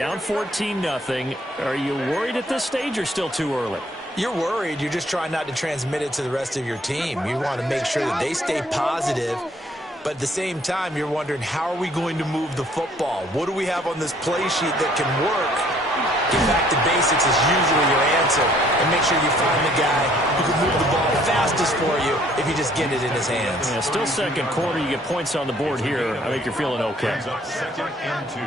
Down 14-0. Are you worried at this stage or still too early? You're worried. You're just trying not to transmit it to the rest of your team. You want to make sure that they stay positive. But at the same time, you're wondering, how are we going to move the football? What do we have on this play sheet that can work? Get back to basics is usually your answer. And make sure you find the guy who can move the ball fastest for you if you just get it in his hands. Yeah, still second quarter. You get points on the board here. I think you're feeling okay. Second and 2.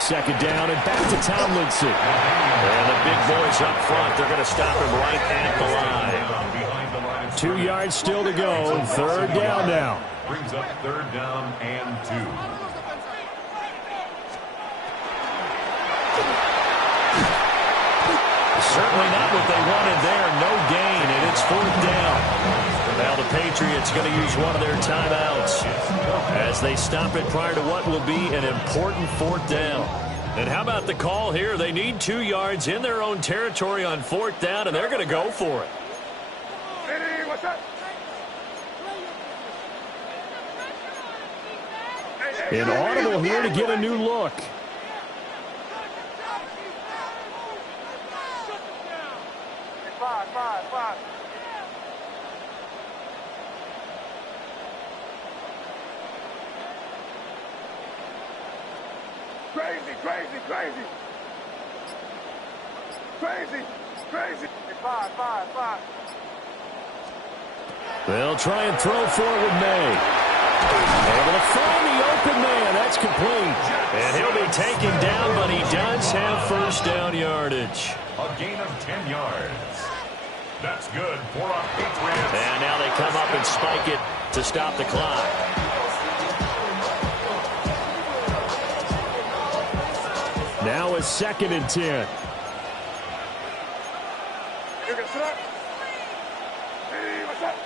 Second down and back to Tomlinson. And the big boys up front. They're going to stop him right at the line. 2 yards still to go. Third down now. Brings up third down and 2. Certainly not what they wanted there. No gain, and it's fourth down. Now the Patriots going to use one of their timeouts as they stop it prior to what will be an important fourth down. And how about the call here? They need 2 yards in their own territory on fourth down, and they're going to go for it. Hey, what's up? An audible here to get a new look. Five. Crazy. Five. They'll try and throw for it with May. Able to find the open man. That's complete. And he'll be taken down, but he does have first down yardage. A gain of 10 yards. That's good for our Patriots. And now they come up and spike it to stop the clock. Now a second and 10. You can sit up. Hey, what's up?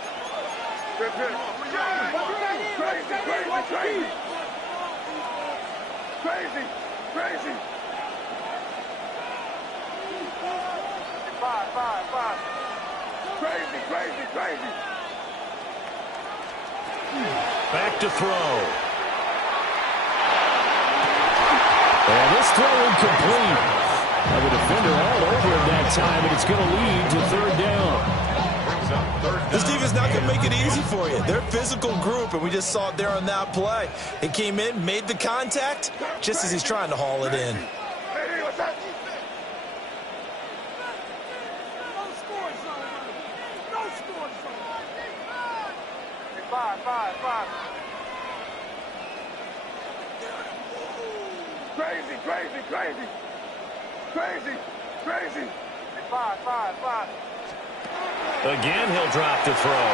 Good. Crazy. Five. Crazy. Back to throw. And this throw incomplete. Now the defender all over him that time, and it's going to lead to third down. This defense not going to make it easy for you. They're a physical group, and we just saw it there on that play. It came in, made the contact, just as he's trying to haul it in. Hey, what's up? No score zone. Five. Crazy. Five. Again, he'll drop to throw.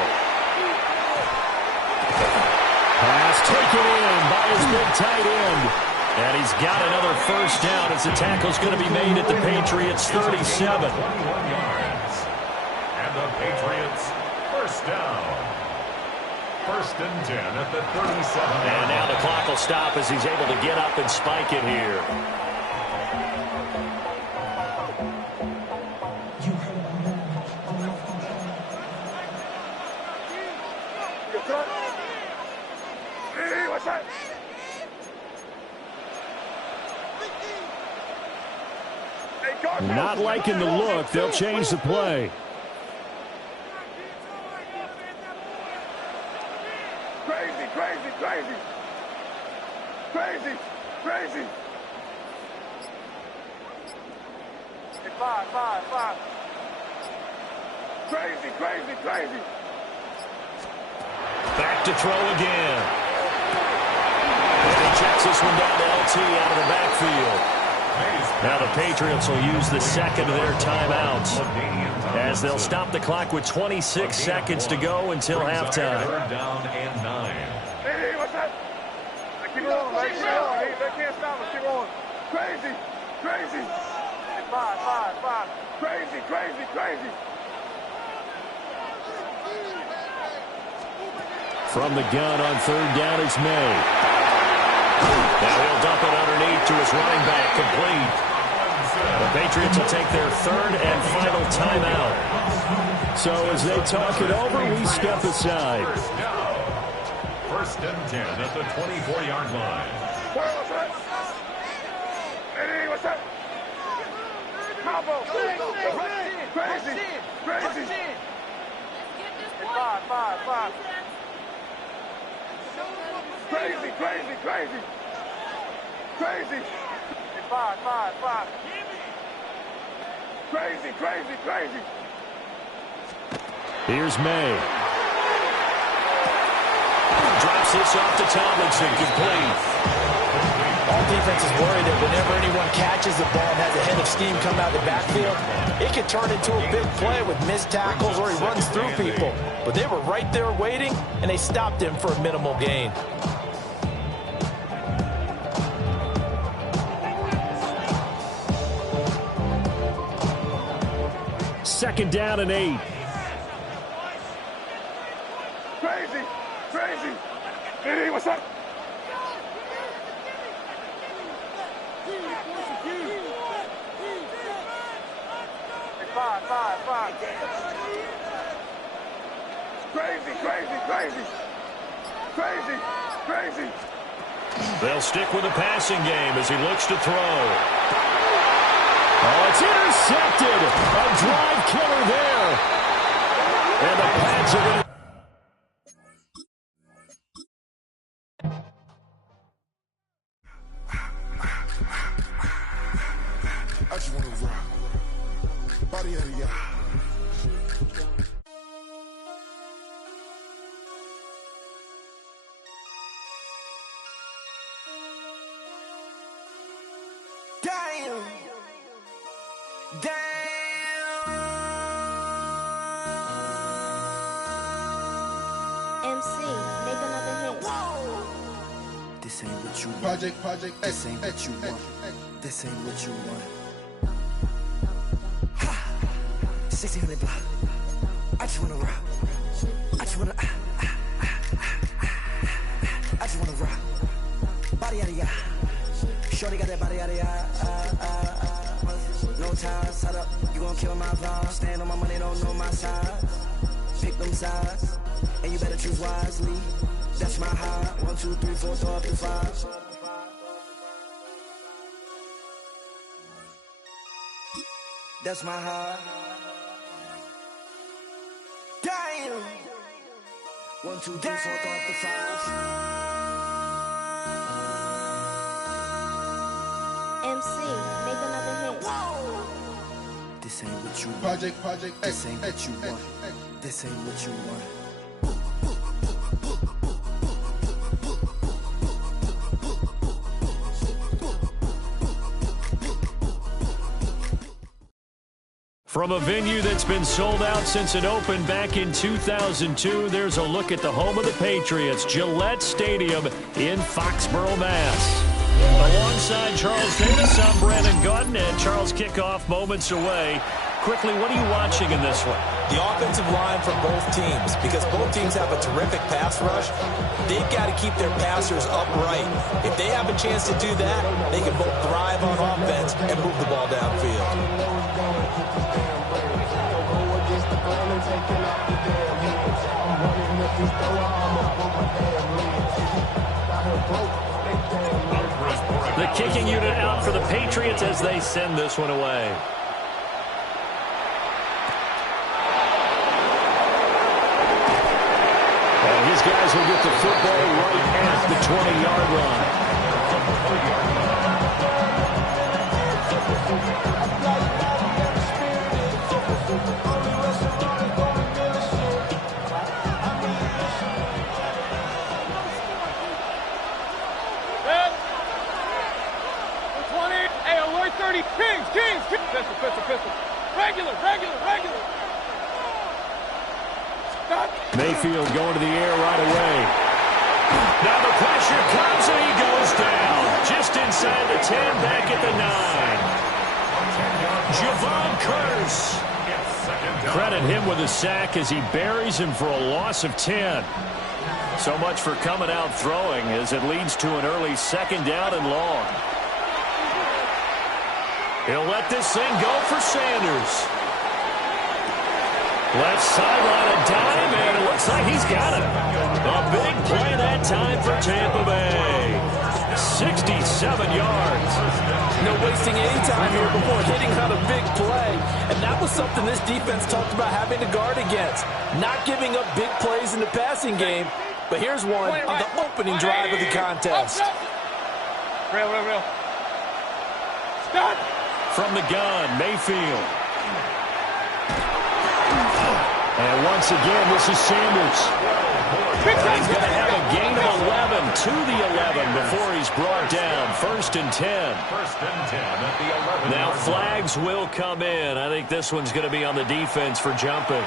Pass taken in by his big tight end. And he's got another first down as the tackle's going to be made at the Patriots' 37. 21 yards. And the Patriots first down. First and 10 at the 37. And now the clock will stop as he's able to get up and spike it here. Hey, what's up? Not liking the look. They'll change the play. Crazy. Five. Crazy. Back to throw again. And he checks this one down to LT out of the backfield. Now the Patriots will use the second of their timeouts as they'll stop the clock with 26 seconds to go until halftime. Third down and 9. Hey, what's that? Keep on. They can't stop us. Keep on. Crazy. Five. Crazy. From the gun on third down is May. Now he'll dump it underneath to his running back, complete. The Patriots will take their third and final timeout. So as they talk it over, we step aside. First and 10 at the 24-yard line. What's up? Hey, what's up? Combo. Crazy. Five. Crazy. Five. Crazy. Here's May. Drops this off to Tomlinson, complete. All defense is worried that whenever anyone catches the ball and has a head of steam come out the backfield, it could turn into a big play with missed tackles or he runs through people. But they were right there waiting, and they stopped him for a minimal gain. Second down and 8. Crazy. Hey, what's up? Five. Crazy. They'll stick with the passing game as he looks to throw. Oh, it's intercepted. A drive killer there. And the Pats are going to... I just want to rock. Body out of y'all. Damn. MC, make another hit. This ain't what you want. Project. This ain't what you want. This ain't what you want. 1600 block. I just wanna rock. I just wanna rock. Body out of ya. Shorty got that body out of ya. No time, set up. You gon' kill my vibe. Stand on my money, don't know my size. Pick them sides, and you better choose wisely. That's my high. 1, 2, 3, 4, throw up to 5. That's my high. Damn. 1, 2, 3, 4, throw up to 5. MC, make another hit. This ain't what you want. Project. This ain't what you want. This ain't what you want. From a venue that's been sold out since it opened back in 2002, there's a look at the home of the Patriots, Gillette Stadium in Foxborough, Mass. Alongside Charles Davis, I'm Brandon Gaudin, and Charles, kickoff moments away. Quickly, what are you watching in this one? The offensive line for both teams, because both teams have a terrific pass rush. They've got to keep their passers upright. If they have a chance to do that, they can both thrive on offense and move the ball downfield. The kicking unit out for the Patriots as they send this one away. And his guys will get the football right at the 20-yard line. Kings. Pistol. Regular. Stop. Mayfield going to the air right away. Now the pressure comes and he goes down. Just inside the 10, back at the 9. Javon Curse. Credit him with a sack as he buries him for a loss of 10. So much for coming out throwing as it leads to an early second down and long. He'll let this thing go for Sanders. Left sideline a dime and looks like he's got it. A big play that time for Tampa Bay. 67 yards. No wasting any time here before hitting on a big play. And that was something this defense talked about having to guard against. Not giving up big plays in the passing game. But here's one on the opening drive of the contest. Real. Start. From the gun, Mayfield. And once again, this is Sanders. And he's going to have a gain of 11 to the 11 before he's brought down. 1st and 10. 1st and 10 at the 11. Now flags will come in. I think this one's going to be on the defense for jumping.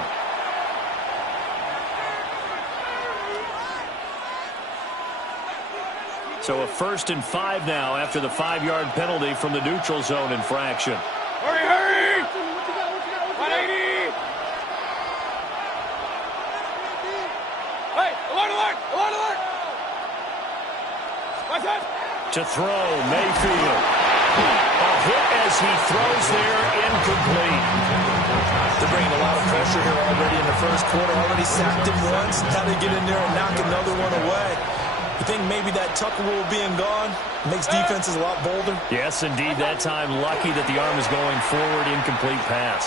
So a 1st and 5 now after the 5-yard penalty from the neutral zone infraction. Hurry! 180! Hey, alert! What's that? To throw, Mayfield. A hit as he throws there, incomplete. They're bringing a lot of pressure here already in the first quarter. Already sacked him once. Now they get in there and knock another one away. You think maybe that Tucker rule being gone makes defenses a lot bolder? Yes, indeed. That time, lucky that the arm is going forward. Incomplete pass.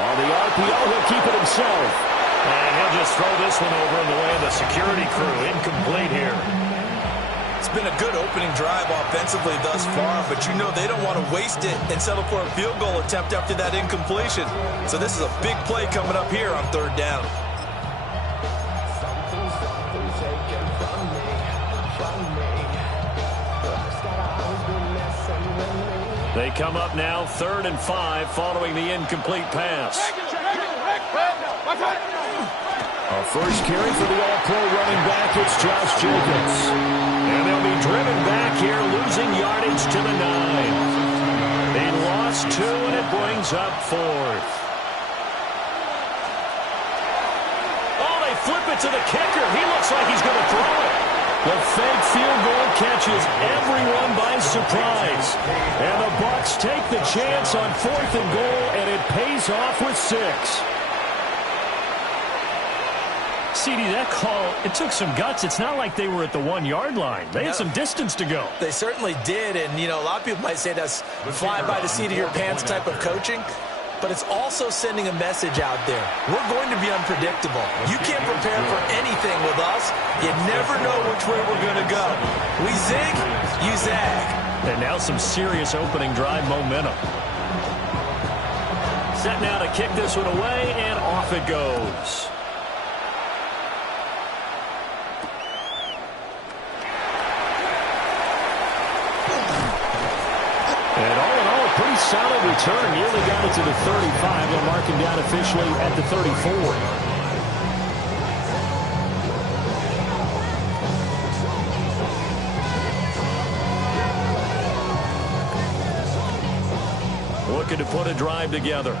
On the RPO, he'll keep it himself. And he'll just throw this one over in the way of the security crew. Incomplete here. It's been a good opening drive offensively thus far, but you know they don't want to waste it and settle for a field goal attempt after that incompletion. So this is a big play coming up here on 3rd down. They come up now 3rd and 5 following the incomplete pass. A first carry for the All-Pro running back. It's Josh Jacobs. And they'll be driven back here, losing yardage to the 9. They lost 2, and it brings up 4th. Oh, they flip it to the kicker. He looks like he's going to throw it. The fake field goal catches everyone by surprise. And the Bucs take the chance on 4th and goal, and it pays off with 6. CD, that call, it took some guts. It's not like they were at the 1-yard line. They had some distance to go. They certainly did, and, you know, a lot of people might say that's fly by the seat of your pants type of coaching, but it's also sending a message out there. We're going to be unpredictable. You can't prepare for anything with us. You never know which way we're going to go. We zig, you zag. And now some serious opening drive momentum. Set now to kick this one away, and off it goes. And all in all, a pretty solid return. Nearly got it to the 35. They'll mark him down officially at the 34. Looking to put a drive together.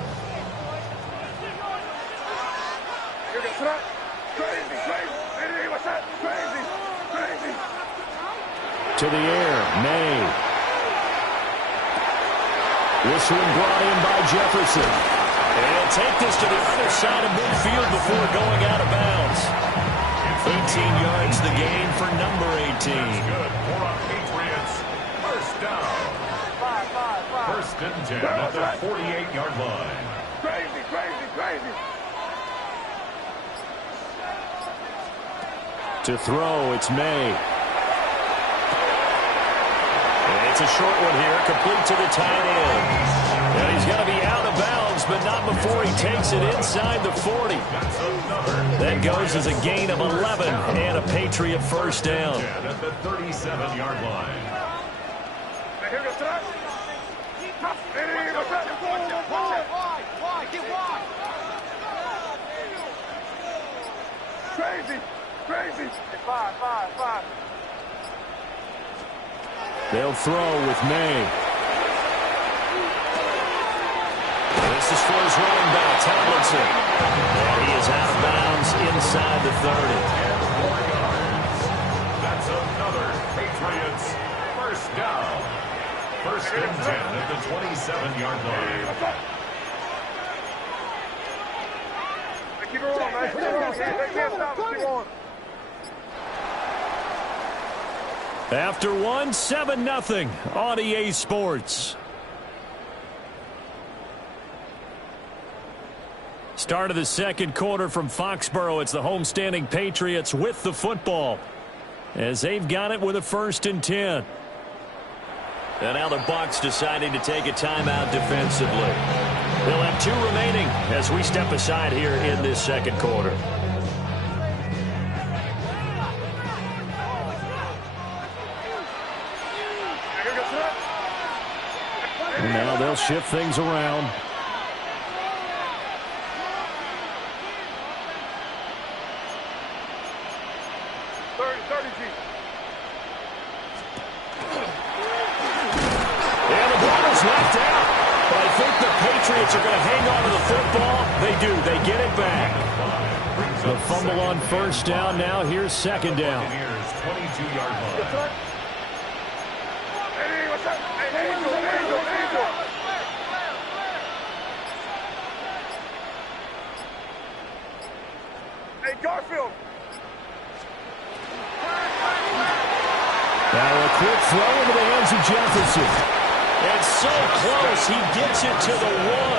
To the air, May. This one brought in by Jefferson. And he'll take this to the other side of midfield before going out of bounds. 18 yards the gain for number 18. Good for our Patriots. First down. 1st and 10 at the 48-yard line. Crazy. To throw, it's May. It's a short one here, complete to the tight end. And he's going to be out of bounds, but not before he takes it inside the 40. That goes as a gain of 11 and a Patriot first down. At the 37-yard line. Crazy. 5. They'll throw with May. This is for his running back, Tomlinson. And he is out of bounds inside the 30. That's another Patriots first down. 1st and 10 at the 27-yard line. Keep it rolling, man. Keep it rolling. They can't stop us. Keep on. After one, 7-0 on EA Sports. Start of the second quarter from Foxborough. It's the homestanding Patriots with the football as they've got it with a 1st and 10. And now the Bucs deciding to take a timeout defensively. They'll have 2 remaining as we step aside here in this second quarter. And now they'll shift things around. Patriots are going to hang on to the football. They do. They get it back. The fumble on 1st down. Now here's 2nd down. Here's 22-yard line. Hey, what's up? Hey, Angel. Hey, Garfield. Now a quick throw into the hands of Jefferson. It's so close. He gets it to the 1.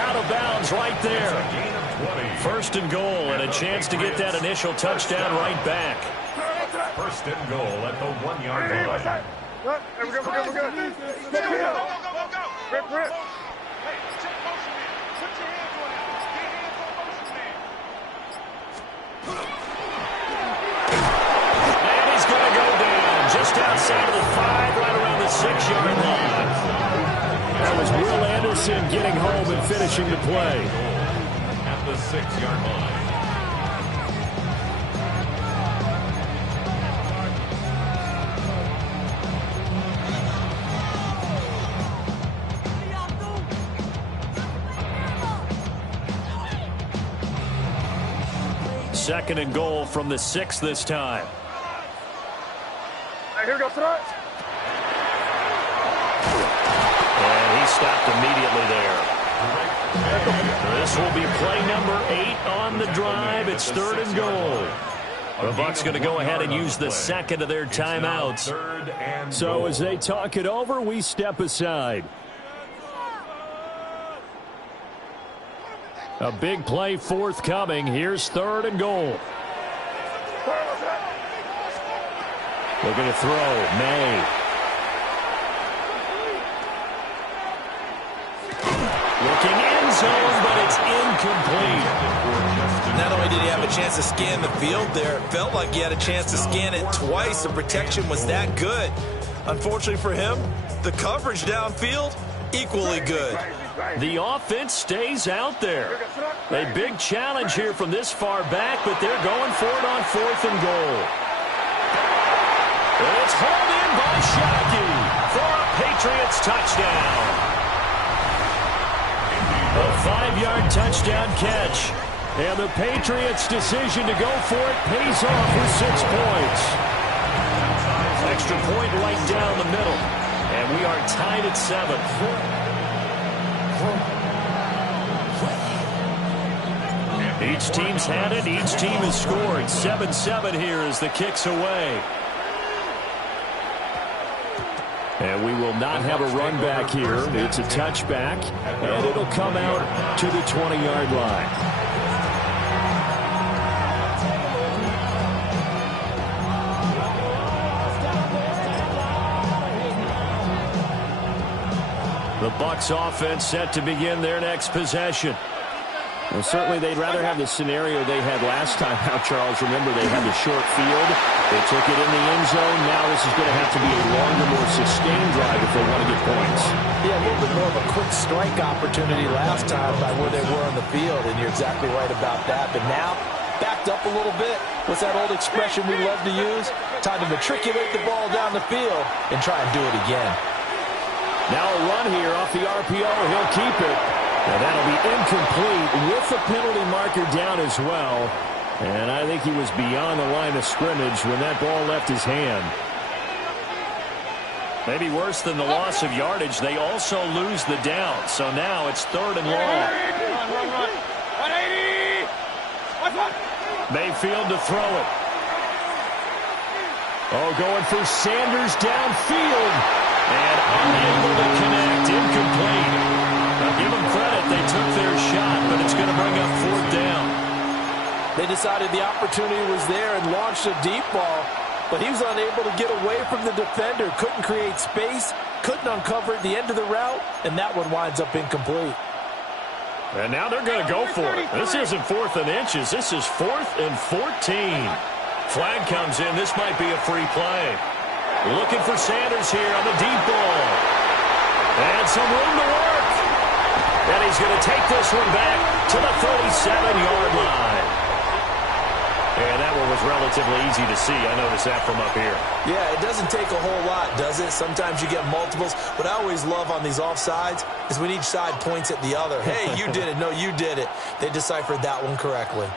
Out of bounds right there. 1st and goal and a chance to get that initial touchdown right back. 1st and goal at the 1-yard line. Hey, we're good. Rip. Hey, check motion man. Put your hands on him. Get hands on motion man. And he's going to go down just outside of the 5, right around the 6-yard line. That was Will Anderson getting home and finishing the play. At the 6-yard line. Second and goal from the 6 this time. Hey, here we go, tonight. Stopped immediately there. This will be play number 8 on the drive. It's 3rd and goal. The Bucs going to go ahead and use the 2nd of their timeouts. So as they talk it over, we step aside. A big play forthcoming. Here's 3rd and goal. Looking to throw. May. Looking end zone, but it's incomplete. Not only did he have a chance to scan the field there, it felt like he had a chance to scan it twice. The protection was that good. Unfortunately for him, the coverage downfield, equally good. The offense stays out there. A big challenge here from this far back, but they're going for it on 4th and goal. It's hauled in by Shockey for a Patriots touchdown. A 5-yard touchdown catch. And the Patriots' decision to go for it pays off with 6 points. Extra point right down the middle. And we are tied at 7. Each team's had it. Each team has scored. 7-7 here as the kick's away. And we will not have a run back here. It's a touchback, and it'll come out to the 20-yard line. The Bucs offense set to begin their next possession. Well, certainly they'd rather have the scenario they had last time out, Charles. Remember, they had the short field. They took it in the end zone. Now this is going to have to be a longer, more sustained drive if they want to get points. Yeah, a little bit more of a quick strike opportunity last time by where they were on the field, and you're exactly right about that. But now, backed up a little bit. What's that old expression we love to use? Time to matriculate the ball down the field and try and do it again. Now a run here off the RPO. He'll keep it. And that'll be incomplete with the penalty marker down as well. And I think he was beyond the line of scrimmage when that ball left his hand. Maybe worse than the loss of yardage, they also lose the down. So now it's 3rd and long. Run. 180. Mayfield to throw it. Oh, going for Sanders downfield. And unable to connect. Incomplete. Now give them credit. They took their shot, but it's going to bring up 4th down. They decided the opportunity was there and launched a deep ball, but he was unable to get away from the defender. Couldn't create space, couldn't uncover at the end of the route, and that one winds up incomplete. And now they're going to go for it. This isn't 4th and inches. This is 4th and 14. Flag comes in. This might be a free play. Looking for Sanders here on the deep ball. And some room to work. And he's going to take this one back to the 37-yard line. And that one was relatively easy to see. I noticed that from up here. Yeah, it doesn't take a whole lot, does it? Sometimes you get multiples. What I always love on these offsides is when each side points at the other. Hey, you did it. No, you did it. They deciphered that one correctly.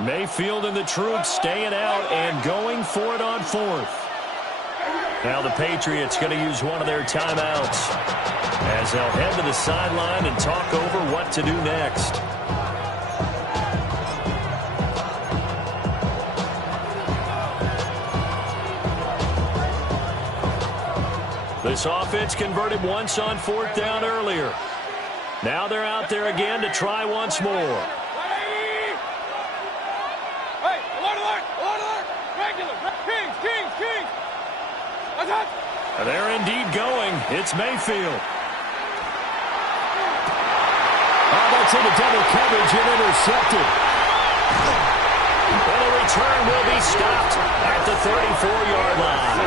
Mayfield and the troops staying out and going for it on 4th. Now the Patriots going to use one of their timeouts as they'll head to the sideline and talk over what to do next. This offense converted once on 4th down earlier. Now they're out there again to try once more. They're indeed going. It's Mayfield. That's into double coverage and intercepted. And the return will be stopped at the 34-yard line.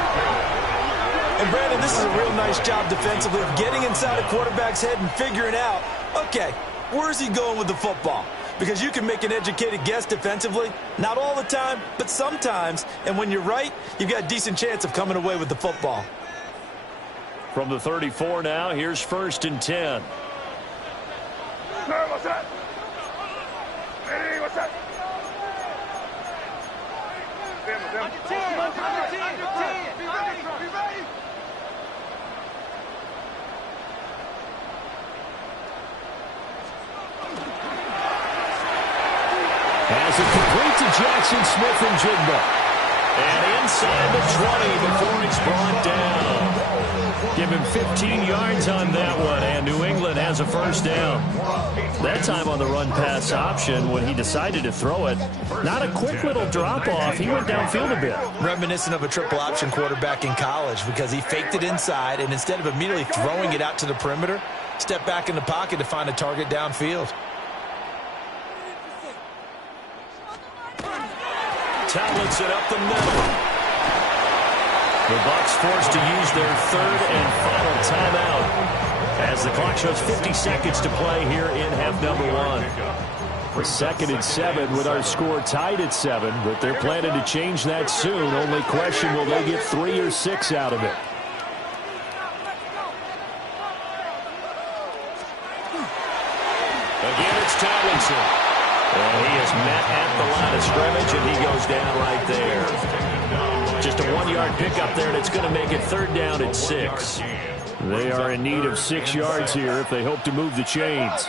And Brandon, this is a real nice job defensively of getting inside a quarterback's head and figuring out, okay, where's he going with the football? Because you can make an educated guess defensively, not all the time, but sometimes. And when you're right, you've got a decent chance of coming away with the football. From the 34 now, here's 1st and 10. Sir, what's that? Hey, what's that? Be ready. As it complete to Jackson Smith and Jigba. And inside the 20 before he's brought down. Give him 15 yards on that one, and New England has a 1st down. That time on the run-pass option when he decided to throw it. Not a quick little drop-off. He went downfield a bit. Reminiscent of a triple option quarterback in college because he faked it inside, and instead of immediately throwing it out to the perimeter, stepped back in the pocket to find a target downfield. Tomlinson up the middle. The Bucs forced to use their 3rd and final timeout as the clock shows 50 seconds to play here in half number 1. The 2nd and 7 with our score tied at 7, but they're planning to change that soon. Only question, will they get 3 or 6 out of it? Again, it's Tomlinson. And he is met at the line of scrimmage, and he goes down right there. Just a 1-yard pickup there, and it's going to make it 3rd down at 6. They are in need of 6 yards here if they hope to move the chains.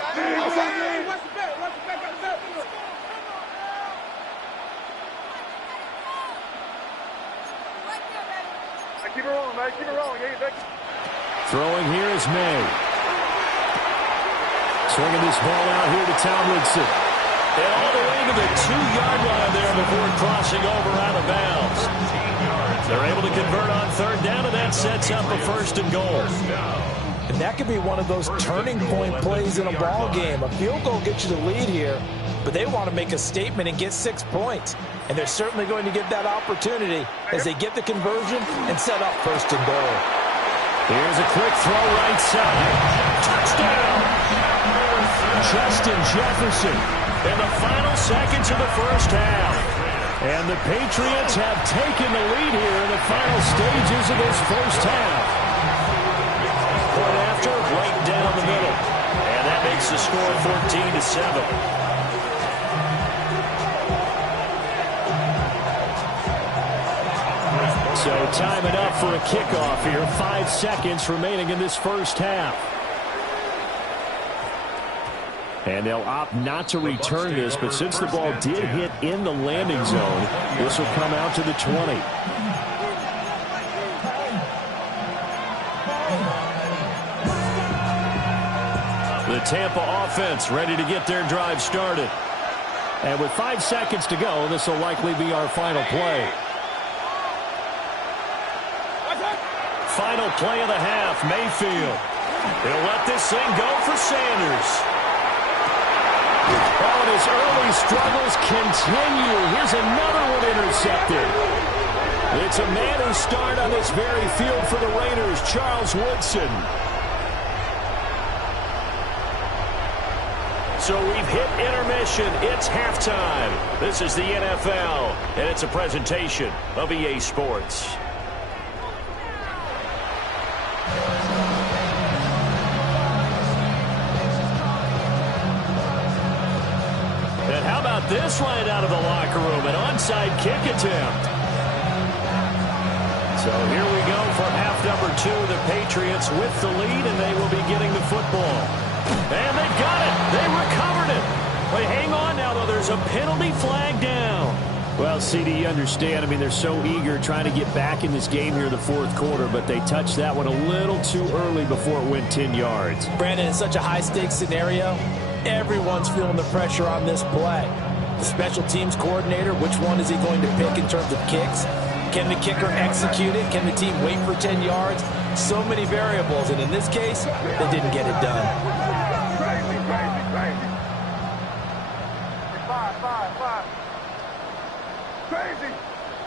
Keep it rolling, man. Keep it rolling. Throwing here is May. Swinging this ball out here to Tomlinson. And all the way to the 2-yard line there before crossing over out of bounds. They're able to convert on 3rd down, and that sets up a 1st and goal. And that could be one of those turning point plays in a ball game. A field goal gets you the lead here, but they want to make a statement and get 6 points. And they're certainly going to get that opportunity as they get the conversion and set up 1st and goal. Here's a quick throw right side. Touchdown! Justin Jefferson in the final seconds of the 1st half. And the Patriots have taken the lead here in the final stages of this 1st half. Point after, right down the middle. And that makes the score 14-7. So time it up for a kickoff here. 5 seconds remaining in this 1st half. And they'll opt not to return this, but since the ball did hit in the landing zone, this will come out to the 20. The Tampa offense ready to get their drive started. And with 5 seconds to go, this will likely be our final play. Final play of the half, Mayfield. He'll let this thing go for Sanders. Oh, and his early struggles continue. Here's another one intercepted. It's a man start on this very field for the Raiders, Charles Woodson. So we've hit intermission. It's halftime. This is the NFL, and it's a presentation of EA Sports. And how about this right out of the locker room? An onside kick attempt. So here we go for half number 2. The Patriots with the lead, and they will be getting the football. And they've got it. They recovered it. Wait, hang on now, though. There's a penalty flag down. Well, CD, you understand. I mean, they're so eager trying to get back in this game here in the fourth quarter, but they touched that one a little too early before it went 10 yards. Brandon, it's such a high-stakes scenario. Everyone's feeling the pressure on this play. The special teams coordinator, which one is he going to pick in terms of kicks? Can the kicker execute it? Can the team wait for 10 yards? So many variables, and in this case, they didn't get it done. Crazy, crazy, crazy. Five. Crazy,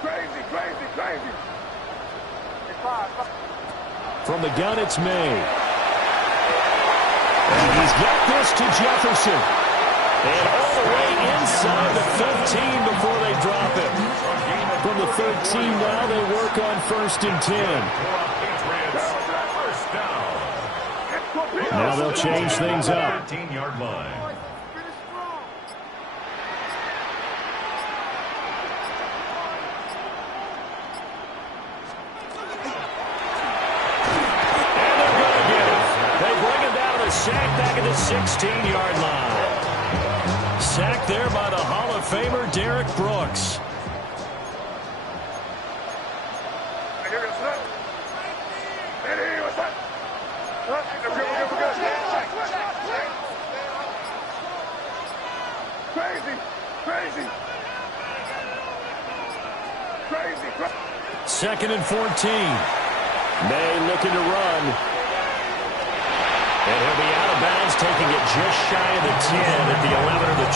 crazy, crazy, crazy. Five. From the gun, it's May. And he's got this to Jefferson. And all the way inside the 15 before they drop it. From the 13 now, they work on 1st and 10. Now they'll change things up. 13-yard line. Sack back at the 16-yard line. Sacked there by the Hall of Famer Derek Brooks. Crazy. 2nd and 14. May looking to run. And he'll be out of bounds, taking it just shy of the 10 at the 11 or the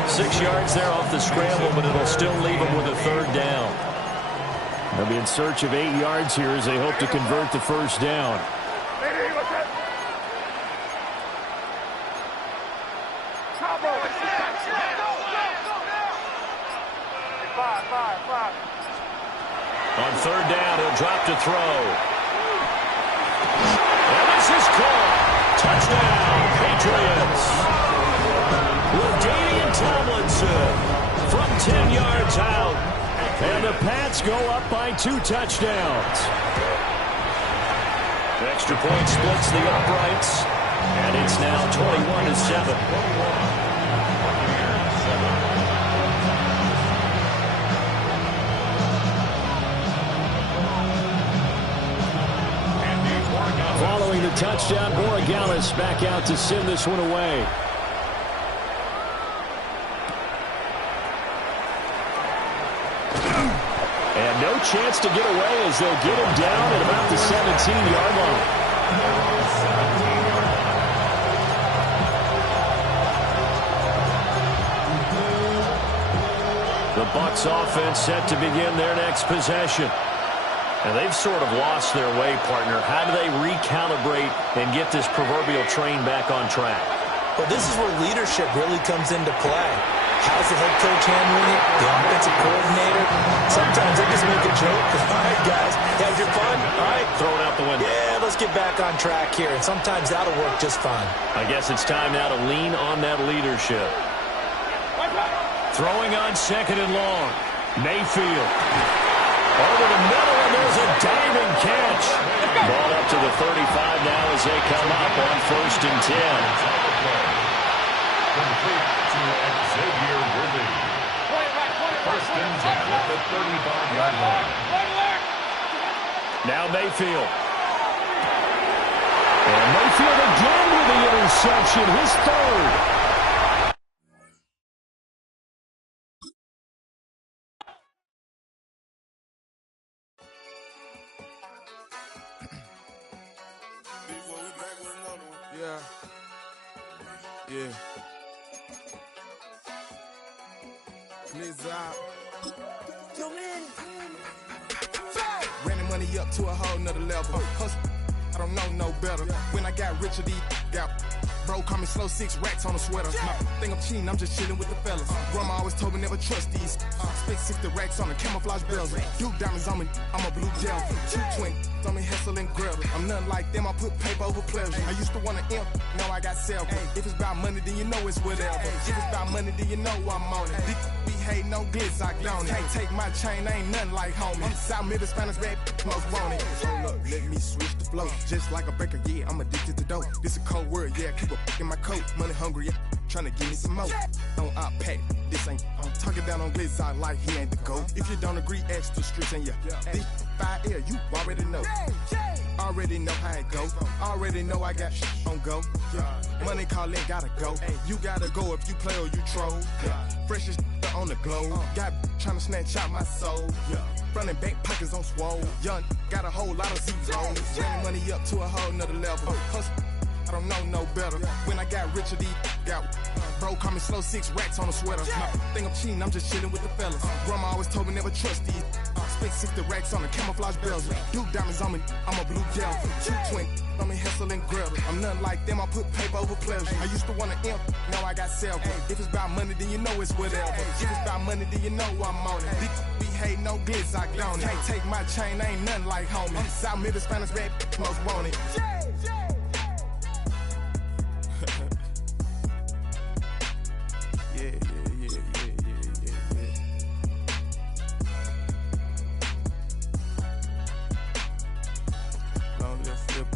12. 6 yards there off the scramble, but it'll still leave him with a 3rd down. They'll be in search of 8 yards here as they hope to convert the 1st down. On 3rd down, he'll drop to throw. Is caught. Touchdown, Patriots. LaDainian Tomlinson from 10 yards out. And the Pats go up by 2 touchdowns. The extra point splits the uprights. And it's now 21-7. Following the touchdown, Borregales back out to send this one away. And no chance to get away as they'll get him down at about the 17-yard line. The Bucs offense set to begin their next possession. And they've sort of lost their way, partner. How do they recalibrate and get this proverbial train back on track? Well, this is where leadership really comes into play. How's the head coach handling it? The offensive coordinator? Sometimes they just make a joke. All right, guys, have your fun? All right. Throw it out the window. Yeah, let's get back on track here. And sometimes that'll work just fine. I guess it's time now to lean on that leadership. Throwing on 2nd and long. Mayfield. Over the middle, and there's a diving catch. Ball up to the 35 now as they come up on 1st and 10. Complete to Xavier Worthy. 1st and 10 at the 35-yard line. Now Mayfield. And Mayfield again with the interception, his 3rd. Yeah. Ran the money up to a whole nother level. Hustle, I don't know no better. When I got richer, these got bro, call me slow 6 racks on a sweater. My think I'm cheating, I'm just chilling with the fellas. Grandma always told me never trust these. Spit 60 racks on the camouflage bells. Duke diamonds on me, I'm a blue gel. 2 twin on me, Hessel and Gretel. I'm nothing like them, I put paper over pleasure. I used to want to imp, now I got self. If it's about money, then you know it's whatever. If it's about money, then you know I'm on it. These be hating on glitz, I don't it. Can't take my chain, I ain't nothing like homie. South Middle Spanish red, most want it. Hold up, let me switch the flow. Just like a breaker, yeah, I'm addicted to dope. This a cold word, yeah, keep a in my coat. Money hungry, yeah, tryna give me some more. On our pack, this ain't, I'm talking down on glitz, I like he ain't the go. If you don't agree, ask the streets and yeah. This 5 air, you already know. Already know how it go. Already know I got on go. Money calling, gotta go. You gotta go if you play or you troll. Freshest on the globe. Got tryna snatch out my soul. Front and back pockets on swole. Young, got a whole lot of zeros. Running money up to a whole nother level. Hustle, I don't know no better. When I got richer, these got bro, call me slow 6 racks on a sweater. My think I'm cheating, I'm just chilling with the fellas. Grandma always told me never trust these. Spit 60 racks on the camouflage bells. Duke diamonds on me, I'm a blue gel. 2 twin on me, Hessel and Gretel. I'm nothing like them, I put paper over pleasure. I used to want to imp, now I got self. If it's about money, then you know it's whatever. If it's about money, then you know I'm on it. These be hating no glitz, I don't it. Can't take my chain, I ain't nothing like homie. South Middle Spanish red, most want it. Yeah. Long live Flip.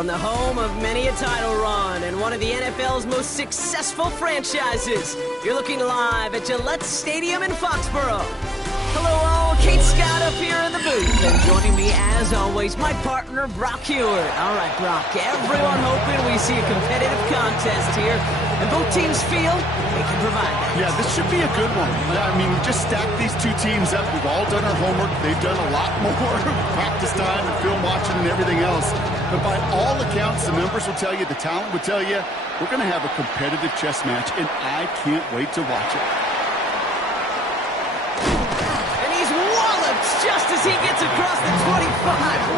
From the home of many a title run and one of the NFL's most successful franchises, you're looking live at Gillette Stadium in Foxborough. Hello all, Kate Scott up here in the booth, and joining me as always, my partner Brock Hewitt. All right, Brock, everyone hoping we see a competitive contest here, and both teams feel they can provide that. Yeah, this should be a good one. I mean, just stack these two teams up. We've all done our homework. They've done a lot more practice time and film watching and everything else. But by all accounts, the numbers will tell you, the talent will tell you, we're going to have a competitive chess match, and I can't wait to watch it. And he's walloped just as he gets across the 25.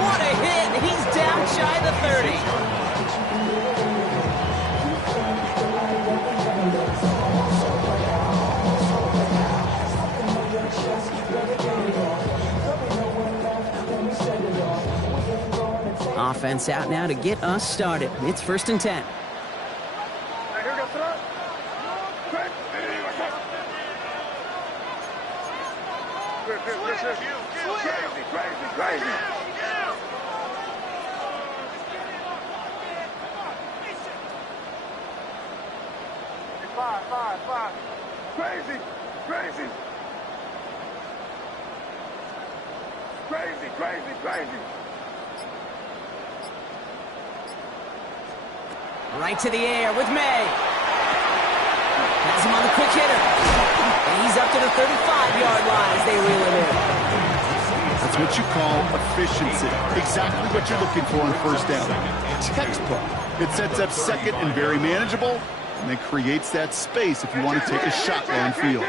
What a hit. He's down shy of the 30. defense out now to get us started. It's 1st and 10. Hey, here goes throw. Crazy. Five. Crazy. Right to the air with May. Has him on the quick hitter. And he's up to the 35-yard line as they reel him in. That's what you call efficiency. Exactly what you're looking for on 1st down. Textbook. It sets up 2nd and very manageable, and then creates that space if you want to take a shot downfield.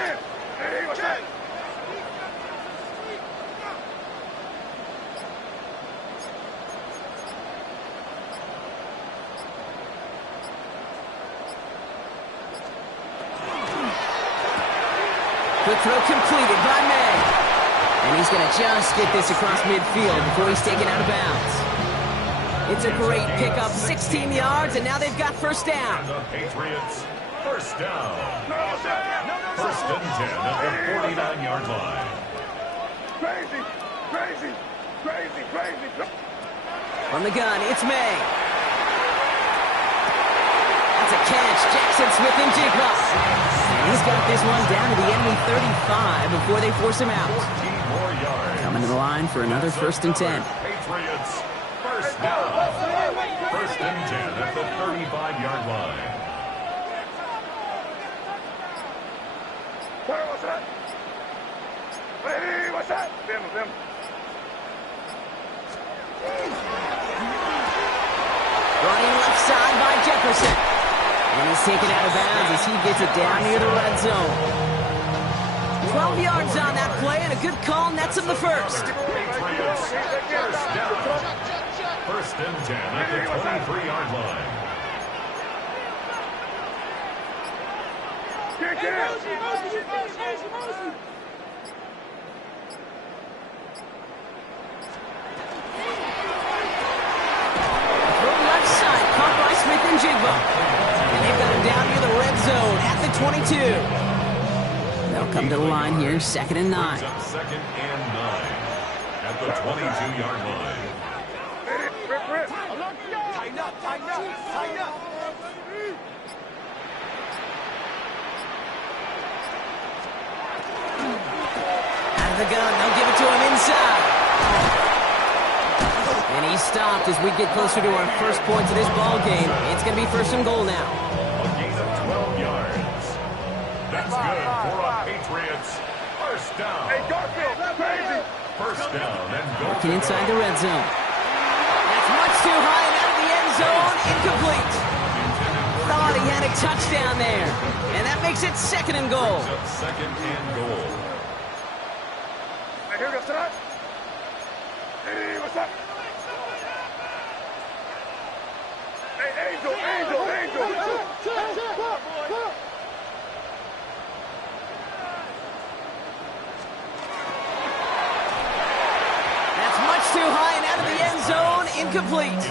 Quick throw completed by May. And he's going to just get this across midfield before he's taken out of bounds. It's a great pickup, 16 yards, and now they've got 1st down. And the Patriots, 1st down. 1st and 10 at the 49-yard line. Crazy. From the gun, it's May. That's a catch. Jackson Smith and Jigba. And he's got this one down to the enemy 35 before they force him out. 14 more yards. Coming to the line for another 1st and 10. Patriots, 1st down. 1st and 10 at the 35-yard line. What's that? Hey, what's that? Them. Running left side by Jefferson. And he's taken out of bounds as he gets it down near the red zone. 12 yards on that play and a good call nets him the 1st. Patriots, 1st down. 1st and 10 at the 23-yard line. Throw left side, caught by Smith and Jigba. And they've got him down near the red zone at the 22. They'll come to the line here, 2nd and 9. 2nd and 9 at the 22-yard line. Tighten up. Out of the gun, they'll give it to him inside. And he's stopped as we get closer to our 1st points of this ball game. It's going to be 1st and goal now. A gain of 12 yards. That's good for a Patriots 1st down. Hey, Garfield, crazy. 1st down and goal. Working inside the red zone. That's much too high and out of the end zone. Incomplete. Thought he had a touchdown there. And that makes it 2nd and goal. 2nd and goal. Hey, here goes tonight. Hey, what's up? Hey, Angel. That's much too high and out of the end zone. Incomplete.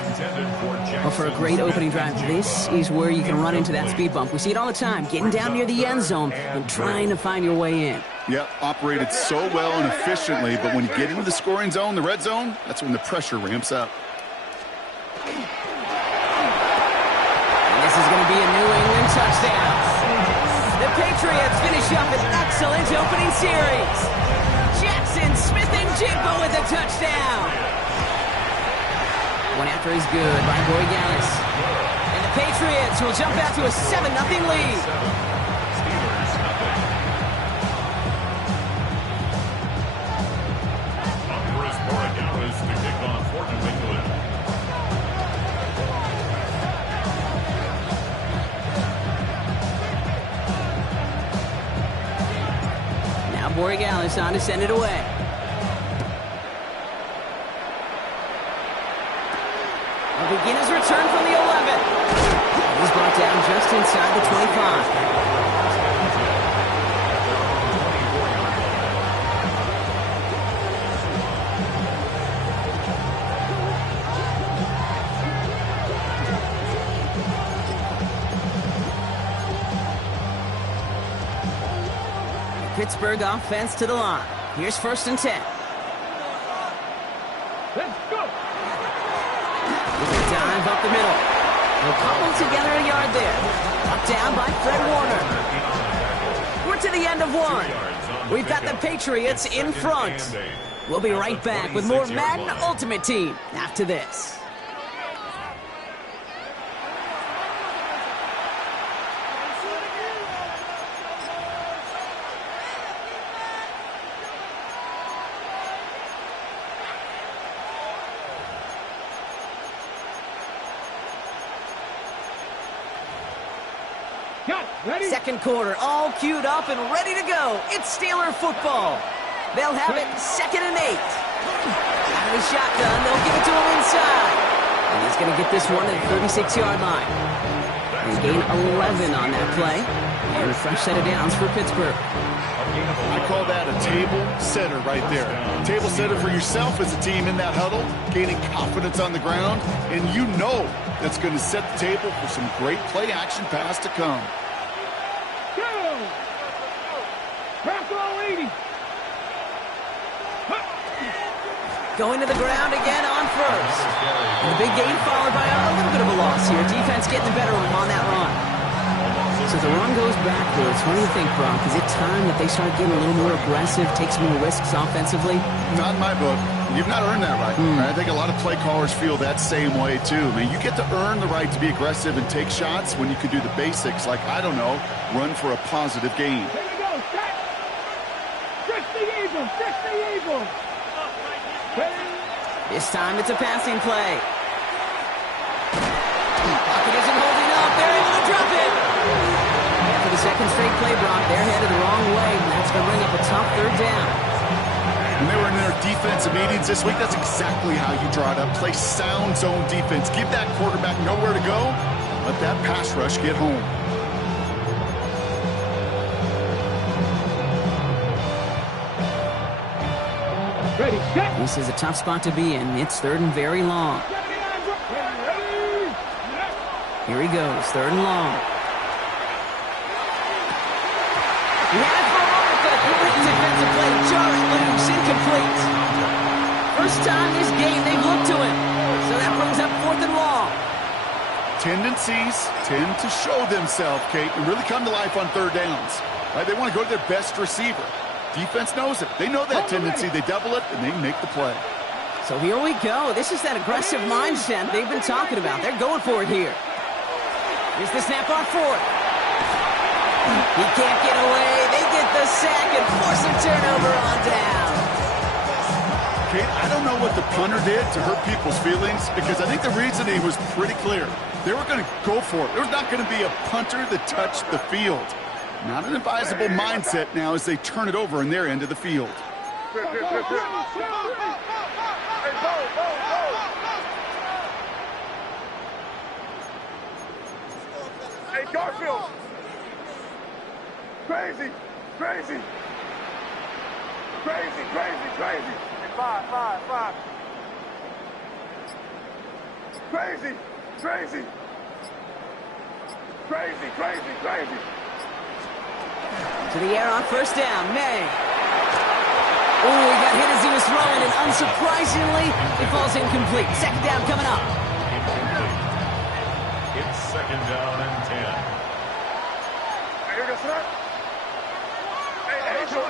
Well, for a great opening drive, this is where you can run into that speed bump. We see it all the time, getting down near the end zone and trying to find your way in. Yep, operated so well and efficiently, but when you get into the scoring zone, the red zone, that's when the pressure ramps up. And this is going to be a New England touchdown. The Patriots finish up an excellent opening series. Jackson Smith and Jigba with a touchdown. One after is good by Borregales. And the Patriots will jump out to a 7-0 lead. Now Borregales on to send it away. A beginner's return from the 11. He's brought down just inside the 25. Pittsburgh offense to the line. Here's 1st and 10. Let's go. With a dive up the middle. They'll cobble together a yard there. Up down by Fred Warner. We're to the end of one. We've got the Patriots in front. We'll be right back with more Madden Ultimate Team after this. Second quarter, all queued up and ready to go. It's Steeler football. They'll have it 2nd and 8. Out of the shotgun, they'll give it to him inside. And he's going to get this one at the 36-yard line. They gain 11 on that play. And a fresh set of downs for Pittsburgh. I call that a table setter right there. Table setter for yourself as a team in that huddle, gaining confidence on the ground, and you know that's going to set the table for some great play-action pass to come. Going to the ground again on 1st. And the big gain followed by a little bit of a loss here. Defense getting the better of them on that run. So the run goes backwards. What do you think, Brock? Is it time that they start getting a little more aggressive, take some more risks offensively? Not in my book. You've not earned that right. I think a lot of play callers feel that same way, too. I mean, you get to earn the right to be aggressive and take shots when you can do the basics, like, I don't know, run for a positive gain. Here we go. Set. Fix the eagle. Fix the eagle. This time it's a passing play. Pocket isn't holding up. They're able to drop it. And for the second straight play, Brock, they're headed the wrong way. And that's going to bring up a tough 3rd down. When they were in their defensive meetings this week, that's exactly how you draw it up. Play sound zone defense. Give that quarterback nowhere to go. Let that pass rush get home. Ready, set. This is a tough spot to be in. It's 3rd and very long. Here he goes, 3rd and long. He had it for a moment, but a quick defensive play. Jarring loose, incomplete. First time this game they've looked to him. So that brings up 4th and long. Tendencies tend to show themselves, Kate, and really come to life on 3rd downs. Right? They want to go to their best receiver. Defense knows it. They know that tendency. They double it, and they make the play. So here we go. This is that aggressive mindset they've been talking about. They're going for it here. Here's the snap on 4th. He can't get away. They get the sack and force a turnover on down. Kate, I don't know what the punter did to hurt people's feelings because I think the reasoning was pretty clear. They were going to go for it. There's not going to be a punter that touched the field. Not an advisable mindset now as they turn it over in their end of the field. Hey, Garfield. Crazy. Crazy. Crazy, crazy, crazy. Hey, five. Crazy, crazy. Crazy, crazy, crazy. To the air on 1st down, May. Oh, he got hit as he was throwing, and unsurprisingly, it falls incomplete. 2nd down coming up. It's 2nd down and 10. Hey, here goes that. Hey, Angel.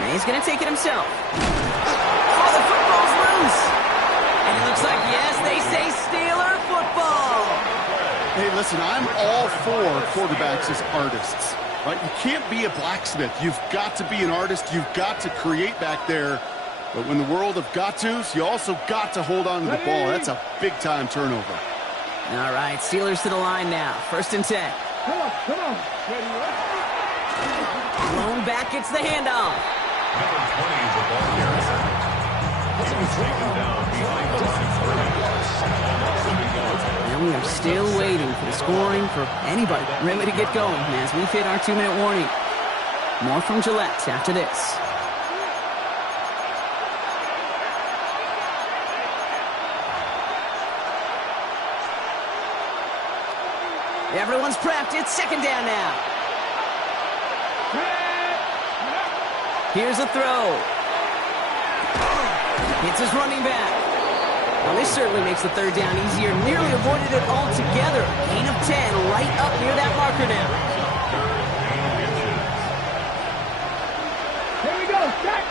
May's going to take it himself. Oh, the football's loose. And it looks like, yes, they say Steeler football. Hey, listen, I'm all for quarterbacks as artists. Right? You can't be a blacksmith. You've got to be an artist. You've got to create back there. But when the world of got-tos, you also got to hold on to the ball. That's a big-time turnover. All right, Steelers to the line now. 1st and 10. Come on. Thrown back, it's the handoff. Number 20 is the ball carrier. He's taken down behind the line of scrimmage. And we are still waiting for the scoring for anybody ready to get going as we've hit our 2-minute warning. More from Gillette after this. Everyone's prepped. It's second down now. Here's a throw. It's his running back. Well, this certainly makes the third down easier. Nearly avoided it altogether. Gain of 10 right up near that marker now. Here we go. Check.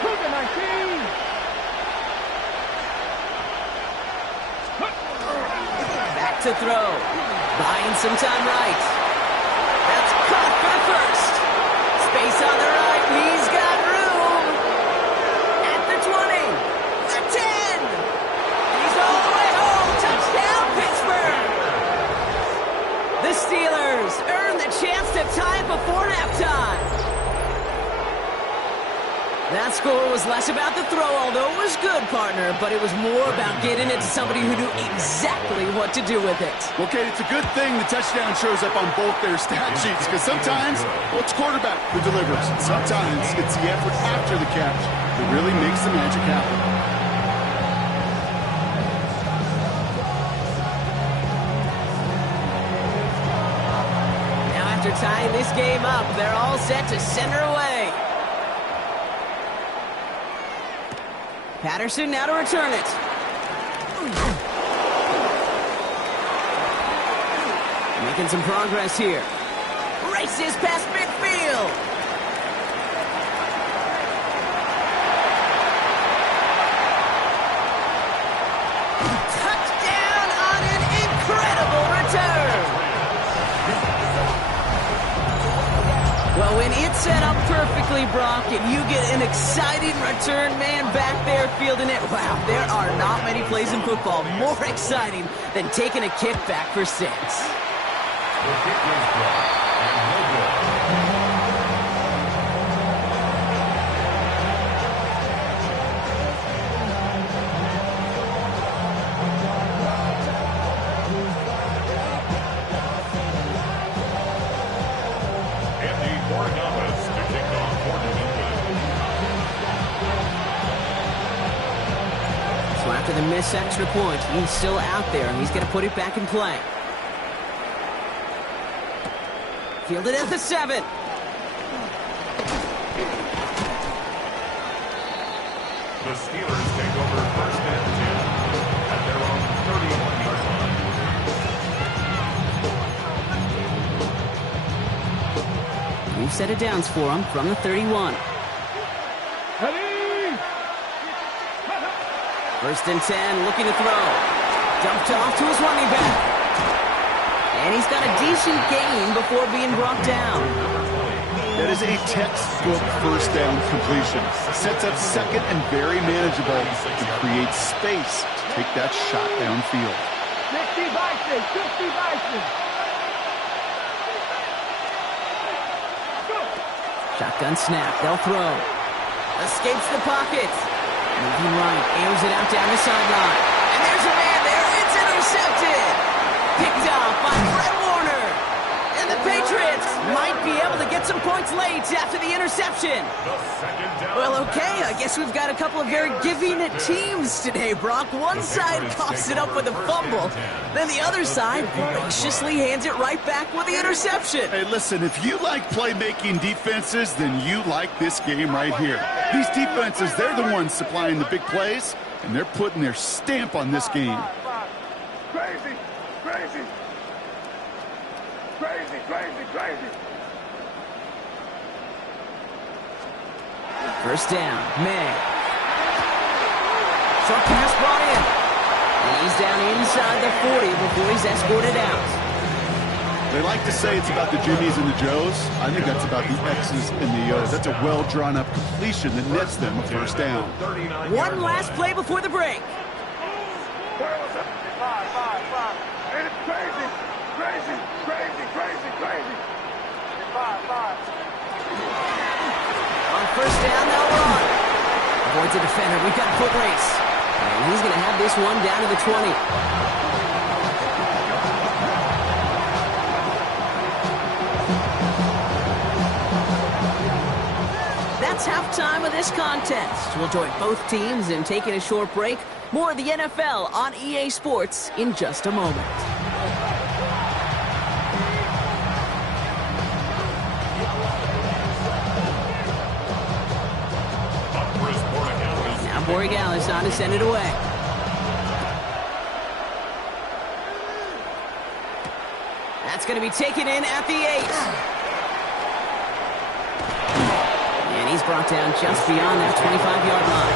Cougar 19. Back to throw. Buying some time right. That's caught for the first. Space on the right. He's got room. At the 20. The 10. He's all the way home. Touchdown, Pittsburgh. The Steelers earn the chance to tie it before halftime. That score was less about the throw, although it was good, partner, but it was more about getting it to somebody who knew exactly what to do with it. Well, Kate, it's a good thing the touchdown shows up on both their stat sheets, because sometimes, well, it's quarterback who delivers. Sometimes it's the effort after the catch that really makes the magic happen. Now after tying this game up, they're all set to send her away. Patterson now to return it. Making some progress here. Races past midfield. Touchdown on an incredible return. Well, when it's set up perfectly, Brock, and you get an exciting return man back there fielding it, wow, there are not many plays in football more exciting than taking a kick back for 6. The kick is blocked and no good. After the missed extra point, he's still out there, and he's going to put it back in play. Fielded at the 7. The Steelers take over first and 10 at their own 31-yard line. We've set it downs for him from the 31. First and 10, looking to throw. Dumped off to his running back. And he's got a decent gain before being brought down. That is a textbook first down completion. Sets up second and very manageable to create space to take that shot downfield. 60 Bison, 60 Bison. Shotgun snap, they'll throw. Escapes the pocket. Moving right, airs it out down the sideline. And there's a man there. It's intercepted. Picked off by Fred Warner. And the Patriots might be able to get some points late after the interception. Well, okay, I guess we've got a couple of very giving teams today, Brock. One side coughs it up with a fumble. Then the other side graciously hands it right back with the interception. Hey, listen, if you like playmaking defenses, then you like this game right here. These defenses, they're the ones supplying the big plays, and they're putting their stamp on this game. Crazy, crazy, crazy, crazy, crazy. First down, May. Short pass brought in. And he's down inside the 40 before he's escorted out. They like to say it's about the Jimmies and the Joes. I think that's about the X's and the O's. That's a well-drawn-up completion that nets them a first down. One last play before the break. Five. And it's crazy, crazy, crazy, crazy, crazy. Five. On first down, they'll run. Avoids a defender. We've got a foot race. And he's going to have this one down to the 20. That's halftime of this contest. We'll join both teams in taking a short break. More of the NFL on EA Sports in just a moment. Corey Gallis on to send it away. That's going to be taken in at the 8. And he's brought down just beyond that 25-yard line.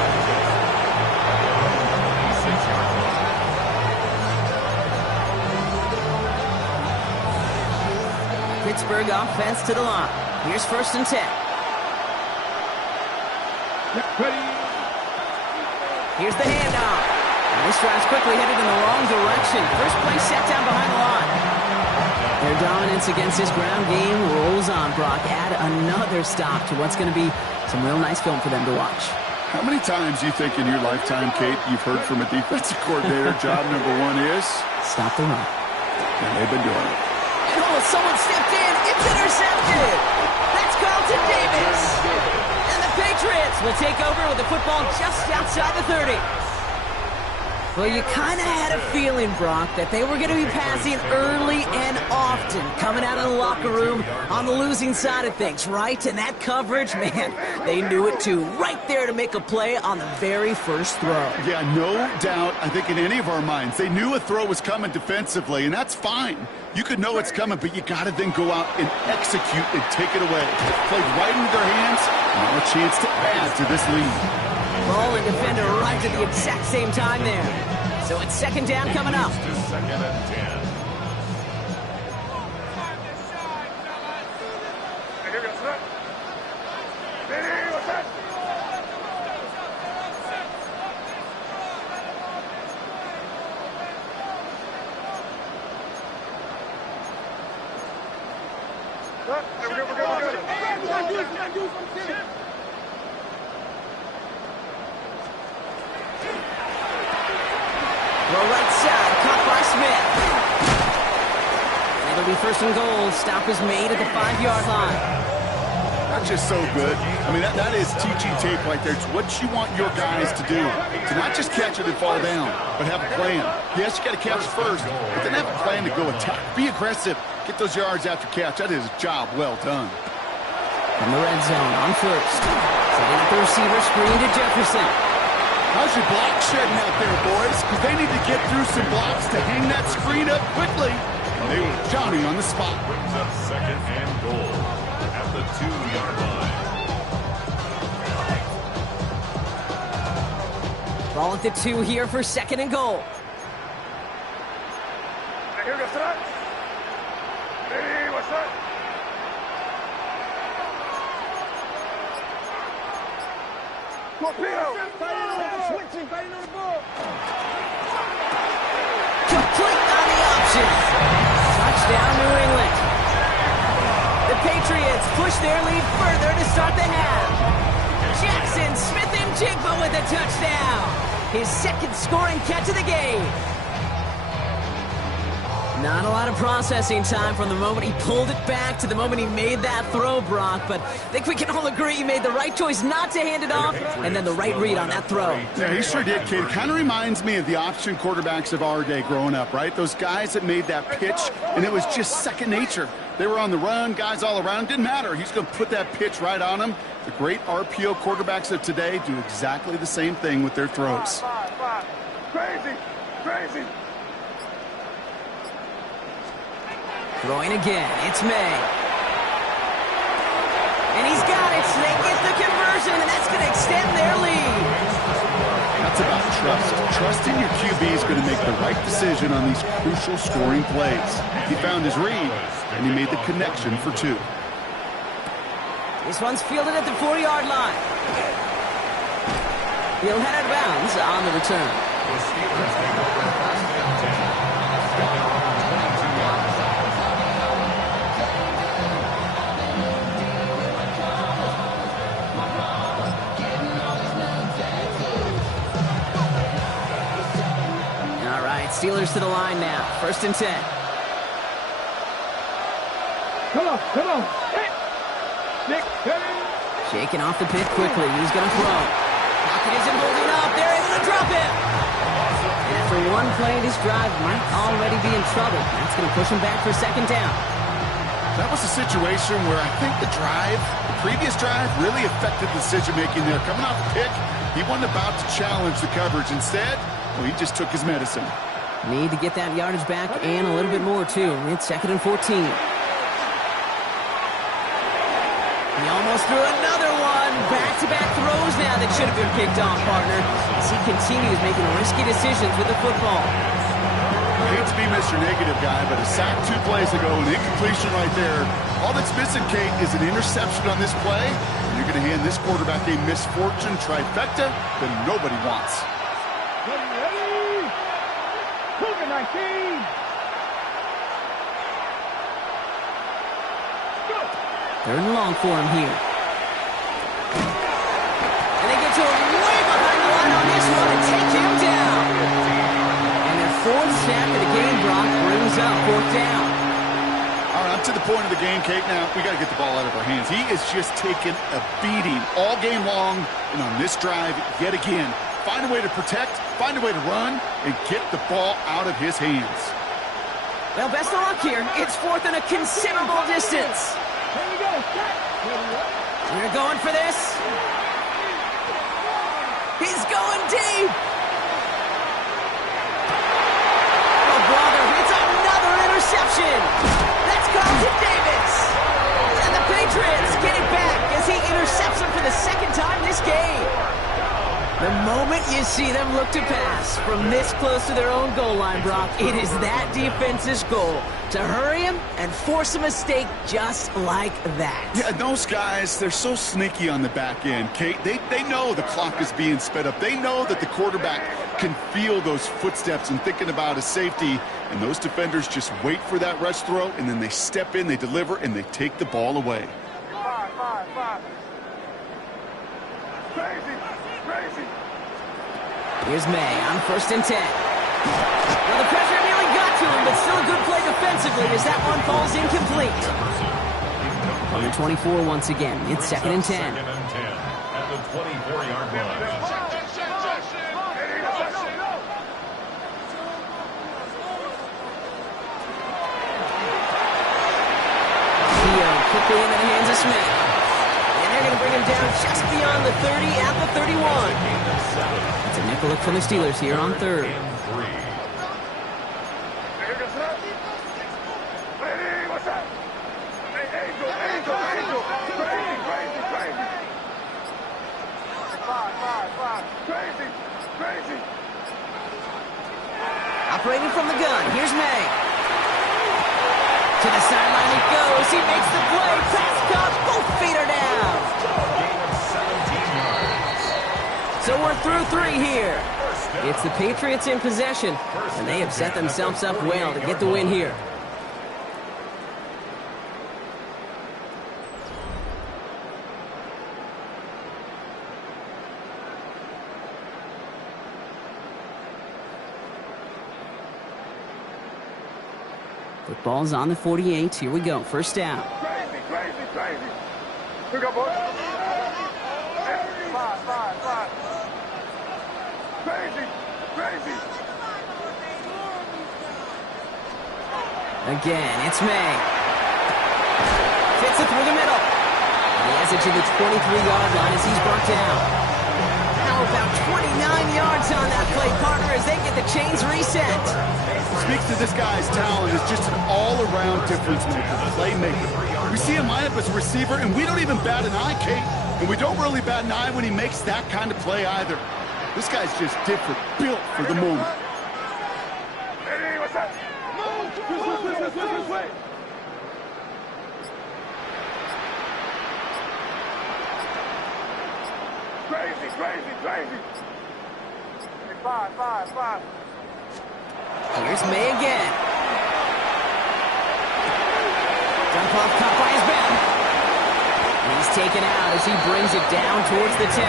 Pittsburgh offense to the line. Here's 1st and 10. Here's the handoff. And this drive's quickly headed in the wrong direction. First play set down behind the line. Their dominance against this ground game rolls on, Brock. Add another stop to what's going to be some real nice film for them to watch. How many times do you think in your lifetime, Kate, you've heard from a defensive coordinator, job number 1 is? Stop the run. And they've been doing it. Oh, someone stepped in. It's intercepted. That's Carlton Davis. And the Patriots will take over with the football just outside the 30. Well, you kind of had a feeling, Brock, that they were going to be passing early and often, coming out of the locker room on the losing side of things, right? And that coverage, man, they knew it too. Right there to make a play on the very first throw. Yeah, no doubt, I think in any of our minds, they knew a throw was coming defensively, and that's fine. You could know it's coming, but you got to then go out and execute and take it away. Played right into their hands, now a chance to add to this lead. Ball and defender arrived at the exact same time there. So it's 2nd down coming up. 2nd and 10. Hey, here we go, son. Hey, what's that? We're good, we're good. Well, right side, caught by Smith. And it'll be 1st and goal. Stop is made at the 5-yard line. That's just so good. I mean, that is teaching tape right there. It's what you want your guys to do. To not just catch it and fall down, but have a plan. Yes, you got to catch first, but then have a plan to go attack. Be aggressive. Get those yards after catch. That is a job well done. From the red zone on 1st. Setting up the receiver screen to Jefferson. How's your block shedding out there, boys? Because they need to get through some blocks to hang that screen up quickly. And they were Johnny on the spot. Brings up 2nd and goal at the 2-yard line. Ball at the 2 here for 2nd and goal. Hey, here we go, son. Hey, what's that? Torpedo! Complete on the option. Touchdown, New England. The Patriots push their lead further to start the half. Jackson Smith-Njigba with a touchdown. His 2nd scoring catch of the game. Not a lot of processing time from the moment he pulled it back to the moment he made that throw, Brock. But I think we can all agree he made the right choice not to hand it off, and then the right read on that throw. Yeah, he sure did, kid. Kind of reminds me of the option quarterbacks of our day growing up, right? Those guys that made that pitch, and it was just second nature. They were on the run, guys all around. Didn't matter. He's going to put that pitch right on them. The great RPO quarterbacks of today do exactly the same thing with their throws. Crazy, crazy. Throwing again, it's May. And he's got it, so they get the conversion, and that's going to extend their lead. That's about trust. Trusting your QB is going to make the right decision on these crucial scoring plays. He found his read, and he made the connection for 2. This one's fielded at the 4-yard line. He'll head out of bounds on the return. The Steelers take over 1st and 10. Steelers to the line now. 1st and 10. Come on. Hey. Nick, hey. Shaking off the pit quickly. He's going to throw. Pocket isn't holding up. They're able to drop him. And after one play, this drive might already be in trouble. That's going to push him back for 2nd down. That was a situation where I think the drive previous drive really affected decision-making there. Coming off the pick, he wasn't about to challenge the coverage. Instead, well, he just took his medicine. Need to get that yardage back and a little bit more, too. It's 2nd and 14. He almost threw another one. Back-to-back throws now that should have been picked off, partner, as he continues making risky decisions with the football. I hate to be Mr. Negative guy, but a sack 2 plays ago, an incompletion right there. All that's missing, Kate, is an interception on this play. And you're going to hand this quarterback a misfortune trifecta that nobody wants. Ready? Cougar 19. Third and long for him here. And they get to him way behind the line on this one and take him down. And their 4th sack of the game, Brock, brings up 4th down. All right, I'm to the point of the game, Kate. Now, we got to get the ball out of our hands. He is just taking a beating all game long. And on this drive, yet again, find a way to protect, find a way to run, and get the ball out of his hands. Well, best of luck here. It's 4th and a considerable distance. We're going for this. He's going deep. Oh, brother, it's another interception. That's Carlton Davis. And the Patriots get it back as he intercepts him for the 2nd time this game. The moment you see them look to pass from this close to their own goal line, Brock, it is that defense's goal to hurry him and force a mistake just like that. Yeah, those guys, they're so sneaky on the back end, Kate. They know the clock is being sped up. They know that the quarterback can feel those footsteps and thinking about his safety. And those defenders just wait for that rush throw, and then they step in, they deliver, and they take the ball away. 5. Crazy. Here's May on 1st and 10. Well, the pressure nearly got to him, but still a good play defensively as that one falls incomplete. On the 24 once again, it's 2nd and 10. 2nd and 10 at the 24-yard line. Theo quickly into the hands of Smith. And they're going to bring him down just beyond the 30 at the 31. It's a nickel look from the Steelers here on 3rd. What's that? Hey, Angel. Crazy. 5. Crazy. Operating from the gun, here's May. To the sideline he goes. He makes the play. Pass caught. Both feet are down. So we're through 3 here. It's the Patriots in possession, and they have set themselves up well to get the win here. Football's on the 48. Here we go. 1st down. Crazy. Here we go, boys. 5. Crazy. Again, it's May. Fits it through the middle. He has it to the 23-yard line as he's brought down. Now about 29 yards on that play, partner, as they get the chains reset. Speaks to this guy's talent as just an all-around difference maker, playmaker. We see him line up as a receiver, and we don't even bat an eye, Kate. And we don't really bat an eye when he makes that kind of play either. This guy's just different, built for the moment. Hey, what's that? This way. Crazy. Hey, 5. Here's May again. Dump off caught by his back. And he's taken out as he brings it down towards the 10.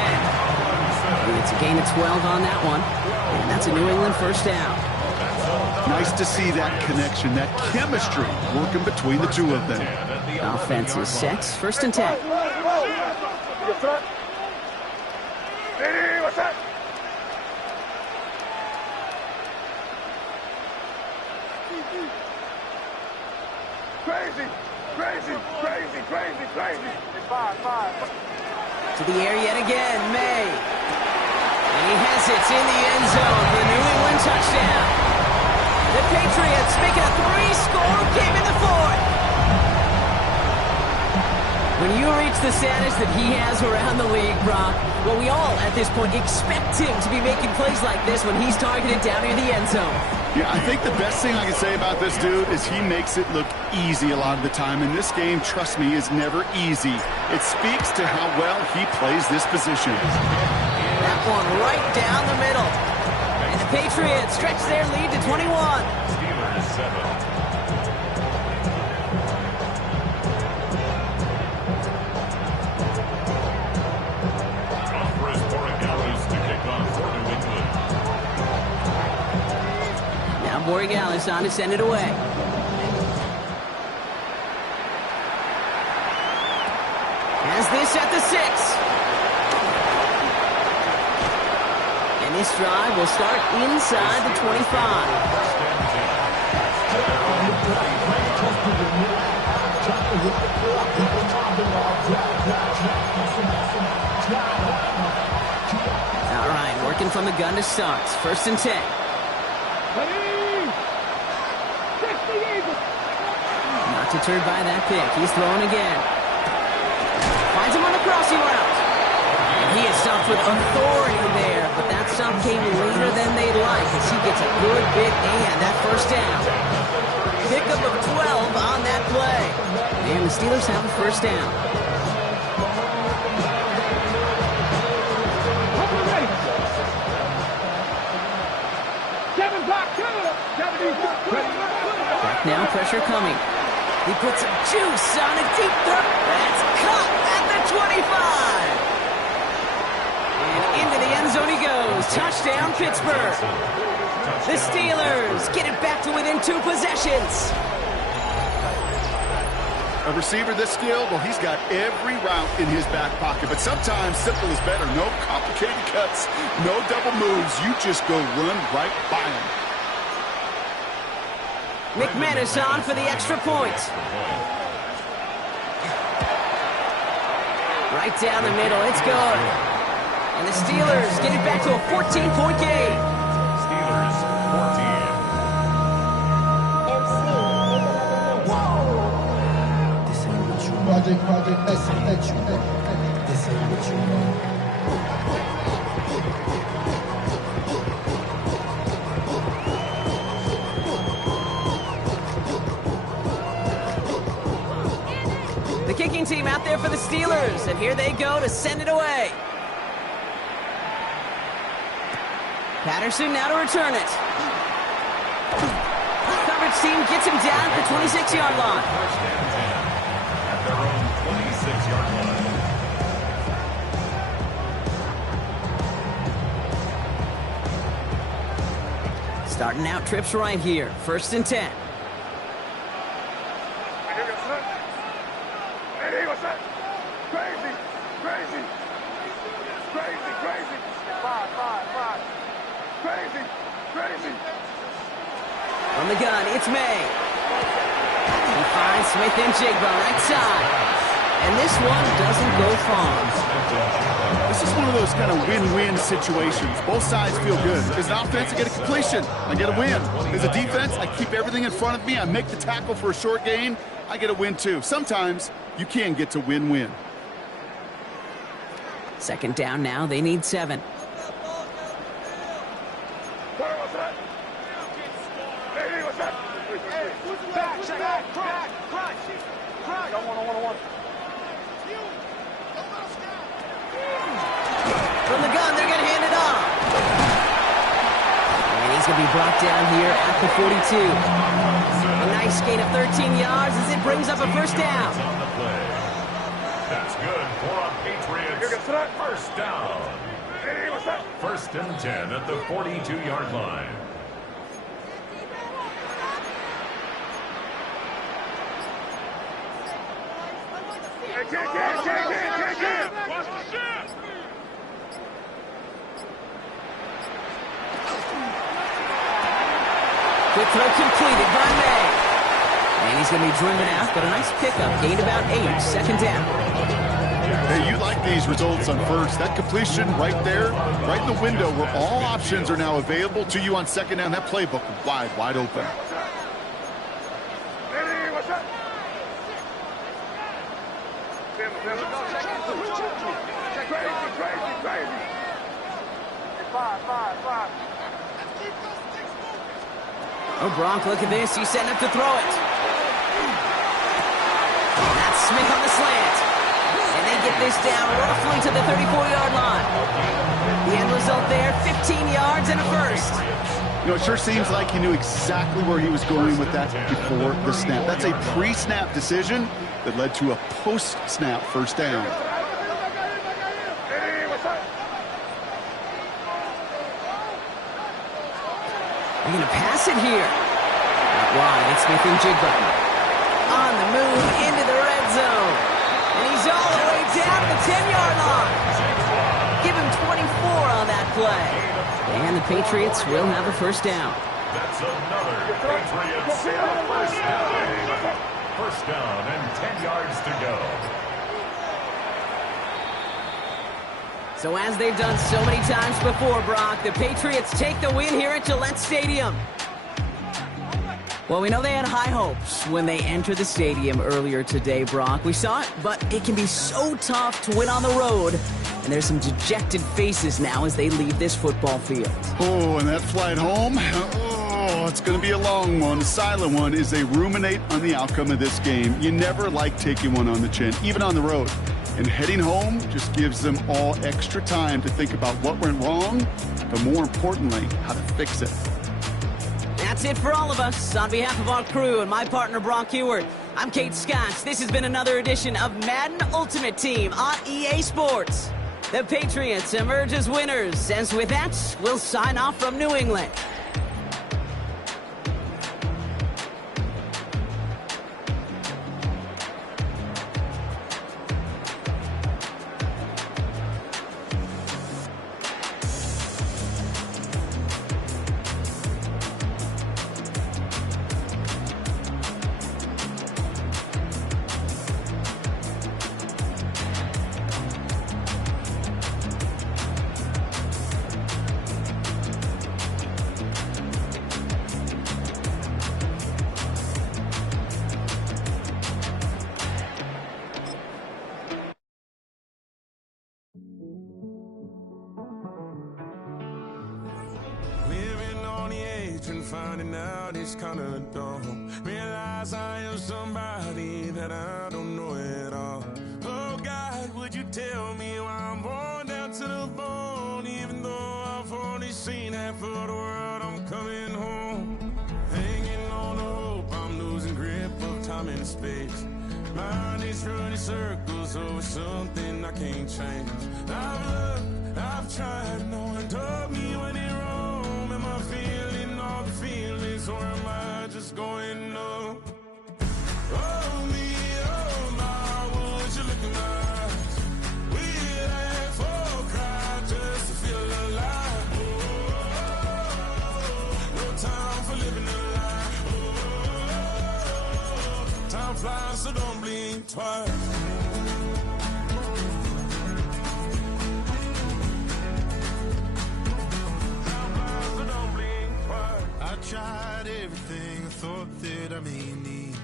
And it's a gain of 12 on that one. And that's a New England 1st down. Nice to see that connection, that chemistry working between the two of them. Offense is set. 1st and 10. Hey, what's that? Crazy. Crazy, crazy, crazy, crazy. Five. To the air yet again, May. And he has it in the end zone for the New England touchdown. The Patriots making a 3-score game in the fourth. When you reach the status that he has around the league, Brock, well, we all at this point expect him to be making plays like this when he's targeted down near the end zone. Yeah, I think the best thing I can say about this dude is he makes it look easy a lot of the time. And this game, trust me, is never easy. It speaks to how well he plays this position. That one right down the middle. And the Patriots stretch their lead to 21. Steelers 7. Borregales on to send it away. Has this at the 6. And this drive will start inside the 25. All right, working from the gun to start. 1st and 10. Not deterred by that pick. He's throwing again. Finds him on the crossing route. And he is stopped with authority there, but that stop came later than they'd like as he gets a good bit and that 1st down. Pickup of 12 on that play. And the Steelers have a 1st down. Back now, pressure coming. He puts some juice on a deep throw. That's caught at the 25. And into the end zone he goes. Touchdown, Pittsburgh. The Steelers get it back to within 2 possessions. A receiver this skilled, well, he's got every route in his back pocket. But sometimes simple is better. No complicated cuts, no double moves. You just go run right by him. McManus on for the extra point. Right down the middle, it's good. And the Steelers get it back to a 14-point game. Steelers 14. Project, this ain't what you want. The kicking team out there for the Steelers, and here they go to send it away. Patterson now to return it. Coverage team gets him down at the 26-yard line. At their own 26-yard line. Starting out trips right here. 1st and 10. From the gun, it's May. He finds Smith and Jigba right side. And this one doesn't go far. This is one of those kind of win-win situations. Both sides feel good. As an offense, I get a completion. I get a win. As a defense, I keep everything in front of me. I make the tackle for a short gain. I get a win, too. Sometimes you can get to win-win. 2nd down now. They need 7. From the gun, they're going to hand it off. And he's going to be brought down here at the 42. A nice gain of 13 yards as it brings up a 1st down. That's good for a Patriots 1st down. 1st and 10 at the 42-yard line. Quick throw completed by May. And he's going to be driven out, but a nice pickup. Gained about 8, second down. Hey, you like these results on first. That completion right there, right in the window where all options are now available to you on second down. That playbook wide open. Hey, what's up? Crazy. Five. Oh, Gronk, look at this. He's setting up to throw it. That's Smith on the slant. And they get this down roughly to the 34-yard line. The end result there, 15 yards and a first. You know, it sure seems like he knew exactly where he was going with that before the snap. That's a pre-snap decision that led to a post-snap first down. They're going to pass it here. Out wide, it's Smith and Jigba. On the move into the red zone. And he's all the way down the 10-yard line. Give him 24 on that play. And the Patriots will have a first down. That's another Patriots first down. First down and 10 yards to go. So as they've done so many times before, Brock, the Patriots take the win here at Gillette Stadium. Well, we know they had high hopes when they entered the stadium earlier today, Brock. We saw it, but it can be so tough to win on the road. And there's some dejected faces now as they leave this football field. Oh, and that flight home, it's going to be a long one. A silent one is they ruminate on the outcome of this game. You never like taking one on the chin, even on the road. And heading home just gives them all extra time to think about what went wrong, but more importantly, how to fix it. That's it for all of us. On behalf of our crew and my partner, Brock Hewart, I'm Kate Scotch. This has been another edition of Madden Ultimate Team on EA Sports. The Patriots emerge as winners. As with that, we'll sign off from New England. Finding out it's kinda dumb. Realize I am somebody that I don't know at all. Oh God, would you tell me why I'm worn down to the bone? Even though I've only seen half of the world, I'm coming home. Hanging on to hope, I'm losing grip of time and space. Mind is running circles over something I can't change. I've looked, I've tried, no one told me when it wrong. Am I feeling all the feelings, or am I just going up? Oh me, oh my, would you look in my eyes? We laugh or cry just to feel alive. Oh, no time for living a lie. Oh, time flies, so don't blink twice. I tried everything I thought that I may need.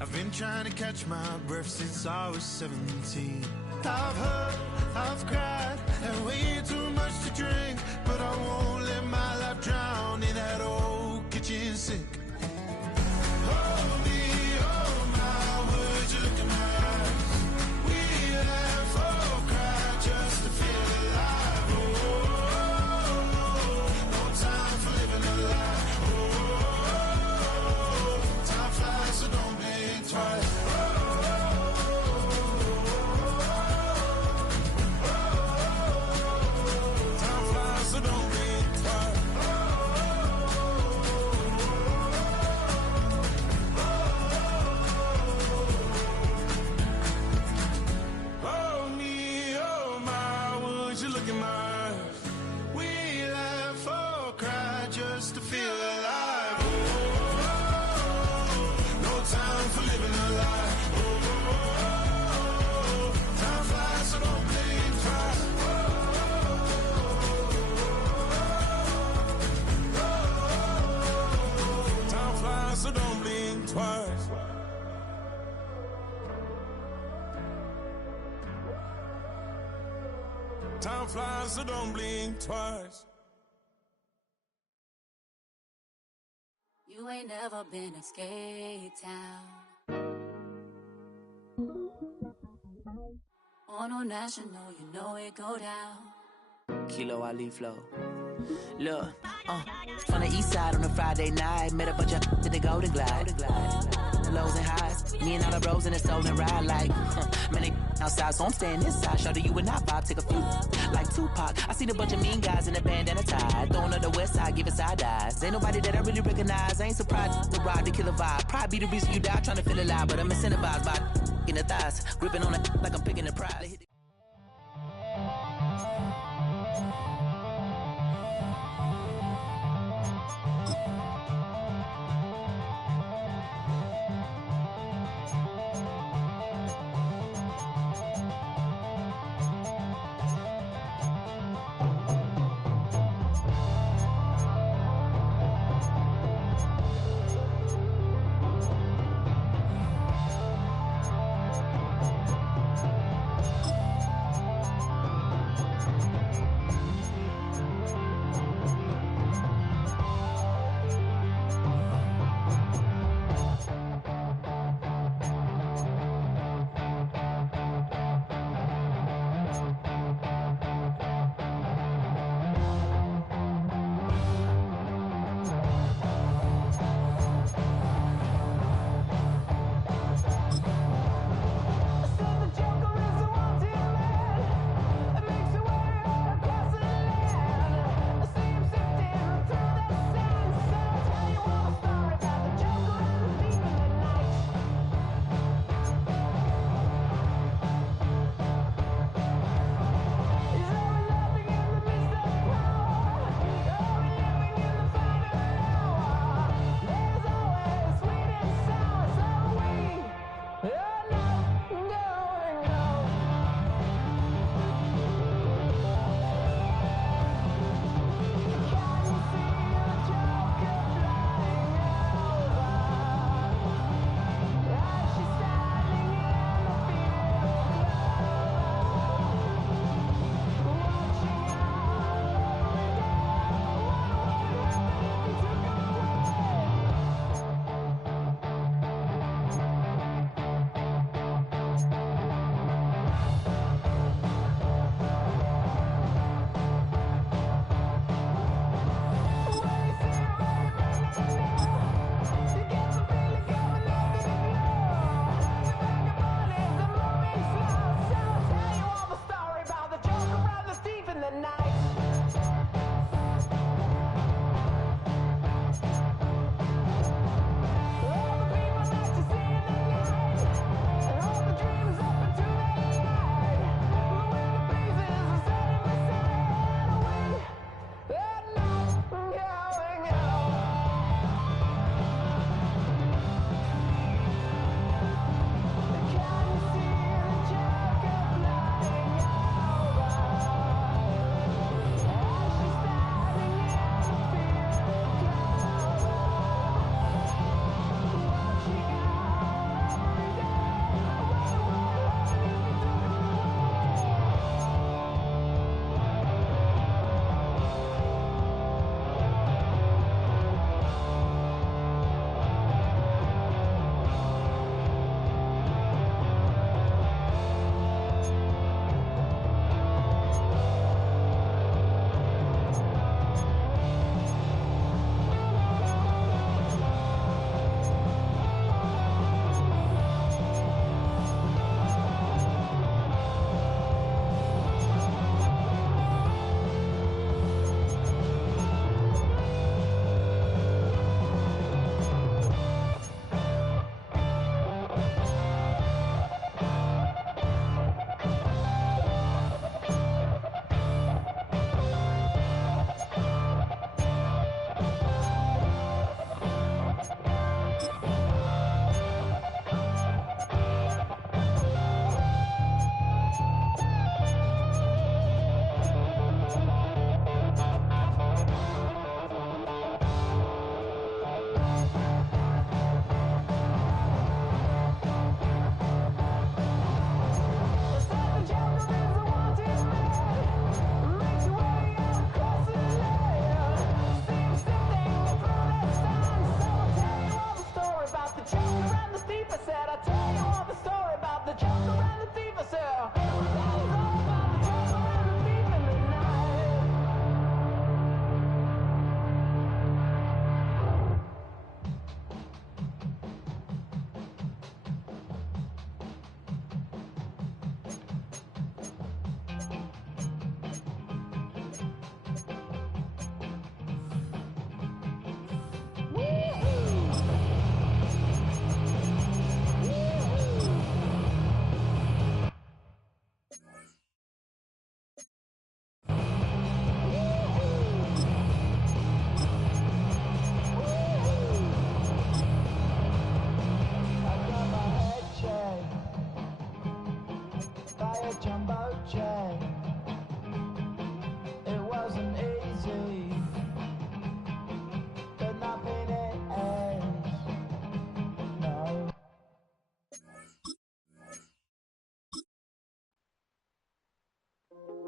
I've been trying to catch my breath since I was 17. I've hurt, I've cried, and way too much to drink. But I won't let my life drown in that old kitchen sink. Oh me, oh my, would you look in my eyes? We laugh or cry just to feel alive. Oh, no time for living a lie. So don't blink twice. Time time flies, so don't blink twice. You ain't never been to Skate Town. On no national, you know it go down. Kilo Ali flow. Look, from the east side on a Friday night, met a bunch of to the Golden Glide. The lows and highs, me and all the bros in the stolen ride like, man, they outside, so I'm staying inside. Show you and I vibe, take a few, like Tupac. I seen a bunch of mean guys in a bandana tie, throwing up the west side, giving side eyes. Ain't nobody that I really recognize, I ain't surprised to ride the killer vibe. Probably be the reason you die, trying to feel alive, but I'm incentivized by in the thighs, gripping on it like I'm picking the prize.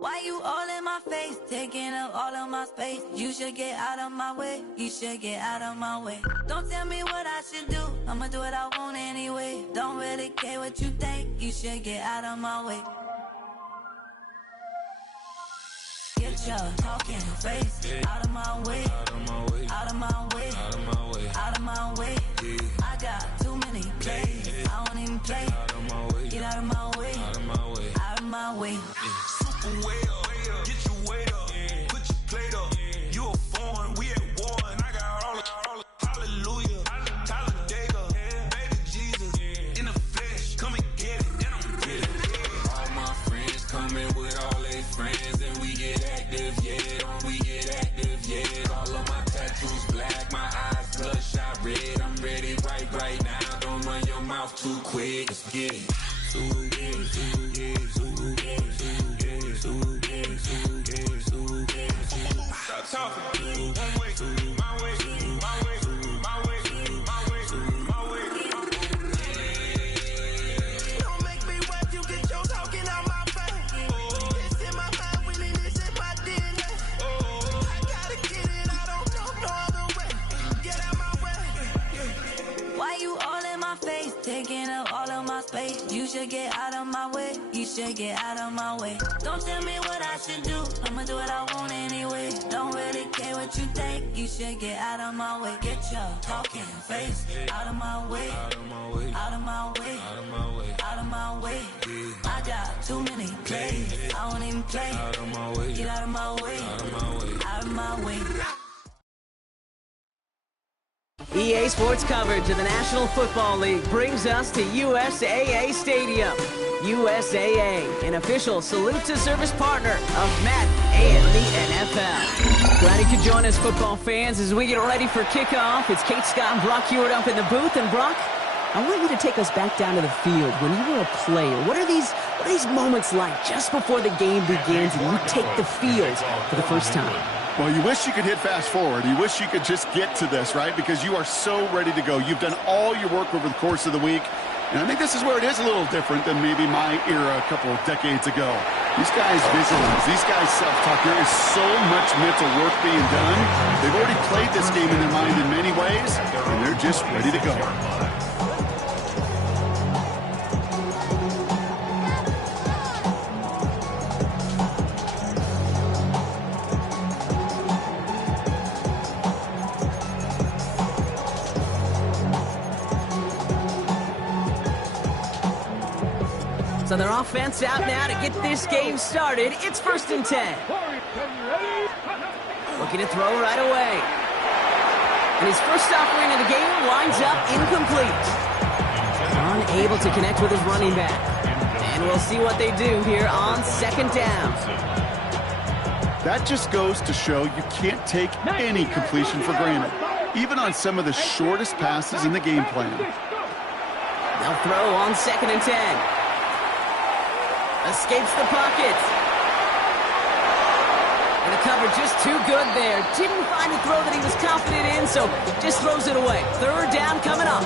Why you all in my face, taking up all of my space? You should get out of my way, you should get out of my way. Don't tell me what I should do, I'ma do what I want anyway. Don't really care what you think, you should get out of my way. Get your talking face out of my way, out of my way, out of my way, out of my way, out of my way. I got too many plays, I don't even play. Get out of my way, out of my way, out of my way. Super way up, get your weight up, put your plate up. You a foreign, we at war, and I got all the hallelujah, Talladega, baby Jesus, in the flesh, come and get it, and I'm get it. All my friends coming with all their friends, and we get active, yeah, we get active, yeah. All of my tattoos black, my eyes bloodshot red. I'm ready right now. Don't run your mouth too quick. Let's get it. Stop talking. One way, my way, my way, my way, my way, my way. Don't make me wet, you get your talking out my face. It's in my mind, winning this in my DNA. I gotta get it, I don't know no other way. Get out my way. Why you all in my face, taking up all of my space? You should get out of my way, you should get out of my way. Don't tell me what I should do, I'ma do what I want anyway. Don't really care what you think, you should get out of my way. Get your talking face out of my way, out of my way, out of my way, out of my way, out of my way. I got too many plays, I don't even play. Out of my way, get out of my way, out of my way, out of my way. EA Sports coverage of the National Football League brings us to USAA Stadium. USAA, an official salute-to-service partner of Madden and the NFL. Glad you could join us, football fans, as we get ready for kickoff. It's Kate Scott and Brock Hewitt up in the booth. And Brock, I want you to take us back down to the field. When you were a player, what are these moments like just before the game begins and you take the field for the first time? Well, you wish you could hit fast forward. You wish you could just get to this, right? Because you are so ready to go. You've done all your work over the course of the week. And I think this is where it is a little different than maybe my era a couple of decades ago. These guys visualize. These guys self-talk. There is so much mental work being done. They've already played this game in their mind in many ways, and they're just ready to go. So their offense out now to get this game started. It's 1st and 10. Looking to throw right away. And his first offering of the game winds up incomplete. Unable to connect with his running back. And we'll see what they do here on 2nd down. That just goes to show you can't take any completion for granted, even on some of the shortest passes in the game plan. They'll throw on 2nd and 10. Escapes the pocket. And the cover just too good there. Didn't find a throw that he was confident in, so just throws it away. 3rd down coming up.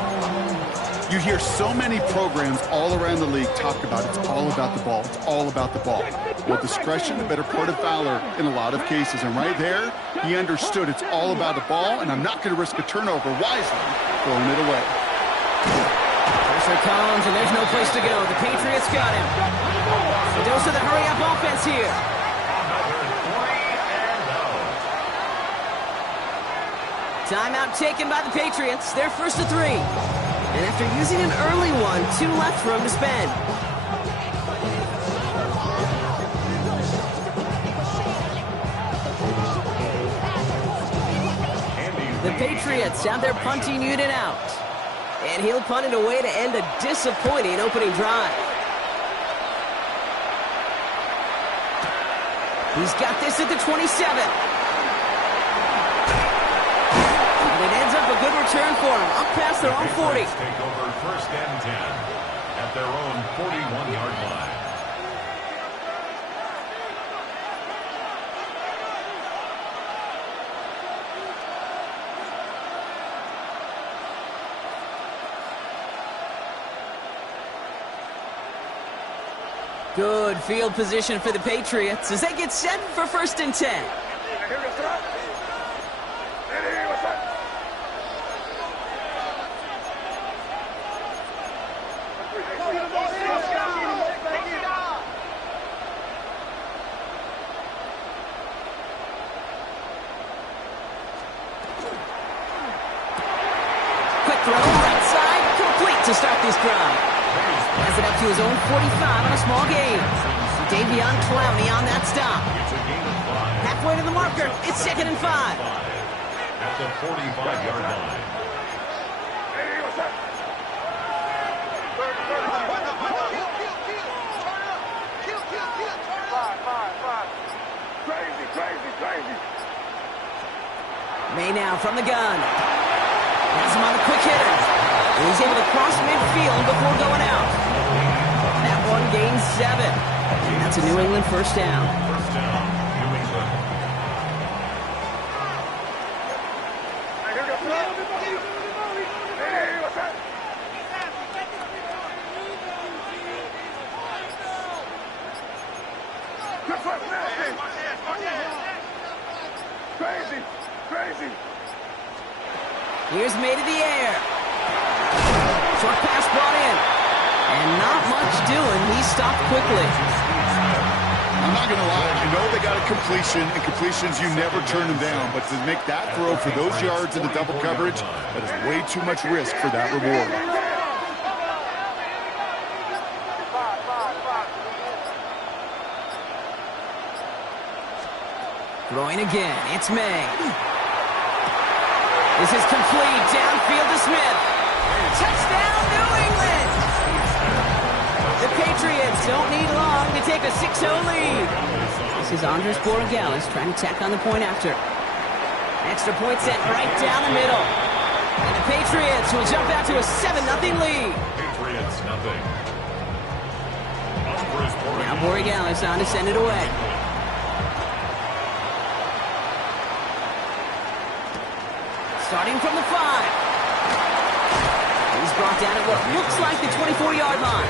You hear so many programs all around the league talk about it's all about the ball. It's all about the ball. Well, discretion, the better part of valor in a lot of cases. And right there, he understood it's all about the ball, and I'm not going to risk a turnover wisely, throwing it away. Pressure comes, and there's no place to go. The Patriots got him. A dose of the hurry-up offense here. Timeout taken by the Patriots. They're 1st and 3. And after using an early one, 2 left for him to spend. The Patriots have their punting unit out. And he'll punt it away to end a disappointing opening drive. He's got this at the 27. And it ends up a good return for him. Up past their own 40. Take over 1st and 10 at their own 41-yard line. Good field position for the Patriots as they get set for 1st and 10. Quick throw, right side, complete to start this drive. Has it up to his own 45 on a small gain. Davion Clowney on that stop. Halfway to the marker, it's 2nd and 5. At the 45-yard line. Crazy. May now from the gun. Has him on a quick hitter. And he's able to cross midfield before going out. That one gains 7. And that's a New England 1st down. First down, New England. Crazy. Here's May to the air. Short pass brought in. And not much doing. He stopped quickly. I'm not going to lie. I know they got a completion, and completions, you never turn them down. But to make that throw for those yards in the double coverage, that is way too much risk for that reward. Throwing again. It's May. This is complete. Downfield to Smith. Touchdown, New England! The Patriots don't need long to take a 6-0 lead. This is Andres Borregales trying to tack on the point after. Extra point set right down the middle. And the Patriots will jump out to a 7-0 lead. Patriots, nothing. Now Borregales on to send it away. Starting from the 5. He's brought down at what looks like the 24-yard line.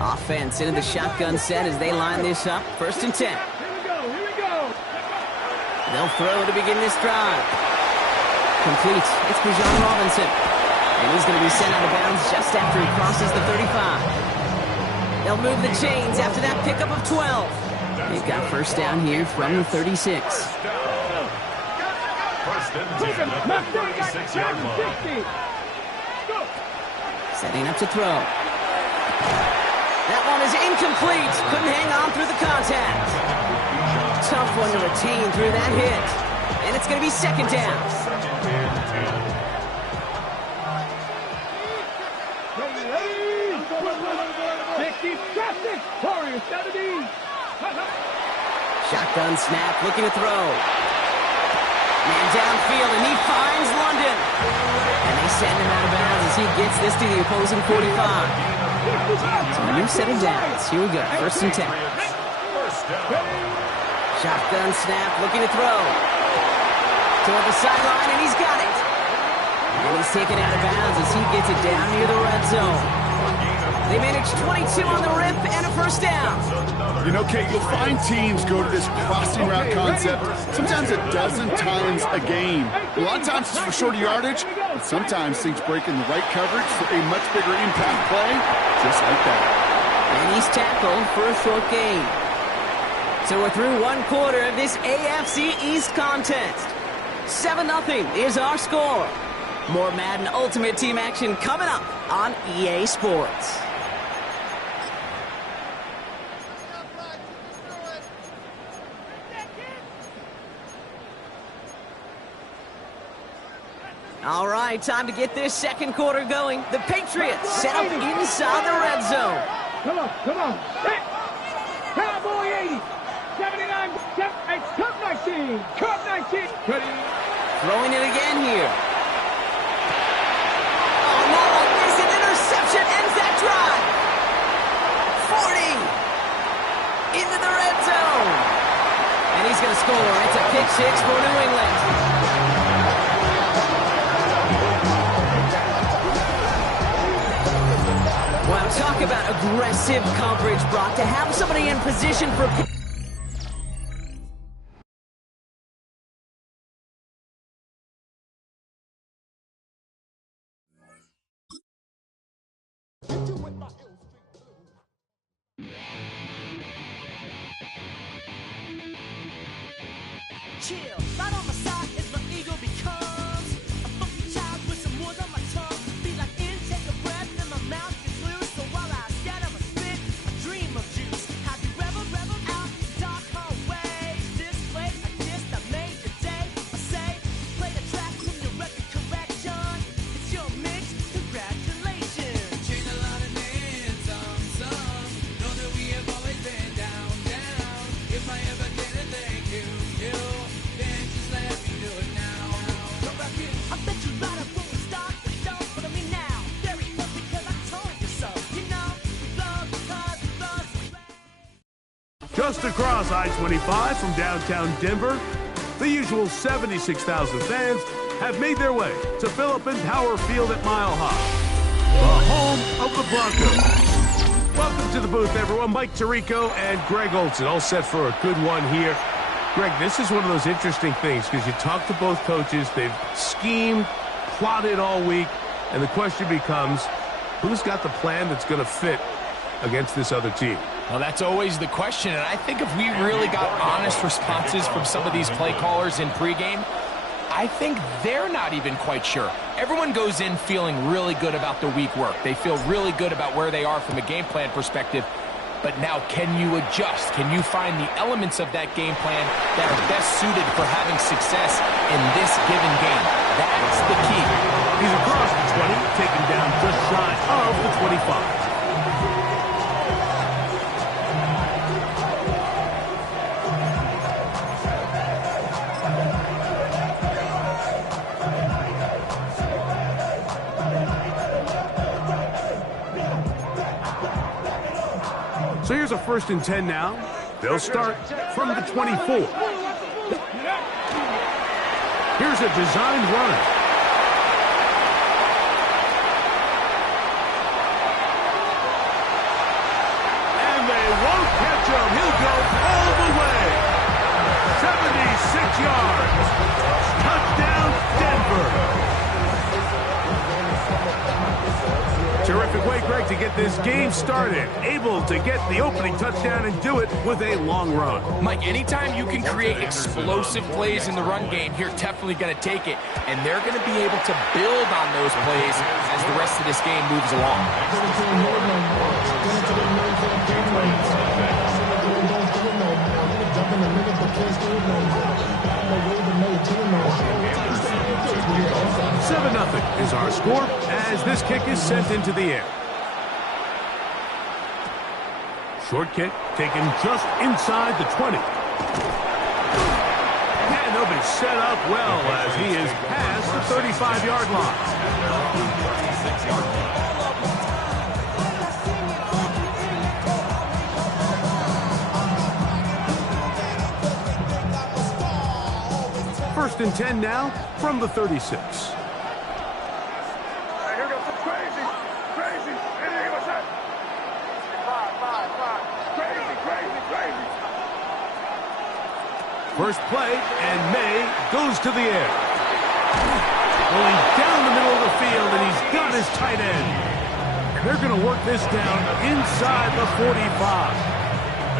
Offense into the shotgun set as they line this up. 1st and 10. They'll throw to begin this drive. Complete. It's Bijan Robinson. And he's going to be sent out of bounds just after he crosses the 35. They'll move the chains after that pickup of 12. They've got 1st down here from the 36. 1st and 10 at the 36-yard line. Setting up to throw. That one is incomplete. Couldn't hang on through the contact. Tough one to retain through that hit. And it's going to be 2nd down. Shotgun snap, looking to throw. Man downfield, and he finds London. And they send him out of bounds as he gets this to the opposing 45. So a new set of downs. Here we go, 1st and 10. Shotgun snap, looking to throw. Toward the sideline, and he's got it. And he's taken out of bounds as he gets it down near the red zone. They managed 22 on the rip and a 1st down. You know, Kate, you'll find teams go to this crossing route concept sometimes a dozen times a game. A lot of times it's for shorter yardage, but sometimes things break in the right coverage for a much bigger impact play, just like that. And he's tackled for a short gain. So we're through 1 quarter of this AFC East contest. 7-0 is our score. More Madden Ultimate Team action coming up on EA Sports. All right, time to get this 2nd quarter going. The Patriots set up inside the red zone. Come on. Hey, Cowboy 80. 79, it's Cup 19. Cup 19. Ready? Throwing it again here. Oh, not like this. An interception ends the he's going to score. It's a pick six for New England. Wow, talk about aggressive coverage, Brock. To have somebody in position for... Chill, right on my side is my ego becomes a funky child with some wood on my tongue. Feel like intake a breath and my mouth gets loose. So while I scatter my spit, I dream of juice. Have you rebel out in dark hallways? This place I kissed, I made your day. I say, play the track from your record collection. It's your mix, congratulations. Change a lot of names, some know that we have always been down. If I ever didn't thank you. Just across I-25 from downtown Denver, the usual 76,000 fans have made their way to Philip and Power Field at Mile High, the home of the Broncos. Welcome to the booth, everyone. Mike Tirico and Greg Olson, all set for a good one here. Greg, this is one of those interesting things because you talk to both coaches. They've schemed, plotted all week, and the question becomes, who's got the plan that's going to fit against this other team? Well, that's always the question, and I think if we really got honest responses from some of these play callers in pregame, I think they're not even quite sure. Everyone goes in feeling really good about the week work. They feel really good about where they are from a game plan perspective. But now, can you adjust? Can you find the elements of that game plan that are best suited for having success in this given game? That's the key. He's across the 20, taken down just shy of the 25. So here's a 1st and 10 now. They'll start from the 24. Here's a designed run. And they won't catch him. He'll go all the way. 76 yards. Touchdown, Denver. Terrific way, Greg, to get this game started. Able to get the opening touchdown and do it with a long run. Mike, anytime you can create explosive plays in the run game, you're definitely going to take it. And they're going to be able to build on those plays as the rest of this game moves along. Seven 7-0 is our score as this kick is sent into the air. Short kick taken just inside the 20. And they'll be set up well as he is past the 35-yard line. First and 10 now from the 36. First play, and May goes to the air. Going down the middle of the field, and he's got his tight end. And they're going to work this down inside the 45.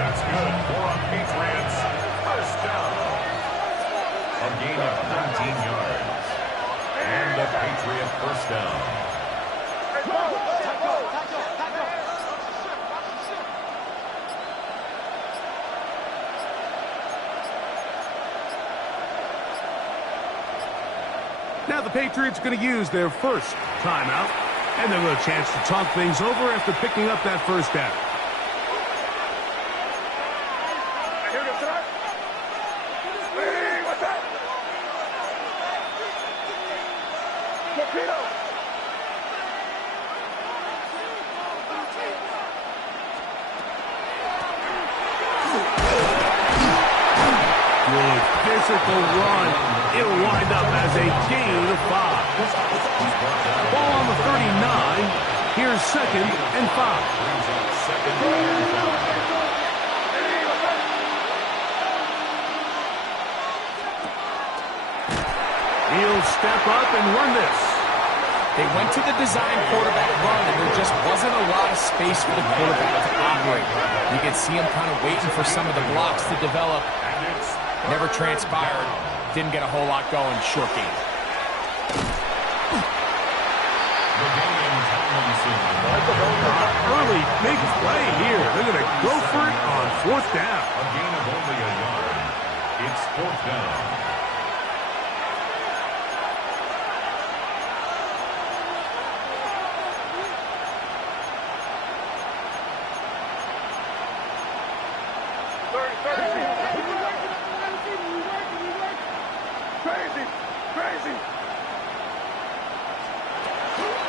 That's good for a Patriots first down. A gain of 19 yards. And a Patriot first down. Now the Patriots going to use their first timeout, and they'll have a chance to talk things over after picking up that first down. bicycle run. It'll wind up as a gain of 5. Ball on the 39. Here's 2nd and 5. He'll step up and run this. They went to the design quarterback run, and there just wasn't a lot of space for the quarterback to operate. You could see him kind of waiting for some of the blocks to develop. Never transpired. Didn't get a whole lot going. Short game. Early big play here. They're going to go for it on 4th down. A gain of only a yard. It's 4th down.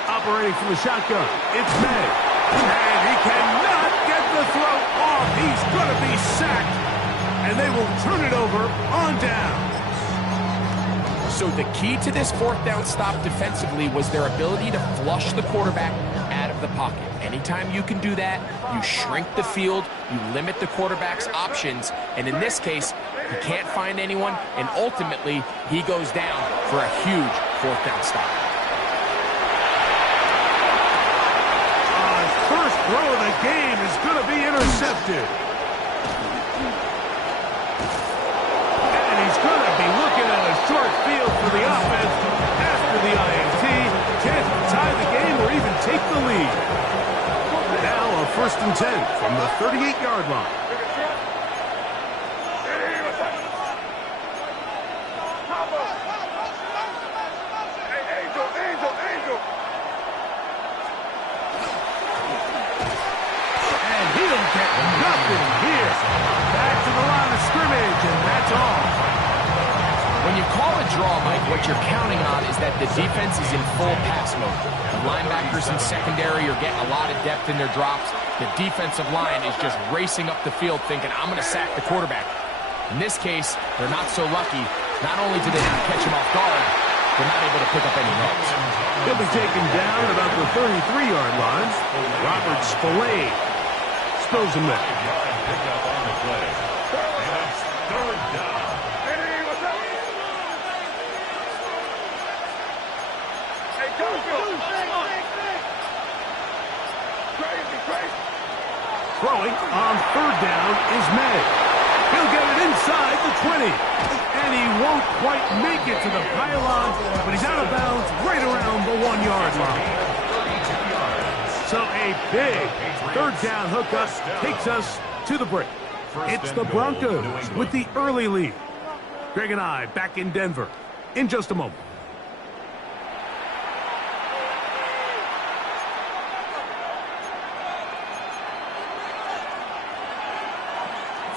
Operating from the shotgun, it's May. And he cannot get the throw off. He's going to be sacked. And they will turn it over on down. So the key to this 4th down stop defensively was their ability to flush the quarterback out of the pocket. Anytime you can do that, you shrink the field, you limit the quarterback's options, and in this case, he can't find anyone, and ultimately, he goes down for a huge 4th down stop. First throw of the game is going to be intercepted. And he's going to be looking at a short field for the offense after the INT. Can't tie the game or even take the lead. Now a 1st and 10 from the 38-yard line. When you call a draw, Mike, what you're counting on is that the defense is in full pass mode. The linebackers in secondary are getting a lot of depth in their drops. The defensive line is just racing up the field thinking, I'm going to sack the quarterback. In this case, they're not so lucky. Not only do they not catch him off guard, they're not able to pick up any yards. He'll be taken down at about the 33-yard line. Robert Spillane spills him there. Throwing on 3rd down is May. He'll get it inside the 20. And he won't quite make it to the pylon, but he's out of bounds right around the 1-yard line. So a big 3rd down hookup takes us to the break. It's the Broncos with the early lead. Greg and I back in Denver in just a moment.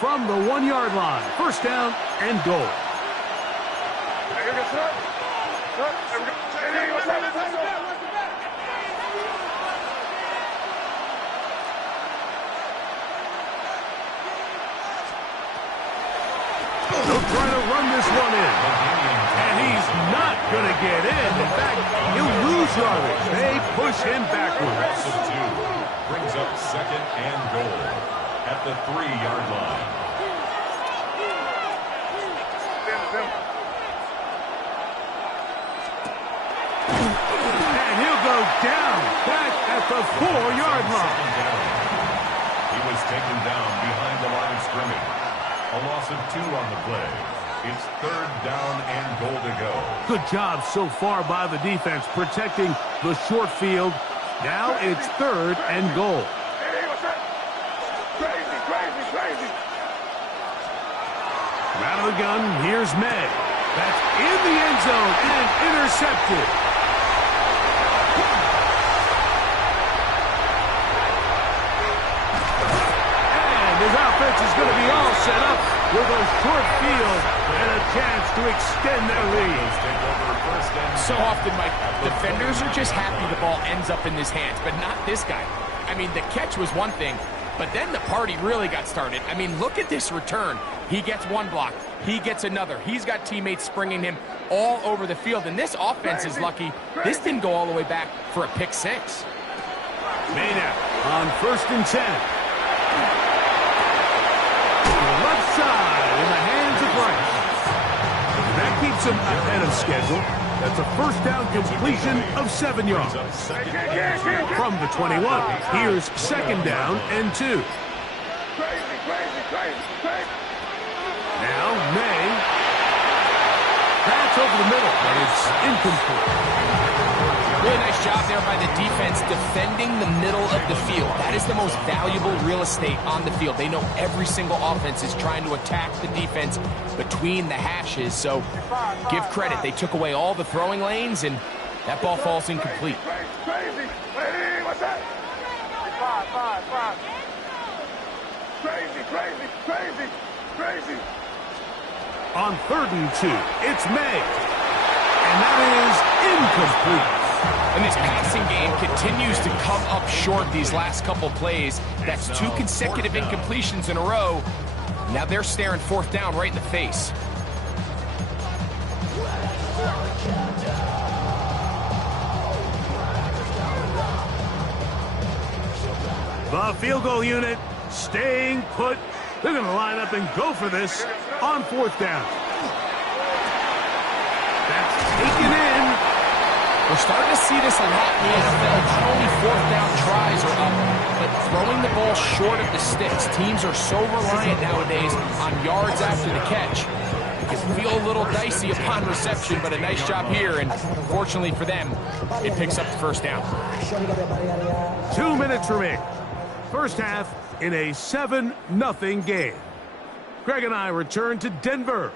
From the 1-yard line, 1st down and goal. They'll try to run this one in. And he's not going to get in. In fact, he'll lose yardage. They push him backwards. Brings up 2nd and goal at the 3-yard line. And he'll go down back at the 4-yard line. He was taken down behind the line of scrimmage. A loss of 2 on the play. It's 3rd down and goal to go. Good job so far by the defense protecting the short field. Now it's 3rd and goal. Out of the gun, here's May. That's in the end zone and intercepted. And his offense is going to be all set up with a short field and a chance to extend their lead. So often, Mike, defenders are just happy the ball ends up in his hands, but not this guy. I mean, the catch was one thing. But then the party really got started. I mean, look at this return. He gets one block. He gets another. He's got teammates springing him all over the field. And this offense is lucky. This didn't go all the way back for a pick six. Maynard on 1st and 10. Left side in the hands of Rice. That keeps him ahead of schedule. That's a first down completion of 7 yards. From the 21, here's 2nd down and 2. Now May. That's over the middle, but it's incomplete. Really nice job there by the defense defending the middle of the field. That is the most valuable real estate on the field. They know every single offense is trying to attack the defense between the hashes. So give credit. They took away all the throwing lanes, and that ball falls incomplete. Crazy. Hey, what's that? 5. Crazy. On 3rd and 2, it's May. And that is incomplete. And this passing game continues to come up short these last couple plays. That's 2 consecutive incompletions in a row. Now they're staring 4th down right in the face. The field goal unit staying put. They're going to line up and go for this on 4th down. That's taken in. We're starting to see this a lot in the NFL. Not only 4th down tries are up, but throwing the ball short of the sticks. Teams are so reliant nowadays on yards after the catch. It can feel a little dicey upon reception, but a nice job here, and fortunately for them, it picks up the 1st down. 2 minutes remain. First half in a 7-0 game. Greg and I return to Denver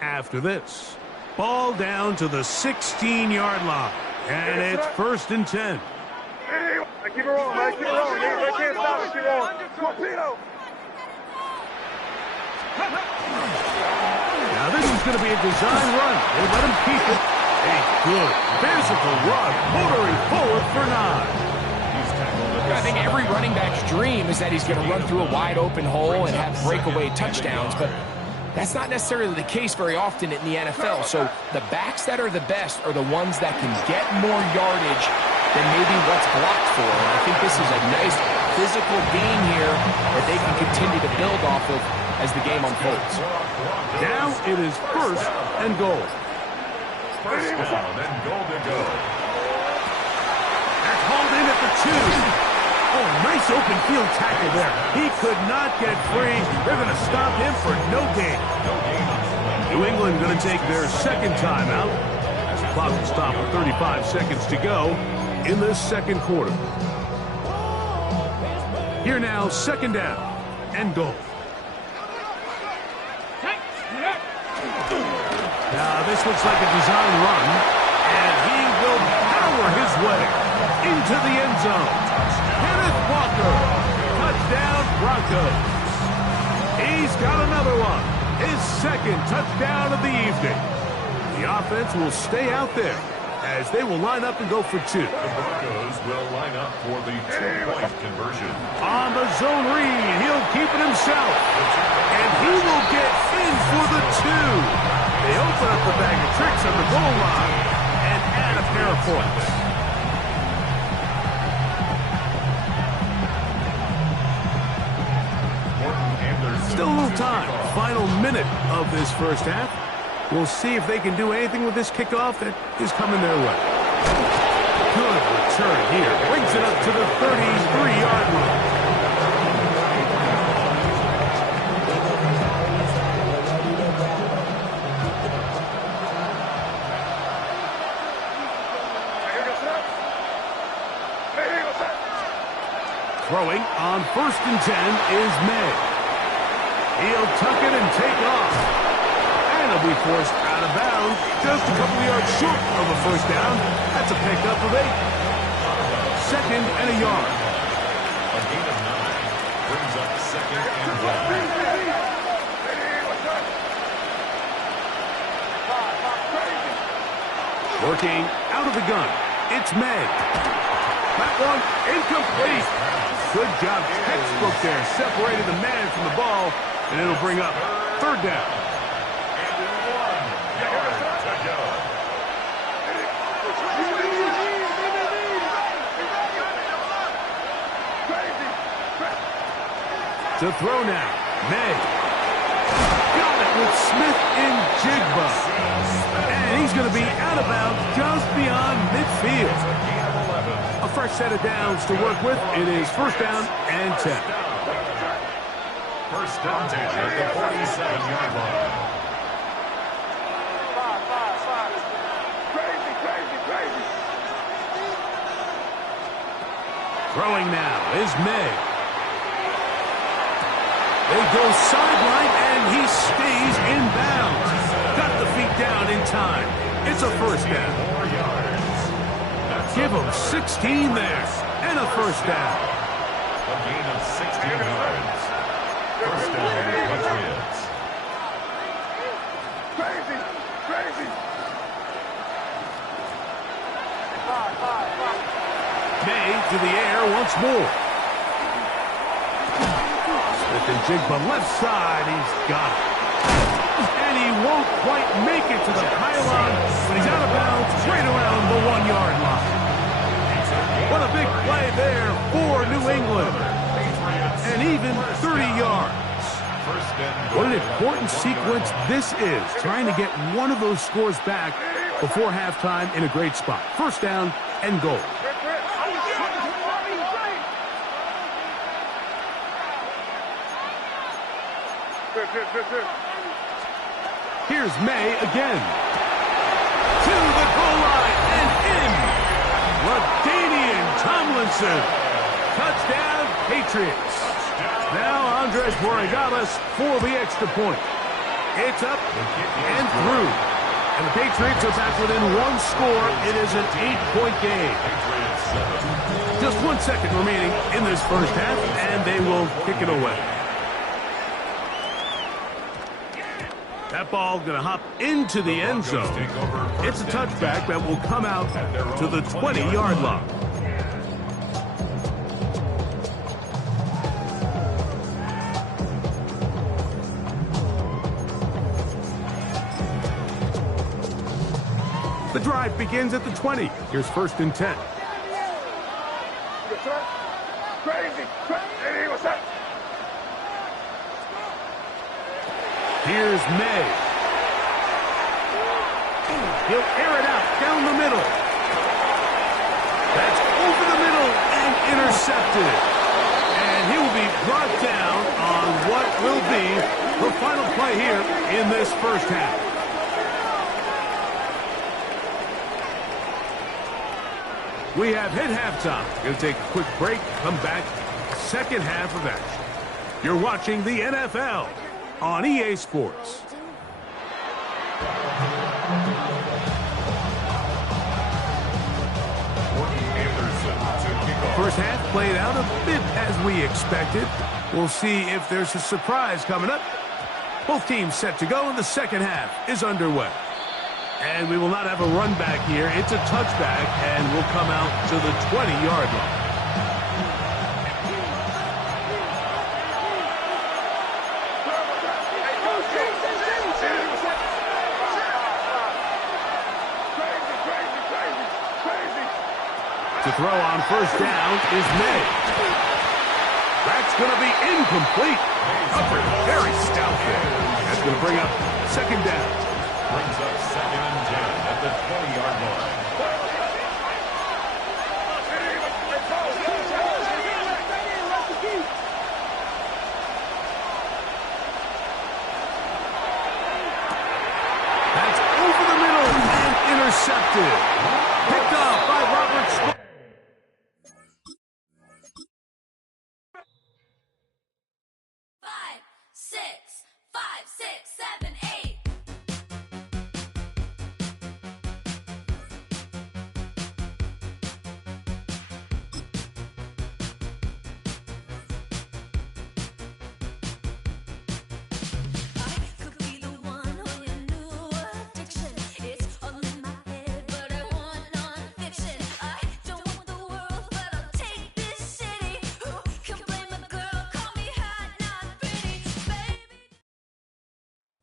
after this. Ball down to the 16-yard line, and it's 1st and 10. Hey, keep it rolling, man. Keep it rolling. They can't stop it. Keep it rolling. Torpedo. Now this is going to be a design run. They let him keep it. A good physical run, motoring forward for 9. I think every running back's dream is that he's going to run through a wide open hole and have breakaway touchdowns, but that's not necessarily the case very often in the NFL. So the backs that are the best are the ones that can get more yardage than maybe what's blocked for. And I think this is a nice physical game here that they can continue to build off of as the game unfolds. Now it is 1st and goal. 1st down and goal to go. That's hauled in at the 2. Oh, nice open field tackle there. He could not get free. They're going to stop him for no gain. New England going to take their 2nd timeout as the clock will stop with 35 seconds to go in the 2nd quarter. Here now, 2nd down and goal. Now this looks like a design run, and he will power his way into the end zone. Walker, touchdown Broncos. He's got another one, his 2nd touchdown of the evening. The offense will stay out there as they will line up and go for 2. The Broncos will line up for the 2-point conversion. On the zone read, he'll keep it himself, and he will get in for the 2. They open up the bag of tricks on the goal line and add a pair of points. Still a little time. Final minute of this first half. We'll see if they can do anything with this kickoff that is coming their way. Good return here. Brings it up to the 33-yard line. Throwing on 1st and 10 is May. He'll tuck it and take off. And he'll be forced out of bounds just a couple of yards short of a 1st down. That's a pickup of 8. 2nd and a yard. A gain of 9 brings up 2nd and 1. Working out of the gun. It's May. That one incomplete. Good job, textbook there, separated the man from the ball, and it'll bring up third down. To throw now, May. Got it with Smith in Jigba. And he's going to be out of bounds just beyond midfield. A fresh set of downs to work with. It is first down and 10. First down 10 at the 47-yard line. Crazy. Throwing now is May. They go sideline, and he stays in bounds. Got the feet down in time. It's a first down. Give him 16 there, and a first down. A gain of 16 yards. First down, Patriots. Crazy. May to the air once more. Smith and Jigba left side. He's got it. And he won't quite make it to the pylon, but he's out of bounds right around the 1-yard line. What a big play there for New England. And even 30 yards. What an important sequence this is, trying to get one of those scores back before halftime in a great spot. First down and goal. Here's May again. To the goal line and in. LaDainian Tomlinson. Touchdown, Patriots. Now Andres Borregales for the extra point. It's up and through. And the Patriots are back within one score. It is an 8-point game. Just 1 second remaining in this first half, and they will kick it away. That ball going to hop into the end zone. It's a touchback that will come out to the 20-yard line. The drive begins at the 20. Here's first and 10. Crazy. Hey, what's up? Here's May. He'll air it out down the middle. That's over the middle and intercepted. And he will be brought down on what will be the final play here in this first half. We have hit halftime. Going to take a quick break, come back, second half of action. You're watching the NFL on EA Sports. First half played out a bit as we expected. We'll see if there's a surprise coming up. Both teams set to go, and the second half is underway. And we will not have a run back here. It's a touchback, and will come out to the 20-yard line. To throw on first down is May. That's going to be incomplete. Covered very stout there. That's going to bring up second down. Brings up second and 10 at the 20-yard line. That's over the middle and intercepted. Picked off by Robert Smith. 5, 6, 5, 7, 8.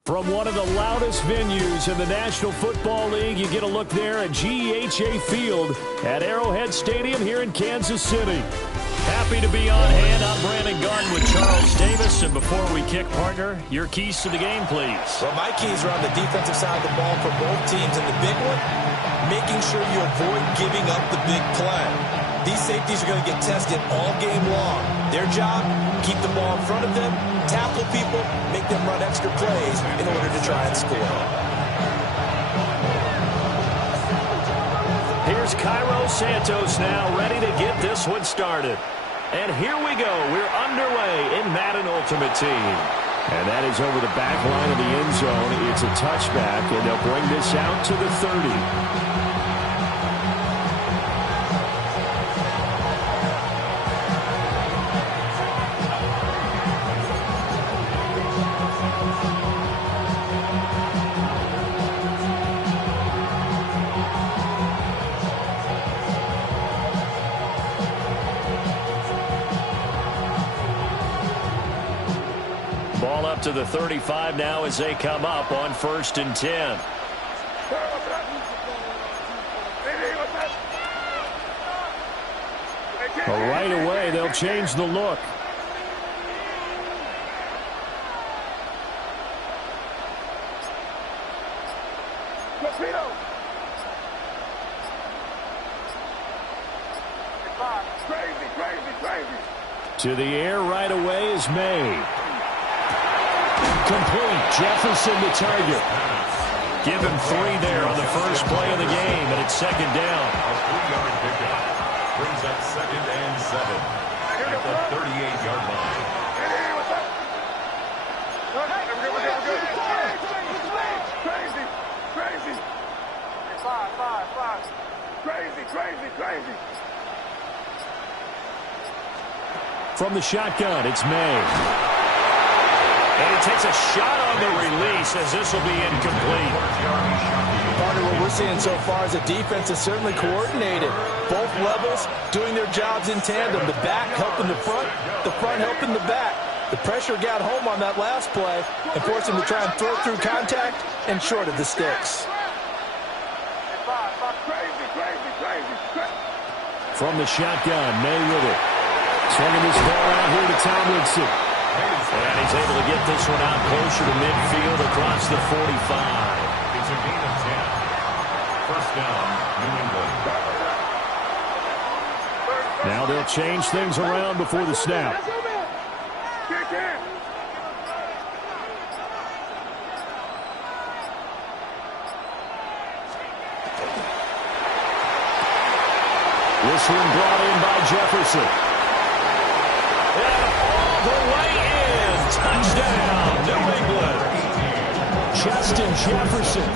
From one of the loudest venues in the National Football League, you get a look there at GEHA Field at Arrowhead Stadium here in Kansas City. Happy to be on hand. I'm Brandon Gunn with Charles Davis. And before we kick, partner, your keys to the game, please. Well, my keys are on the defensive side of the ball for both teams. And the big one, making sure you avoid giving up the big play. These safeties are going to get tested all game long. Their job, keep the ball in front of them, tackle people, make them run extra plays in order to try and score. Here's Cairo Santos now, ready to get this one started. And here we go. We're underway in Madden Ultimate Team. And that is over the back line of the end zone. It's a touchback, and they'll bring this out to the 30. Ball up to the 35 now as they come up on 1st and 10. Right away, they'll change the look. To the air right away is May. Complete. Jefferson the target. Give him 3 there on the first play of the game, and it's 2nd down. A 3-yard pickup. Brings up 2nd and 7 at the 38-yard line. Crazy. From the shotgun, it's May. And he takes a shot on the release as this will be incomplete. Part of what we're seeing so far is the defense is certainly coordinated. Both levels doing their jobs in tandem. The back helping the front helping the back. The pressure got home on that last play and forced him to try and throw through contact and short of the sticks. From the shotgun, May with it. Swinging this ball out here to Tomlinson. And he's able to get this one out closer to midfield across the 45. It's a gain of 10. First down, New England. Now they'll change things around before the snap. This one brought in by Jefferson. And all the way in. Touchdown, New England. Justin Jefferson,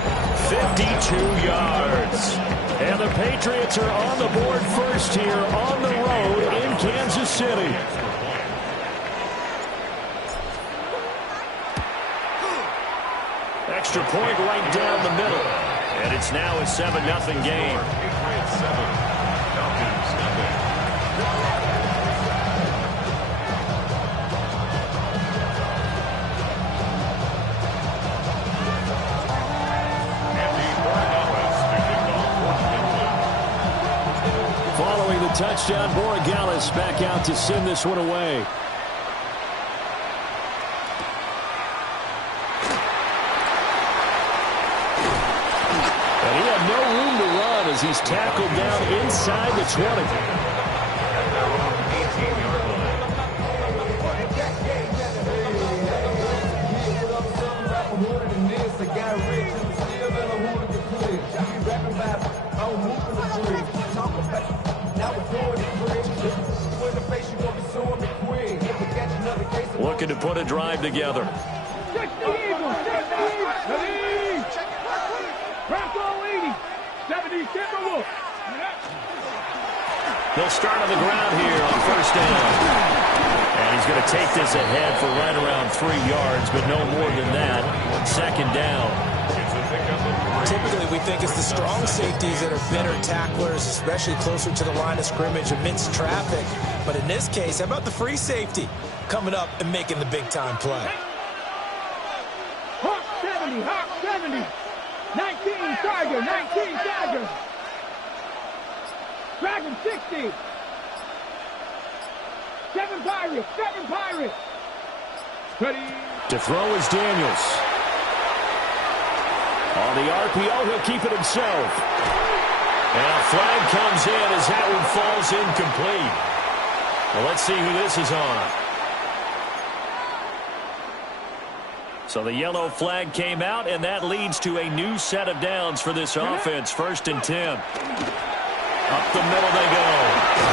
52 yards. And the Patriots are on the board first here on the road in Kansas City. Extra point right down the middle. And it's now a 7-0 game. Patriots 7, Falcons nothing. Following the touchdown, Borregales back out to send this one away. And he had no room to run as he's tackled down inside the 20. Looking to put a drive together. They'll start on the ground here on first down. And he's going to take this ahead for right around 3 yards, but no more than that. 2nd down. Typically, we think it's the strong safeties that are better tacklers, especially closer to the line of scrimmage amidst traffic. But in this case, how about the free safety coming up and making the big-time play? 70, Hawk 70. 19, Tiger, 19, Tiger. Dragon 60. 7 Pirates, 7 Pirates. Ready. To throw is Daniels. On the RPO, he'll keep it himself. And a flag comes in as that one falls incomplete. Well, let's see who this is on. So the yellow flag came out, and that leads to a new set of downs for this offense. 1st and 10. Up the middle they go.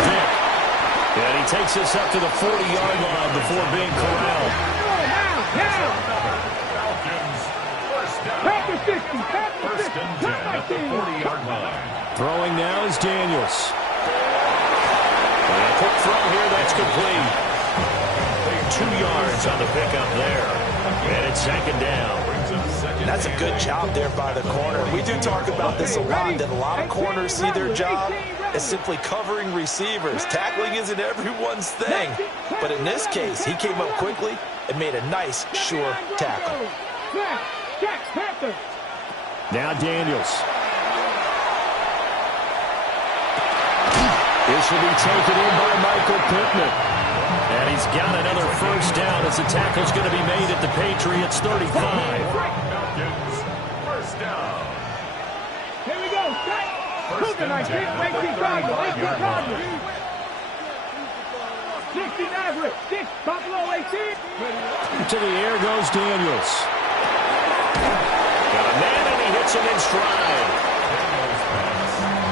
Vick. And he takes this up to the 40-yard line before being corralled. Throwing now is Daniels. And a quick throw here, that's complete. 2 yards on the pickup there. And it's 2nd down. That's a good job there by the corner. We do talk about this a lot, that a lot of corners see their job as simply covering receivers. Tackling isn't everyone's thing. But in this case, he came up quickly and made a nice, sure tackle. Now Daniels. This will be taken in by Michael Pittman. And he's got another 1st down as the tackle's going to be made at the Patriots 35. Falcons, 1st down. Here we go. Cougar 19, 18 Cardinals, 18 Cardinals. 60 Maverick, 6 Buffalo 18. To the air goes Daniels. Got a man and he hits him in stride.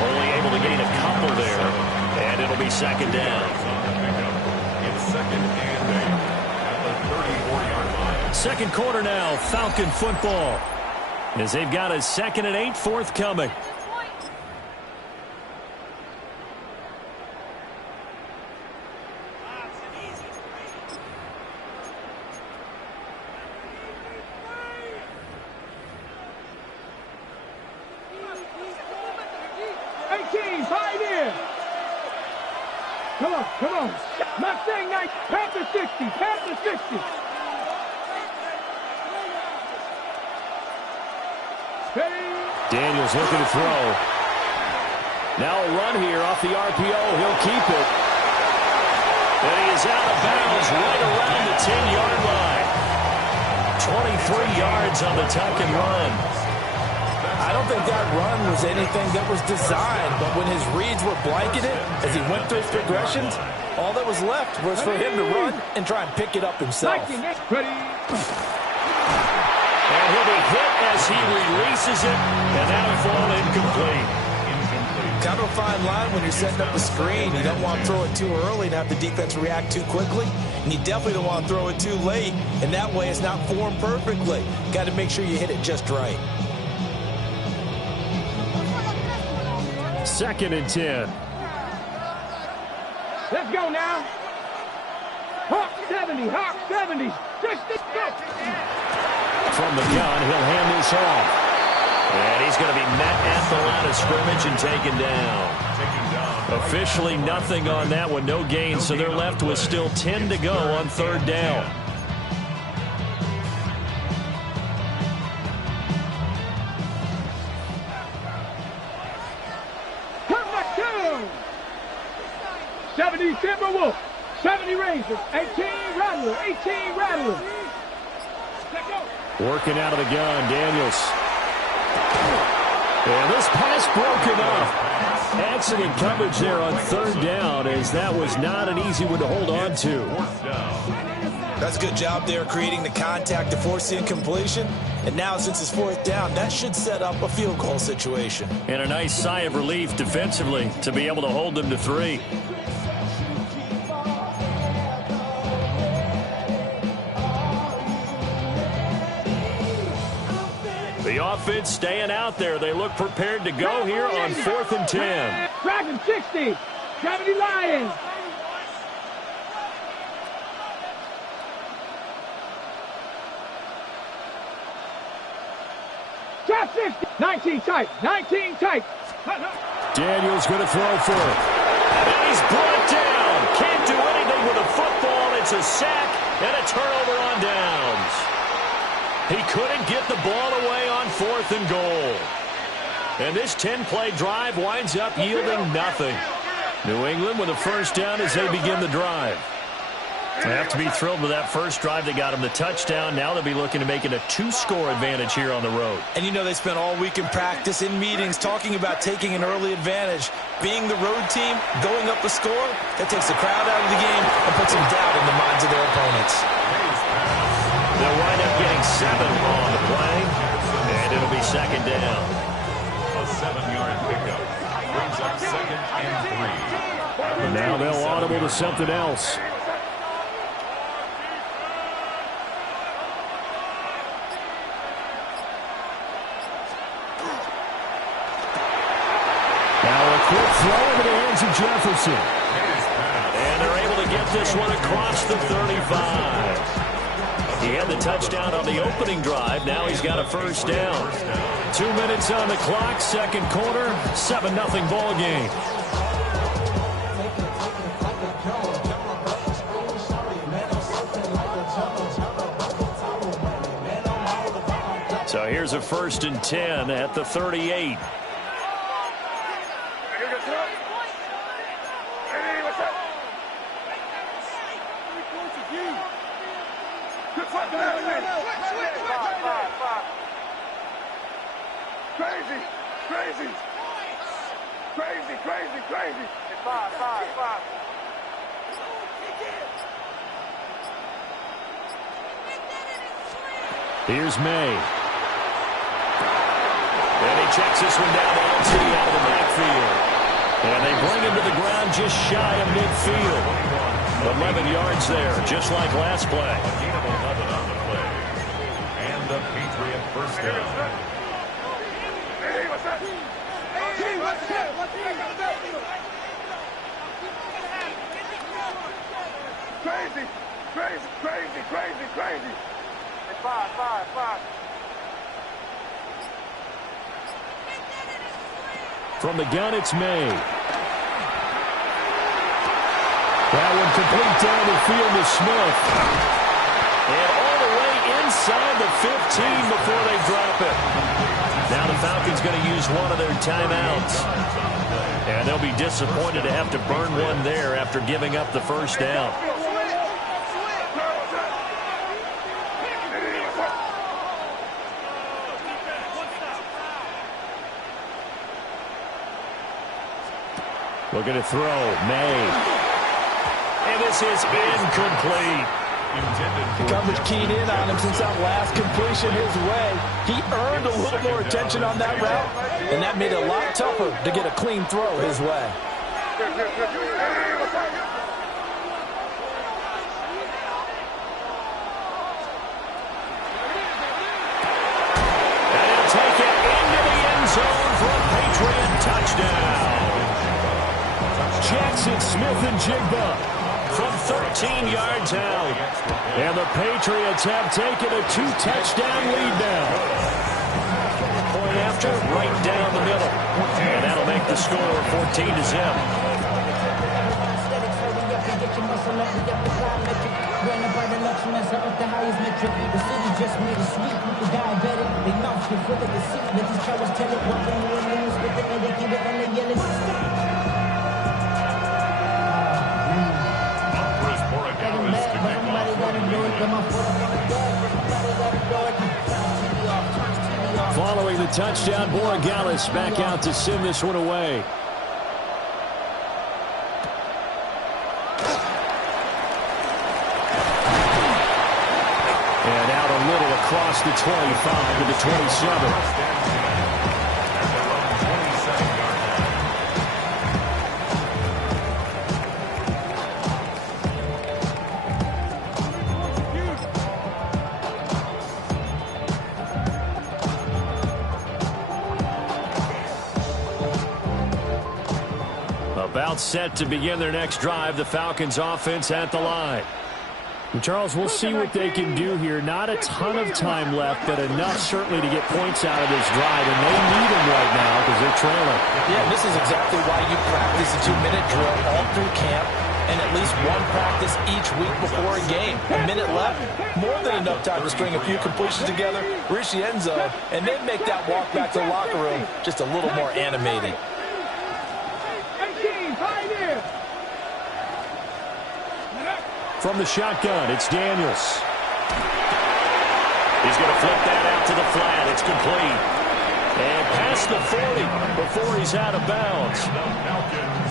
Only able to gain a couple there. And it'll be 2nd down. It's 2nd and 8 at the 34-yard line. 2nd quarter now, Falcon football. As they've got a 2nd and 8 forthcoming. Come on. Mustang 9, Panther 60, Panther 60. Daniels looking to throw. Now a run here off the RPO. He'll keep it. And he is out of bounds right around the 10-yard line. 23 yards on the tuck and run. I don't think that run was anything that was designed, but when his reads were blanketed as he went through his progressions, all that was left was for him to run and try and pick it up himself. Ready. And he'll be hit as he releases it, and that'll fall incomplete. Kind of a fine line when you're setting up a screen. You don't want to throw it too early and have the defense react too quickly. And you definitely don't want to throw it too late, and that way it's not formed perfectly. Got to make sure you hit it just right. 2nd and 10. Let's go now. Hawk 70, Hawk 70. 60, go. From the gun, he'll hand this off. And he's going to be met at the line of scrimmage and taken down. Officially nothing on that one, no gain, so they're left with still 10 to go on 3rd down. Timberwolf, 70 Razors, 18 Rattler, 18 Rattler. Working out of the gun, Daniels. And this pass broken up. Excellent coverage there on 3rd down, as that was not an easy one to hold on to. That's a good job there creating the contact to force the incompletion. And now since it's 4th down, that should set up a field goal situation. And a nice sigh of relief defensively to be able to hold them to 3. The offense staying out there. They look prepared to go here on 4th and 10. Dragon 60, 70 Lions. Top 50, 19 tight, 19 tight. Daniels going to throw for it. And he's brought down. Can't do anything with a football. It's a sack and a turnover on downs. He couldn't get the ball away on 4th and goal. And this 10-play drive winds up yielding nothing. New England with a first down as they begin the drive. They have to be thrilled with that first drive. They got him the touchdown. Now they'll be looking to make it a 2-score advantage here on the road. And you know they spent all week in practice, in meetings, talking about taking an early advantage. Being the road team, going up a score, that takes the crowd out of the game and puts some doubt in the minds of their opponents. They'll wind up getting 7 on the play, and it'll be second down. A 7-yard pickup brings up 2nd and 3. Now they'll audible to something else. Quick throw into the hands of Jefferson. And they're able to get this one across the 35. He had the touchdown on the opening drive. Now he's got a first down. 2 minutes on the clock, second quarter, 7-0 ball game. So here's a 1st and 10 at the 38. Crazy. 5. Here's May. And he checks this one down to LT out of the backfield. And they bring him to the ground just shy of midfield. 11 yards there, just like last play. A gain of 11 on the play. And the Patriot first down. Crazy. 5. From the gun, it's May. That one complete down the field to Smith. And all the way inside the 15 before they drop it. Now the Falcons going to use one of their timeouts. And they'll be disappointed to have to burn one there after giving up the first down. Looking to throw, May. And this is incomplete. Coverage keyed in on him since that last completion his way. He earned a little more attention on that route, and that made it a lot tougher to get a clean throw his way. And he'll take it into the end zone for a Patriot touchdown. Jackson, Smith, and Jigba from 13 yards out. And the Patriots have taken a 2-touchdown lead now. Point after, right down the middle. And that'll make the score 14-0. Following the touchdown, Borregales back out to send this one away. And out a little across the 25 to the 27. About set to begin their next drive. The Falcons offense at the line. Charles, we'll see what they can do here. Not a ton of time left, but enough certainly to get points out of this drive, and they need them right now because they're trailing. Yeah, this is exactly why you practice a 2-minute drill all through camp. and at least one practice each week before a game. A minute left, more than enough time to string a few completions together, reach the end zone, and then make that walk back to the locker room just a little more animating. From the shotgun, it's Daniels. He's going to flip that out to the flat. It's complete. And past the 40 before he's out of bounds.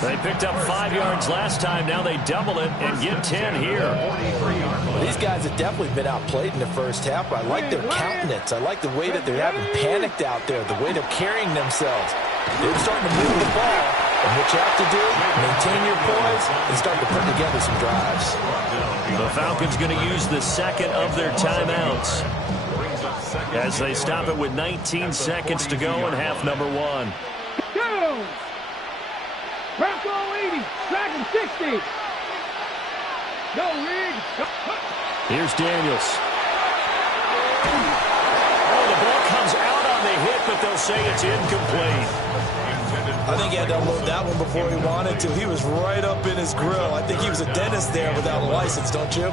They picked up 5 yards last time. Now they double it and get 10 here. Well, these guys have definitely been outplayed in the first half, but I like their countenance. I like the way that they're having panicked out there, the way they're carrying themselves. They're starting to move the ball. And what you have to do, maintain your poise and start to put together some drives. The Falcons going to use the second of their timeouts as they stop it with 19 seconds to go in half number 1. Go! Bronco 80, Dragon 60. Go, Reed. Here's Daniels. Oh, the ball comes out on the hit, but they'll say it's incomplete. I think he had to unload that one before he wanted to. He was right up in his grill. I think he was a dentist there without a license, don't you?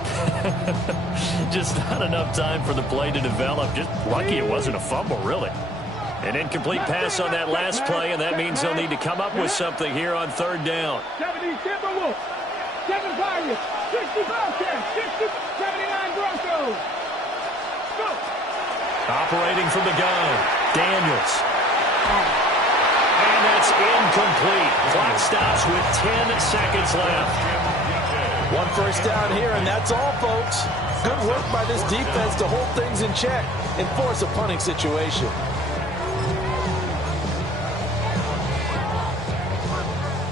Just not enough time for the play to develop. Just lucky it wasn't a fumble, really. An incomplete pass on that last play, and that means they'll need to come up with something here on third down. 70 Timberwolves, 7 Tigers, 60 Bobcats, 60, 79 Broncos. Go! Operating from the gun, Daniels. And that's incomplete. Clock stops with 10 seconds left. One first down here, and that's all, folks. Good work by this defense to hold things in check and force a punting situation.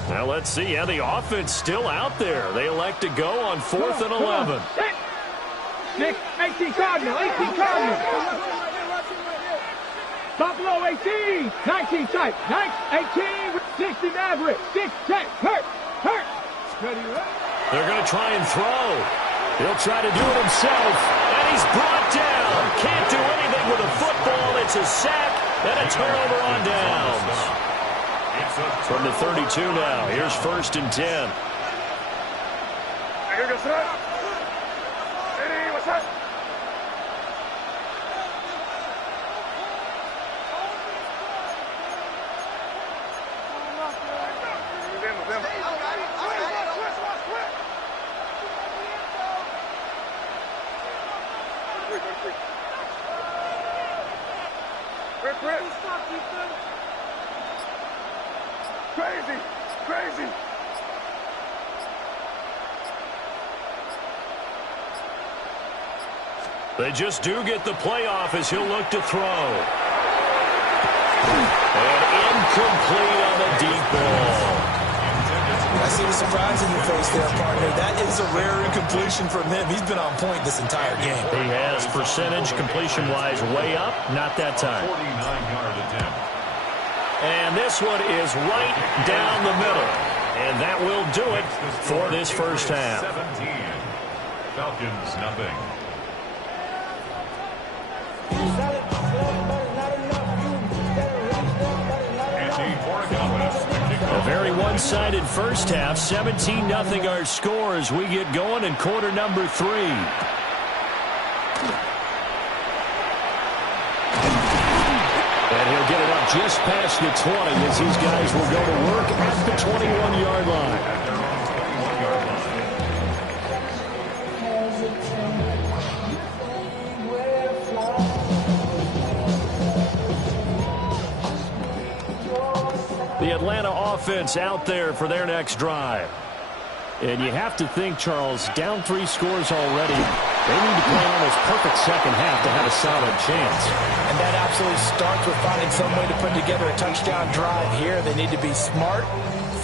Now let's see. Yeah, the offense still out there. They elect to go on 4th and 11. 18 Cardinal, 18 Cardinal. Buffalo 18, 19 tight, 18, 60 Maverick, 6 check, hurt. They're going to try and throw. He'll try to do it himself, and he's brought down. Can't do anything with a football. It's a sack and a turnover on downs. From the 32 now, here's 1st and 10. What's up? Crazy. They just do get the playoff as he'll look to throw. And incomplete on the deep ball. I see the surprise in your face there, partner. That is a rare incompletion from him. He's been on point this entire game. He has percentage completion-wise way up. Not that time. 49-yard attempt. And this one is right down the middle. And that will do it for this first half. 17. Falcons, nothing. A very one-sided first half. 17-0 our score as we get going in quarter number 3. And he'll get it up just past the 20 as these guys will go to work at the 21-yard line. The Atlanta offense out there for their next drive. And you have to think, Charles, down 3 scores already. They need to play an almost perfect second half to have a solid chance. And that absolutely starts with finding some way to put together a touchdown drive here. They need to be smart,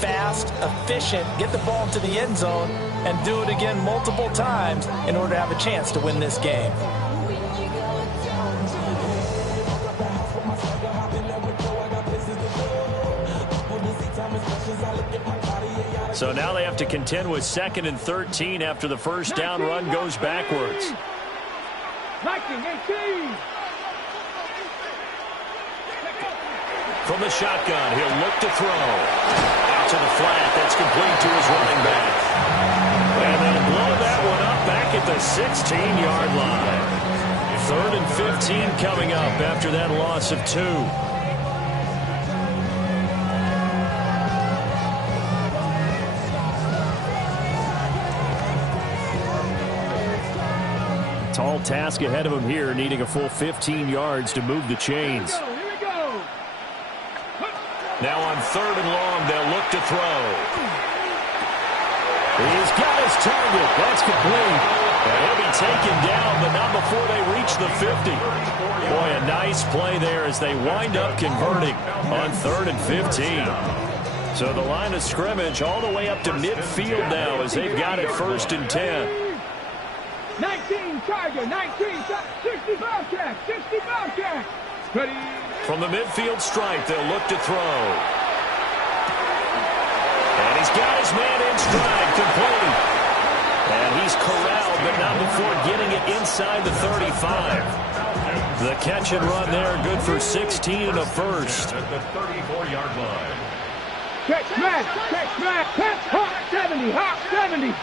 fast, efficient, get the ball to the end zone, and do it again multiple times in order to have a chance to win this game. So now they have to contend with 2nd and 13 after the first down run goes backwards. 19-18. From the shotgun, he'll look to throw. Out to the flat, that's complete to his running back. And they'll blow that one up back at the 16-yard line. 3rd and 15 coming up after that loss of 2. Tall task ahead of him here, needing a full 15 yards to move the chains. Here we go. Now on 3rd and long, they'll look to throw. He's got his target. That's complete. And he'll be taken down, but not before they reach the 50. Boy, a nice play there as they wind up converting on 3rd and 15. So the line of scrimmage all the way up to midfield now as they've got it 1st and 10. 19 Tiger, 19, 60 Bobcat, 60 Bobcat. Ready. From the midfield stripe, they'll look to throw. And he's got his man in stride, complete. And he's corralled, but not before getting it inside the 35. The catch and run there, good for 16 and a first. At the 34-yard line. Catch smash, hot 70, hot 70.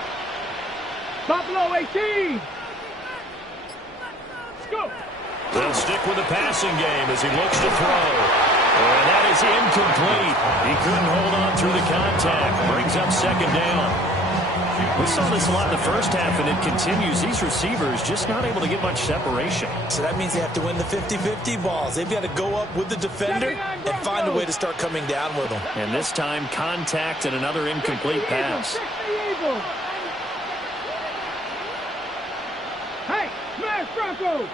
Buffalo 18. Go. They'll stick with the passing game as he looks to throw. And that is incomplete. He couldn't hold on through the contact. Brings up 2nd down. We saw this a lot in the first half, and it continues. These receivers just not able to get much separation. So that means they have to win the 50-50 balls. They've got to go up with the defender and find a way to start coming down with them. And this time, contact and another incomplete pass. Hey, smash Bronco!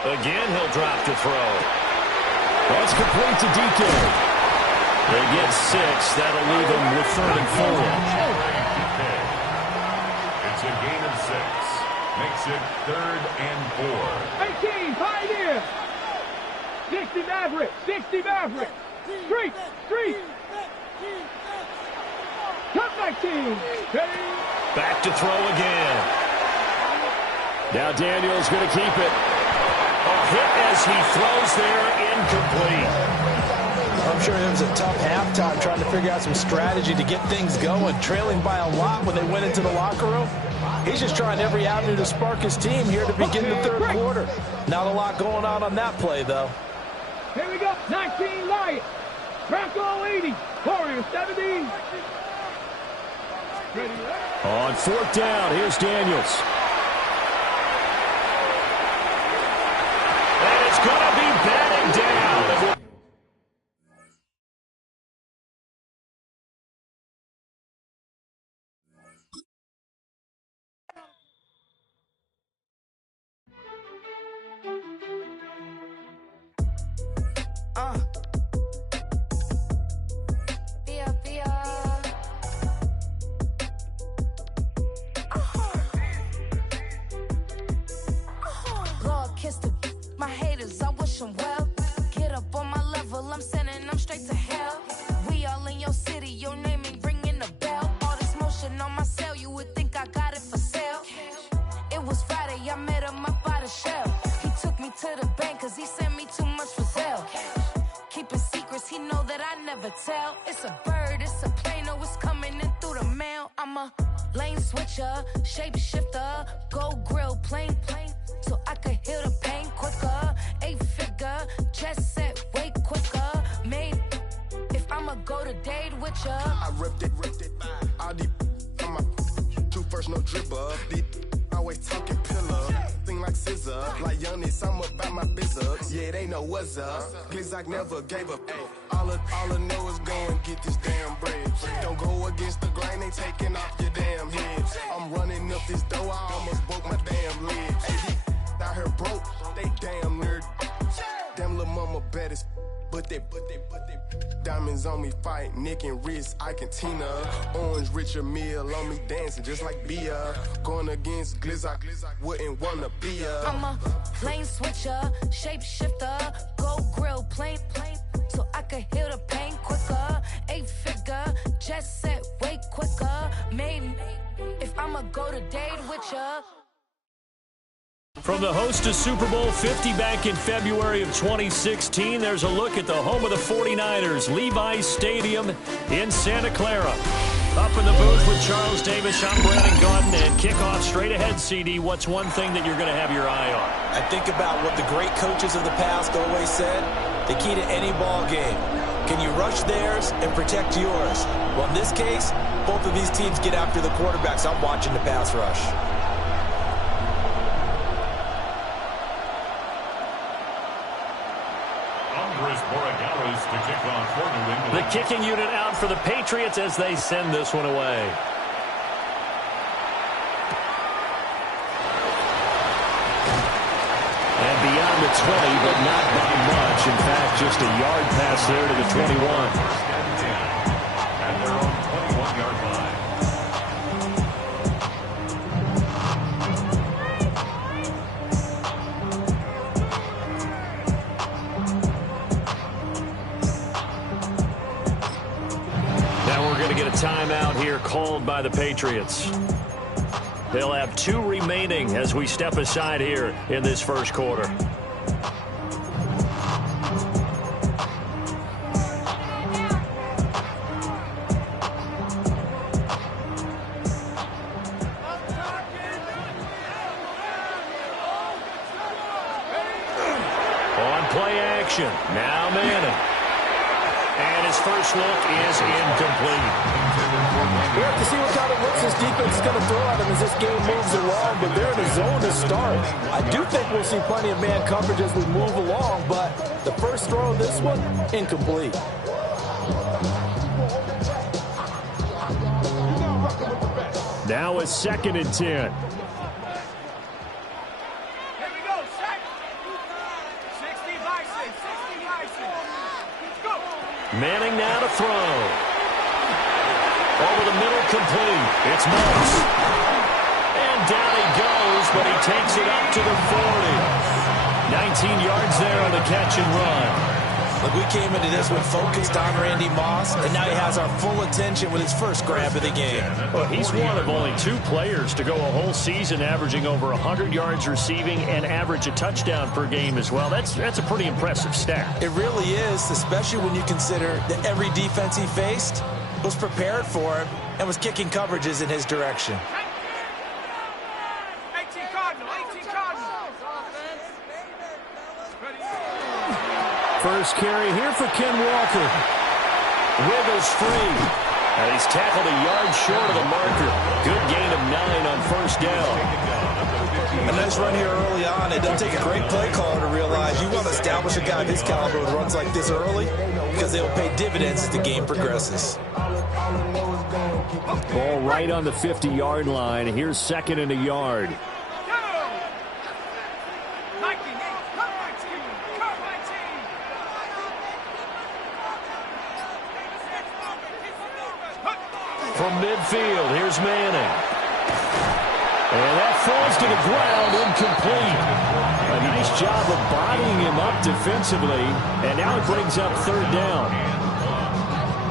Again, he'll drop to throw. That's complete to DK. They get 6. That'll leave them with 3rd and 4. It's a gain of 6. Makes it 3rd and 4. 18, Pioneer! 60 Maverick, 60 Maverick! Street! Top 19! Back to throw again. Now Daniel's going to keep it. A hit as he throws there, incomplete. I'm sure it was a tough halftime trying to figure out some strategy to get things going, trailing by a lot when they went into the locker room. He's just trying every avenue to spark his team here to begin the 3rd quarter. Not a lot going on that play, though. Here we go, 19 Lions. Bronco 80, Warrior 70. On 4th down, here's Daniels. And it's going to be batting down. My haters, I wish them well. Get up on my level, I'm sending them straight to hell. We all in your city, your name ain't ringing the bell. All this motion on my cell, you would think I got it for sale. It was Friday, I met him up by the shell. He took me to the bank, cause he sent me too much for Zelle. Keeping secrets, he know that I never tell. It's a bird, it's a plane, oh, it's coming in through the mail. I'm a lane switcher, shapeshifter, gold grill, plain, so I could heal the pain quicker. 8-figure, chest set way quicker. Made, if I'ma go to date with ya. I ripped it. All these on my 2 first, no dripper. These always talking pillar. Thing like scissor. Like Youngest, I'm about my business. Yeah, they know what's up. Glizzock never gave up. All I know is go and get this damn bread. Don't go against the grain, they taking off your damn head. I'm running up this door, I almost broke my damn leg. Hey, out here broke, they damn nerd. Damn little mama bad as but they diamonds on me fight, neck and wrist, I can Tina. Orange Richard Mill on me dancing just like Bia. Going against Glizzock, wouldn't wanna be a. I'm a lane switcher, shapeshifter, gold grill, plain, so I could heal the pain quicker. 8-figure, chest set way quicker. Made, if I'ma go to date with ya. From the host to Super Bowl 50 back in February of 2016, there's a look at the home of the 49ers, Levi's Stadium in Santa Clara. Up in the booth with Charles Davis, I'm Brandon Gaudin, and kickoff straight ahead, CD. What's one thing that you're going to have your eye on? I think about what the great coaches of the past always said. The key to any ball game. Can you rush theirs and protect yours? Well, in this case, both of these teams get after the quarterbacks. I'm watching the pass rush. The kicking unit out for the Patriots as they send this one away. And beyond the 20, but not by much. In fact, just a yard pass there to the 21. At their own 21-yard line. Timeout here called by the Patriots. They'll have 2 remaining as we step aside here in this first quarter. On play action. Now Manning. And his first look is incomplete. We have to see what kind of looks this defense is going to throw at him as this game moves along, but they're in a zone to start. I do think we'll see plenty of man coverage as we move along, but the first throw of this one, incomplete. Now a 2nd and 10. Manning now to throw. Over the middle, complete. It's Moss. And down he goes, but he takes it up to the 40. 19 yards there on the catch and run. Look, we came into this one focused on Randy Moss, and now he has our full attention with his first grab of the game. Well, he's one of only 2 players to go a whole season averaging over 100 yards receiving and average a touchdown per game as well. That's a pretty impressive stat. It really is, especially when you consider that every defense he faced was prepared for him and was kicking coverages in his direction. 18 Cardinal. First carry here for Ken Walker. Wiggles free. And he's tackled a yard short of the marker. Good gain of 9 on first down. A nice run here early on. It doesn't take a great play caller to realize you want to establish a guy of his caliber with runs like this early because they will pay dividends as the game progresses. Ball right on the 50-yard line. Here's 2nd and a yard. From midfield, here's Manning. And that falls to the ground, incomplete. A nice job of bodying him up defensively, and now it brings up 3rd down.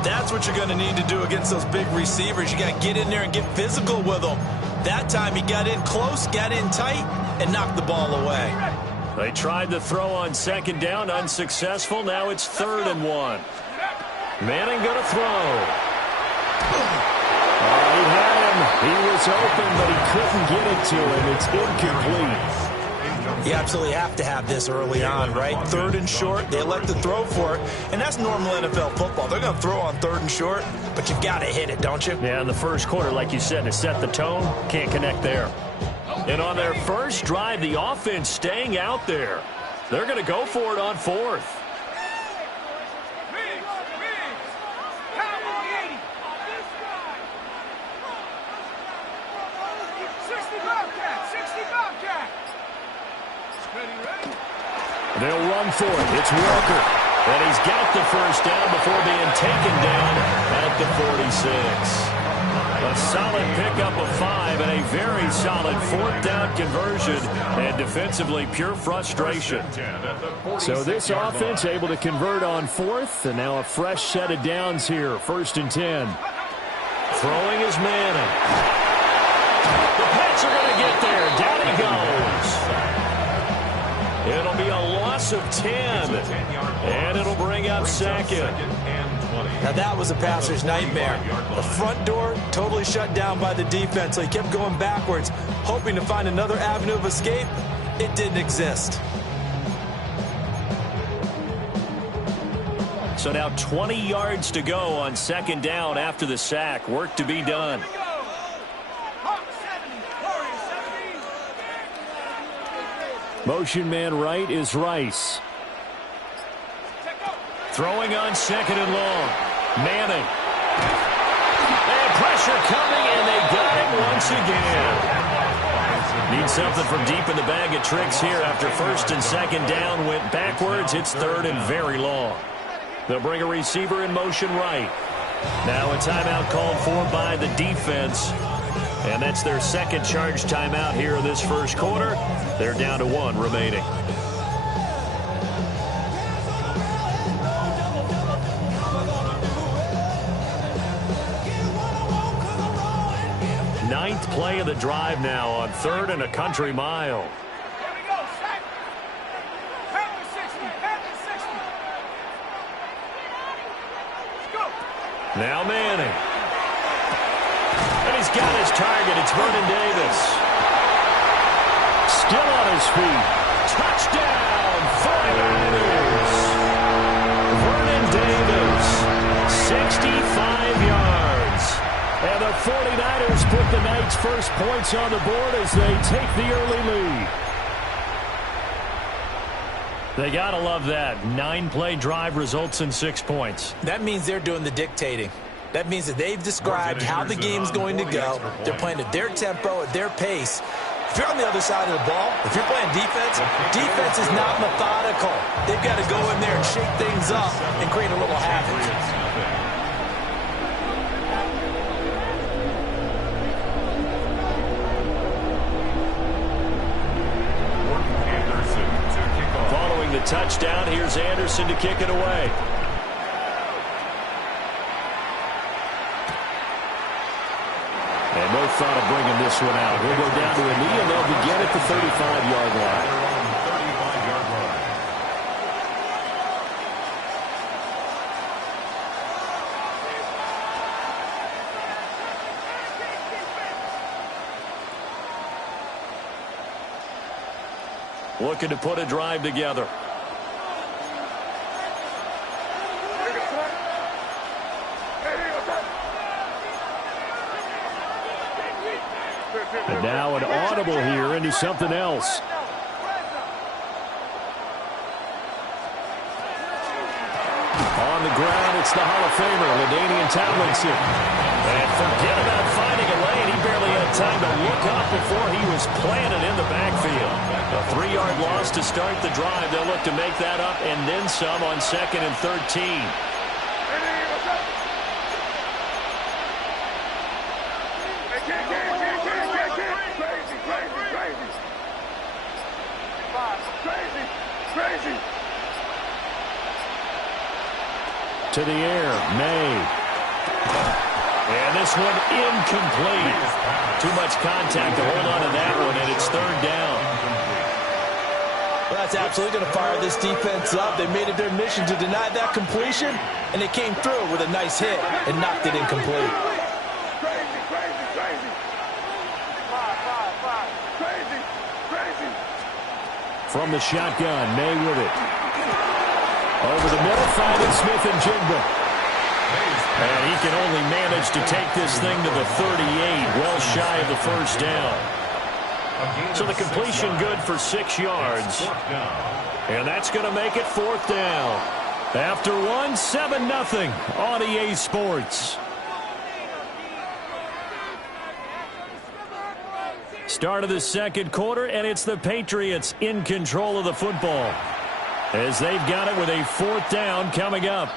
That's what you're going to need to do against those big receivers. You got to get in there and get physical with them. That time he got in close, got in tight, and knocked the ball away. They tried the throw on 2nd down, unsuccessful. Now it's 3rd and 1. Manning going to throw. He had him. He was open, but he couldn't get it to him. It's incomplete. You absolutely have to have this early on, right? 3rd and short, they elect to throw for it, and that's normal NFL football. They're going to throw on 3rd and short, but you've got to hit it, don't you? Yeah, in the first quarter, like you said, to set the tone, can't connect there. And on their first drive, the offense staying out there. They're going to go for it on 4th. They'll run for it. It's Walker. And he's got the first down before being taken down at the 46. A solid pickup of 5 and a very solid 4th down conversion. And defensively, pure frustration. So this offense able to convert on 4th. And now a fresh set of downs here. 1st and 10. Throwing is Manning. The Pats are going to get there. Down he goes. It'll be a loss of 10. And it'll bring up second. Now that was a passer's nightmare. The front door totally shut down by the defense, so he kept going backwards, hoping to find another avenue of escape. It didn't exist. So now 20 yards to go on second down after the sack. Work to be done. Motion man right is Rice. Throwing on second and long. Manning. And pressure coming, and they got it once again. Need something from deep in the bag of tricks here after first and second down went backwards. It's third and very long. They'll bring a receiver in motion right. Now a timeout called for by the defense. And that's their second charge timeout here in this first quarter. They're down to 1 remaining. Ninth play of the drive now on 3rd and a country mile. Now Manning. And he's got his target. It's Vernon Davis. Still on his feet. Touchdown, 49ers. Vernon Davis, 65 yards. And the 49ers put the Knights' first points on the board as they take the early lead. They got to love that. 9-play drive results in 6 points. That means they're doing the dictating. That means that they've described how the game's going to go. They're playing at their tempo, at their pace. If you're on the other side of the ball, if you're playing defense, defense is not methodical. They've got to go in there and shake things up and create a little havoc. Following the touchdown, here's Anderson to kick it away. And no thought of bringing this one out. He'll go down to a knee, and they'll begin at the 35-yard line. Looking to put a drive together. And now an audible here into something else. On the ground, it's the Hall of Famer, LaDainian Tomlinson. And forget about finding a lane. He barely had time to look up before he was planted in the backfield. A 3-yard loss to start the drive. They'll look to make that up and then some on 2nd and 13. Crazy. To the air, May. And this one incomplete. Too much contact to hold on to that one, and it's 3rd down. Well, that's absolutely going to fire this defense up. They made it their mission to deny that completion, and they came through with a nice hit and knocked it incomplete. From the shotgun, May with it. Over the middle, finding Smith and Jigba. And he can only manage to take this thing to the 38, well shy of the first down. So the completion good for 6 yards. And that's going to make it 4th down. After 1, 7-0 on EA Sports. Start of the second quarter, and it's the Patriots in control of the football as they've got it with a 4th down coming up.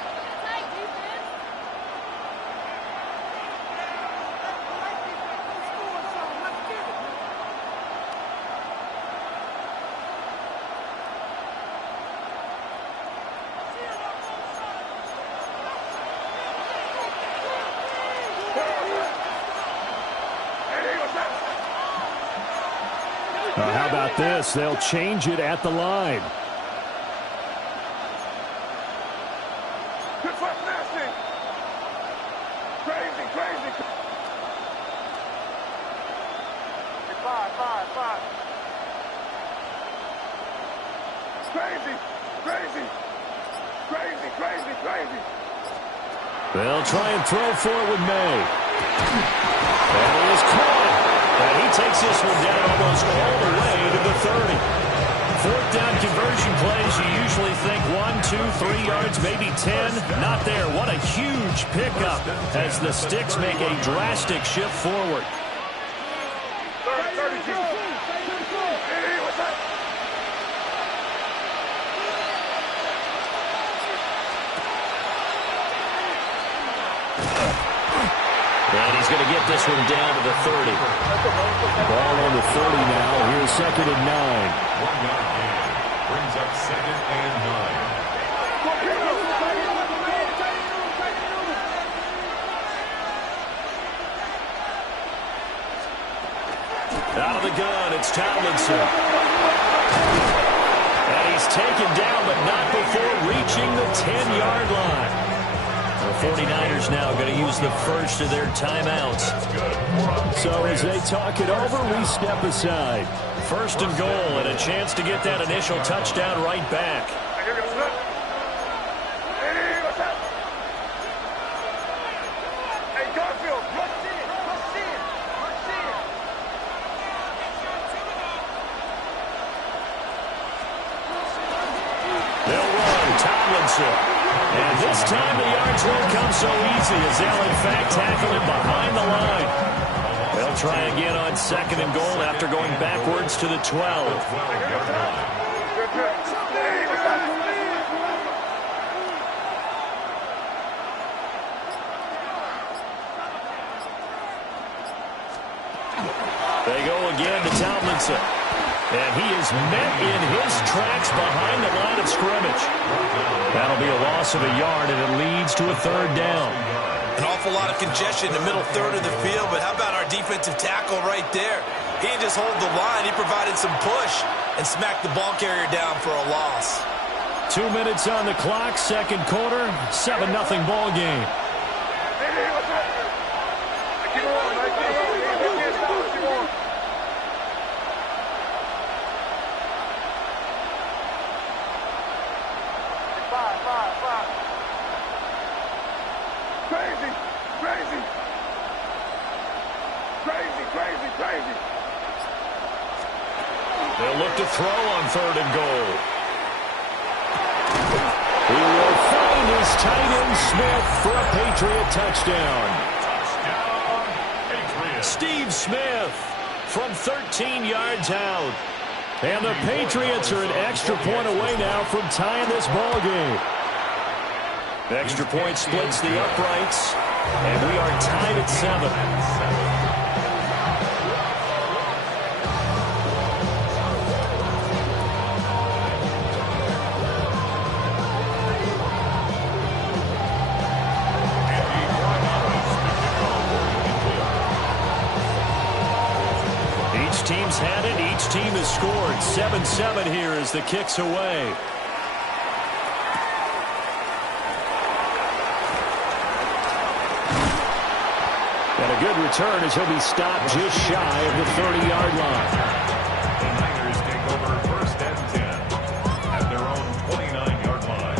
How about about this? They'll change it at the line. Good foot nasty. Crazy, crazy. Five. Crazy, crazy. Crazy, crazy, crazy. They'll try and throw for it with May. And he is caught. And he takes this one down almost all the way to the 30. Fourth down conversion plays, you usually think 1, 2, 3 yards, maybe 10. Not there. What a huge pickup as the Sticks make a drastic shift forward. 32. Hey, what's up? And he's going to get this one down to the 30. Ball on the 30 now. Here's 2nd and 9. 1 yard gain. Brings up 2nd and 9. Out of the gun, it's Tomlinson. And he's taken down, but not before reaching the 10-yard line. The 49ers now going to use the first of their timeouts. So as they talk it over, we step aside. 1st and goal, and a chance to get that initial touchdown right back. They'll run Tomlinson. And this time the yards won't come so easy as they'll in fact tackle him behind the line. They'll try again on 2nd and goal after going backwards to the 12. They go again to Tomlinson. And he is met in his tracks behind the line of scrimmage. That'll be a loss of a yard, and it leads to a 3rd down. An awful lot of congestion in the middle third of the field, but how about our defensive tackle right there? He didn't just hold the line. He provided some push and smacked the ball carrier down for a loss. 2 minutes on the clock, 2nd quarter, 7-0 ball game. Crazy. They'll look to throw on 3rd and goal. He will find his tight end Smith for a Patriot touchdown. Steve Smith from 13 yards out. And the Patriots are an extra point away now from tying this ball game. Extra point splits the uprights, and we are tied at 7. Team's had it. Each team has scored. 7-7 here as the kick's away. And a good return as he'll be stopped just shy of the 30-yard line. The Niners take over 1st and 10 at their own 29-yard line.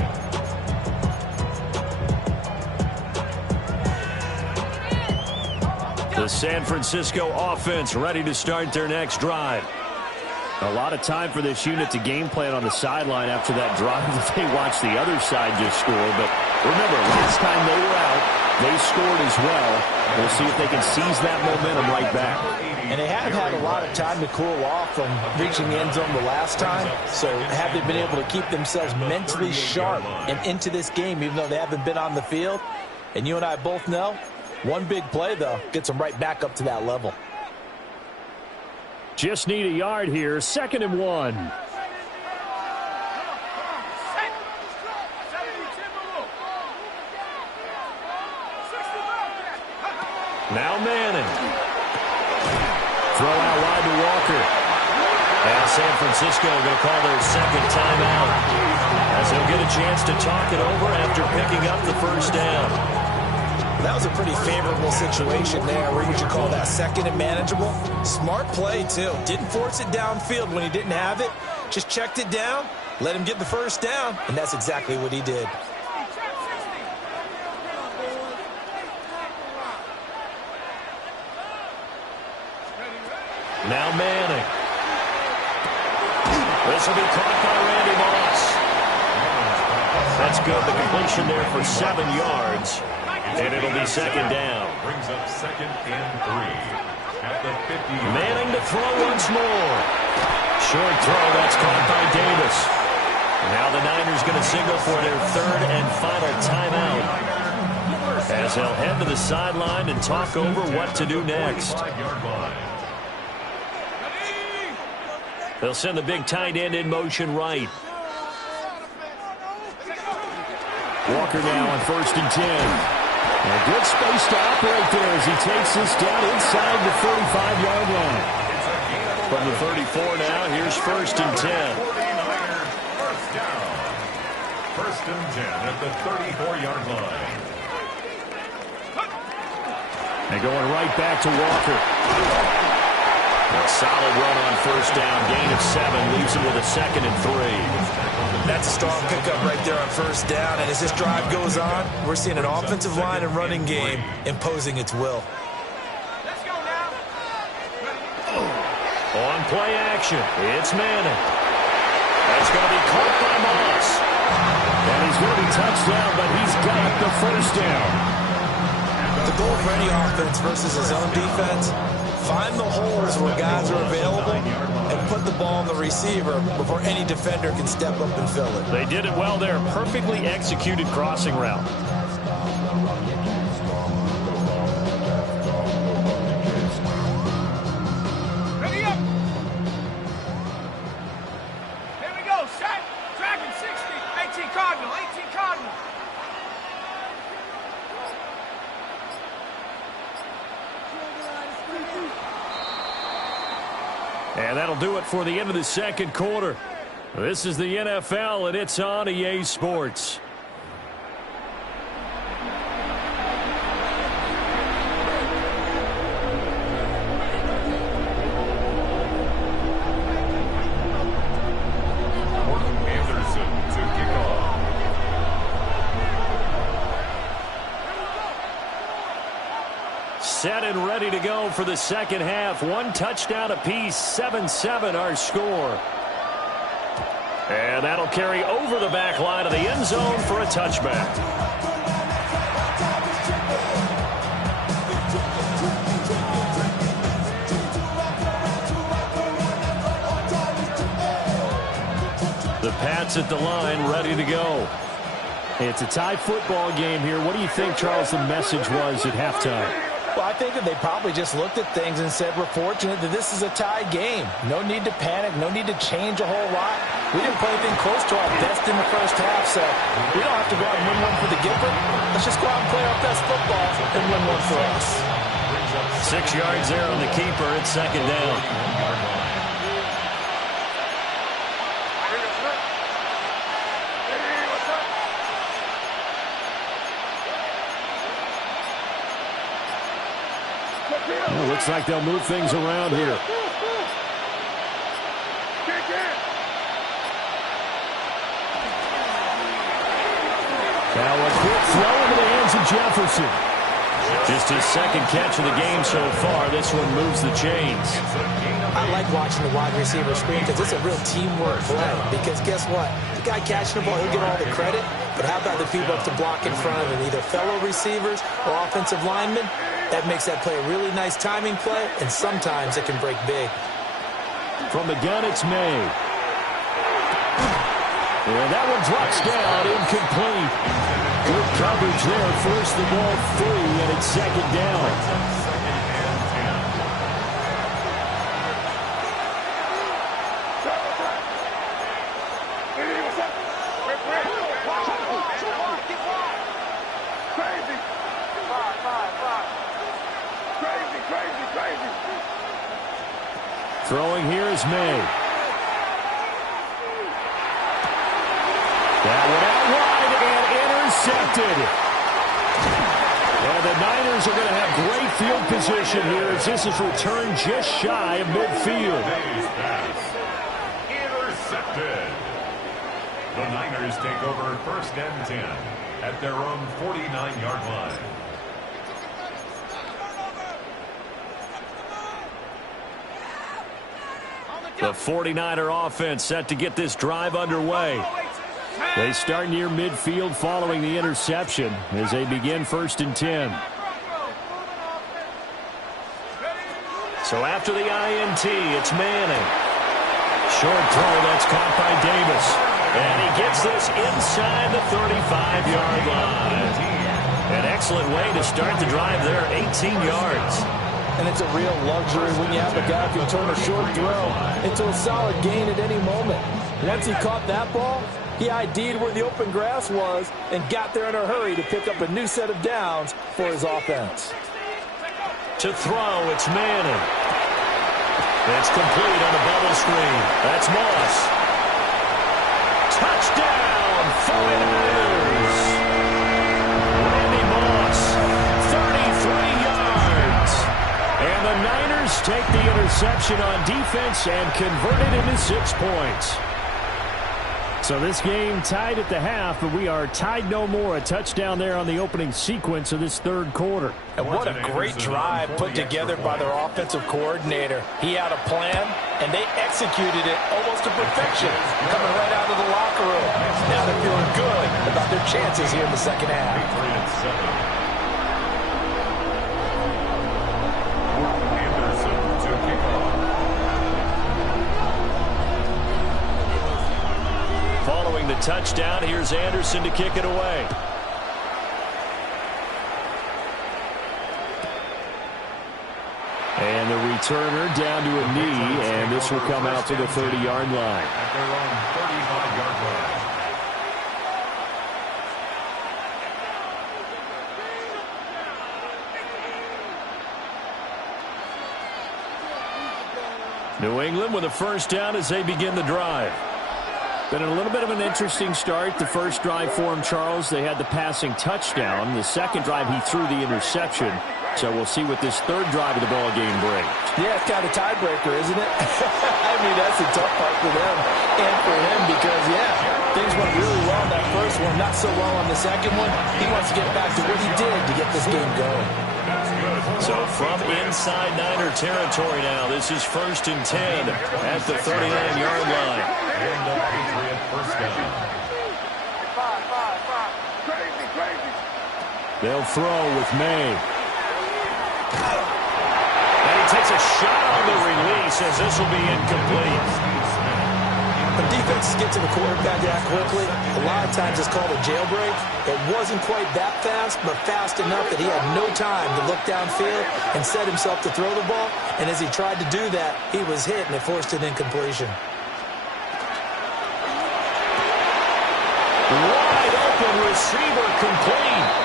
The San Francisco offense ready to start their next drive. A lot of time for this unit to game plan on the sideline after that drive that they watched the other side just score. But remember, last time they were out, they scored as well. We'll see if they can seize that momentum right back. And they have had a lot of time to cool off from reaching the end zone the last time. So have they been able to keep themselves mentally sharp and into this game, even though they haven't been on the field? And you and I both know, one big play, though, gets them right back up to that level. Just need a yard here. 2nd and 1. Now Manning. Throw out wide to Walker. Pass San Francisco going to call their second timeout, as they'll get a chance to talk it over after picking up the first down. That was a pretty favorable situation there. What would you call that? Second and manageable? Smart play, too. Didn't force it downfield when he didn't have it. Just checked it down, let him get the first down, and that's exactly what he did. Now Manning. This will be caught by Randy Moss. That's good. The completion there for 7 yards. And it'll be second down. Brings up second and 3 at the 50. Manning to throw once more. Short throw. That's caught by Davis. Now the Niners going to signal for their third and final timeout, as they'll head to the sideline and talk over what to do next. They'll send the big tight end in motion right. Walker now on 1st and 10. A good space to operate there as he takes this down inside the 35-yard line. From the 34 now, here's 1st and 10. First and 10 at the 34-yard line. They're going right back to Walker. A solid run on first down. Gain of 7 leaves him with a 2nd and 3. That's a strong pickup right there on first down. And as this drive goes on, we're seeing an offensive line and running game imposing its will. Let's go now. On play action, it's Manning. That's going to be caught by Moss. And he's going to be touched down, but he's got the first down. The goal for any offense versus his own defense, find the holes where guys are available and put the ball on the receiver before any defender can step up and fill it. They did it well there. Perfectly executed crossing route. Ready up. Here we go. Set. Dragon 60. 18 Cardinal. 18 Cardinal. And that'll do it for the end of the second quarter. This is the NFL, and it's on EA Sports. Anderson to kick off. Set and ready to go for the second half. 1 touchdown apiece, 7-7 our score. And that'll carry over the back line of the end zone for a touchback. The Pats at the line, ready to go. It's a tie football game here. What do you think, Charles, the message was at halftime? Well, I think that they probably just looked at things and said, we're fortunate that this is a tie game. No need to panic. No need to change a whole lot. We didn't play anything close to our best in the first half, so we don't have to go out and win one for the giver. Let's just go out and play our best football and win one for us. 6 yards there on the keeper. It's second down. Well, looks like they'll move things around here. Now a quick throw into the hands of Jefferson. Just his second catch of the game so far. This one moves the chains. I like watching the wide receiver screen because it's a real teamwork play. Because guess what? The guy catching the ball, he'll get all the credit. But how about the people up to block in front of him, either fellow receivers or offensive linemen? That makes that play a really nice timing play, and sometimes it can break big. From the gun, it's May. And that one drops down, incomplete. Good coverage there. First the ball free, and it's second down. Throwing here is May. That one out wide and intercepted. And the Niners are going to have great field position here as this is returned just shy of midfield. Intercepted. The Niners take over 1st and 10 at their own 49-yard line. The 49er offense set to get this drive underway. They start near midfield following the interception as they begin 1st and 10. So after the INT, it's Manning. Short throw, that's caught by Davis. And he gets this inside the 35-yard line. An excellent way to start the drive there, 18 yards. And it's a real luxury when you have a guy who can turn a short throw into a solid gain at any moment. Once he caught that ball, he ID'd where the open grass was and got there in a hurry to pick up a new set of downs for his offense. To throw, it's Manning. It's complete on a bubble screen. That's Moss. Touchdown, 49ers. Randy Moss, 33 yards. And the Niners take the interception on defense and convert it into 6 points. So this game tied at the half, but we are tied no more. A touchdown there on the opening sequence of this 3rd quarter. And what a great drive put together by their offensive coordinator. He had a plan, and they executed it almost to perfection, coming right out of the locker room. Now they're feeling good about their chances here in the 2nd half. Following the touchdown, here's Anderson to kick it away. And the returner down to a knee, and this will come out to the 30-yard line. At their own 35-yard line. New England with a 1st down as they begin the drive. Been a little bit of an interesting start. The first drive for him, Charles, they had the passing touchdown. The 2nd drive, he threw the interception. So we'll see what this 3rd drive of the ball game brings. Yeah, it's kind of a tiebreaker, isn't it? I mean, that's the tough part for them and for him because, yeah, things went really well in that first one, not so well on the 2nd one. He wants to get back to what he did to get this game going. So from inside Niner territory now, this is 1st and 10 at the 39-yard line. And the Patriot 1st down. They'll throw with May. And he takes a shot on the release as this will be incomplete. When defenses get to the quarterback that quickly, a lot of times it's called a jailbreak. It wasn't quite that fast, but fast enough that he had no time to look downfield and set himself to throw the ball. And as he tried to do that, he was hit and it forced an incompletion. Wide open receiver complete.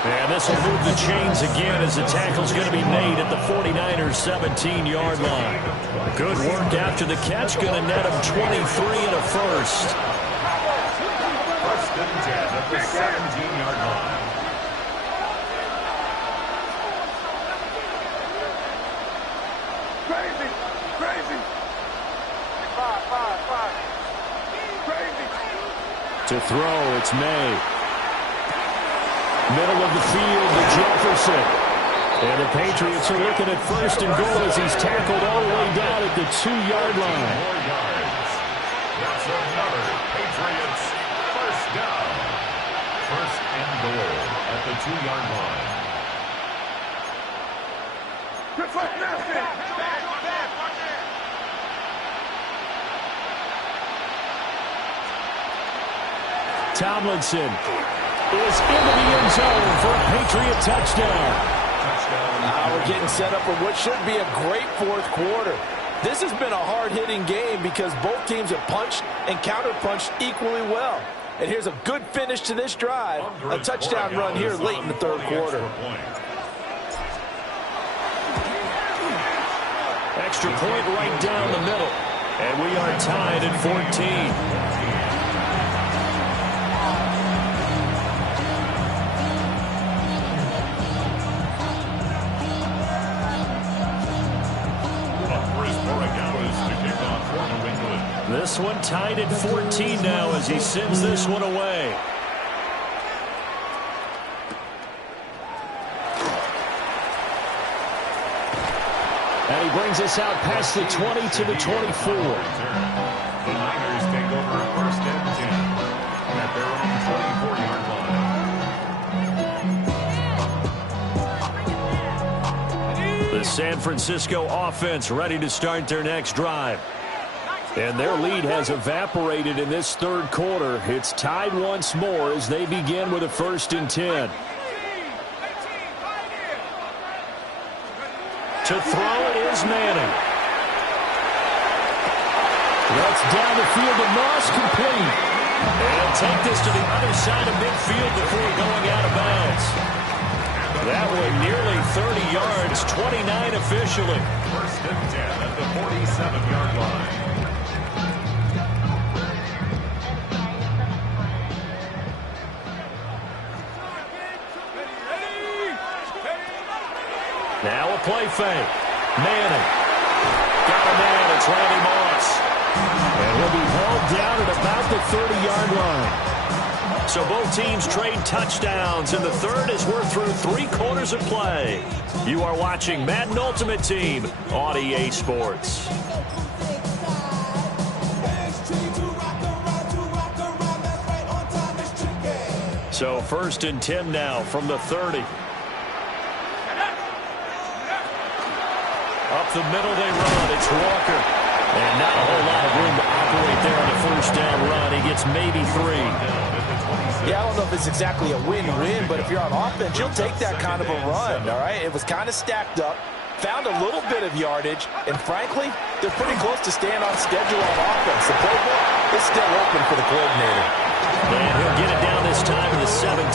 And this will move the chains again as the tackle's going to be made at the 49ers 17-yard line. Good work after the catch, going to net him 23 and a 1st. 1st and 10 at the 17-yard line. Crazy. To throw, it's May. Middle of the field to Jefferson. And the Patriots are looking at 1st and goal as he's tackled all the way down at the 2-yard line. That's another Patriots 1st down. 1st and goal at the 2-yard line. Tomlinson is into the end zone for a Patriot touchdown. We're getting set up for what should be a great 4th quarter. This has been a hard-hitting game because both teams have punched and counterpunched equally well. And here's a good finish to this drive, a touchdown run here late in the 3rd quarter. Extra point right down the middle. And we are tied at 14. one tied at 14 now as he sends this one away. And he brings us out past the 20 to the 24. The Niners take over first and 10 at their own 24-yard line. The San Francisco offense ready to start their next drive. And their lead has evaporated in this third quarter. It's tied once more as they begin with a 1st and 10. To throw is Manning. That's down the field to Moss, complete. And take this to the other side of midfield before going out of bounds. That one nearly 30 yards, 29 officially. 1st and 10 at the 47-yard line. Now a play fake. Manning. Got a man. It's Randy Moss. And he'll be held down at about the 30-yard line. So both teams trade touchdowns, and the third as we're through 3 quarters of play. You are watching Madden Ultimate Team on EA Sports. So 1st and 10 now from the 30. Up the middle they run. It's Walker. And not a whole lot of room to operate there on the 1st down run. He gets maybe 3. Yeah, I don't know if it's exactly a win-win, but if you're on offense, you'll take that kind of a run, all right? It was kind of stacked up, found a little bit of yardage, and frankly, they're pretty close to staying on schedule on offense. The playbook is still open for the coordinator. And he'll get it down this time to the 17.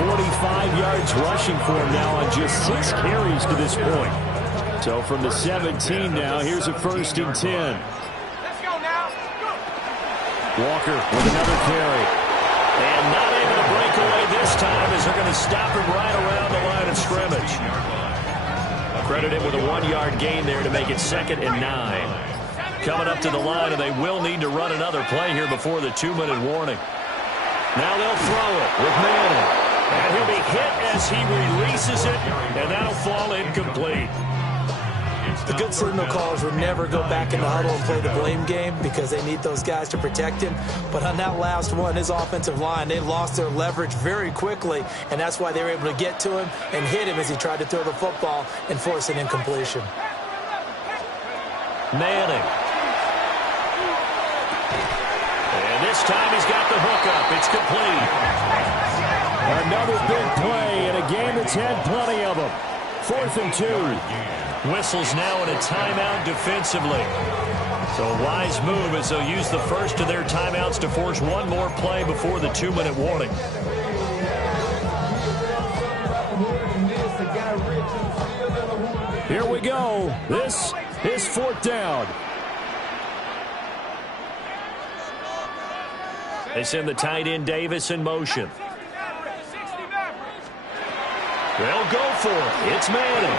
45 yards rushing for him now on just 6 carries to this point. So from the 17 now, here's a 1st and 10. Let's go now. Go. Walker with another carry. And not able to break away this time as they're going to stop him right around the line of scrimmage. Credit him with a 1-yard gain there to make it 2nd and 9. Coming up to the line, and they will need to run another play here before the 2-minute warning. Now they'll throw it with Manning. And he'll be hit as he releases it, and that'll fall incomplete. The good signal callers would never go back in the huddle and play the blame game because they need those guys to protect him. But on that last one, his offensive line, they lost their leverage very quickly, and that's why they were able to get to him and hit him as he tried to throw the football and force an incompletion. Manning. And this time he's got the hook up. It's complete. Another big play in a game that's had plenty of them. 4th and 2. Whistles now in a timeout defensively. So a wise move as they'll use the first of their timeouts to force one more play before the 2-minute warning. Here we go. This is 4th down. They send the tight end Davis in motion. They'll go for it. It's Manning.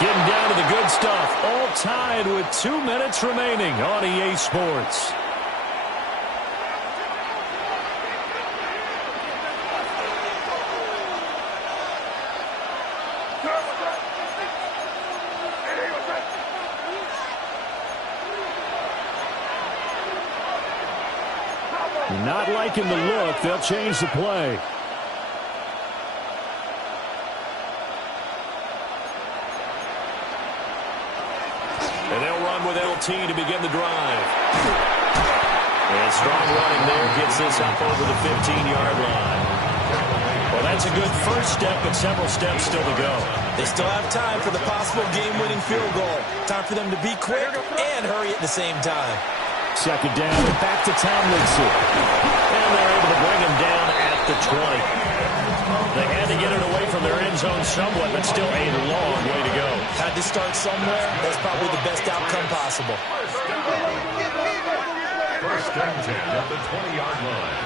Getting down to the good stuff. All tied with 2 minutes remaining on EA Sports. Not liking the look. They'll change the play. And they'll run with LT to begin the drive. And strong running there gets this up over the 15-yard line. Well, that's a good first step, but several steps still to go. They still have time for the possible game-winning field goal. Time for them to be quick and hurry at the same time. 2nd down and back to Tomlinson. And they're able to bring him down at the 20. They had to get it away from their end zone somewhat, but still a long way to go. Had to start somewhere. That's probably the best outcome possible. 1st and 10 at the 20-yard line.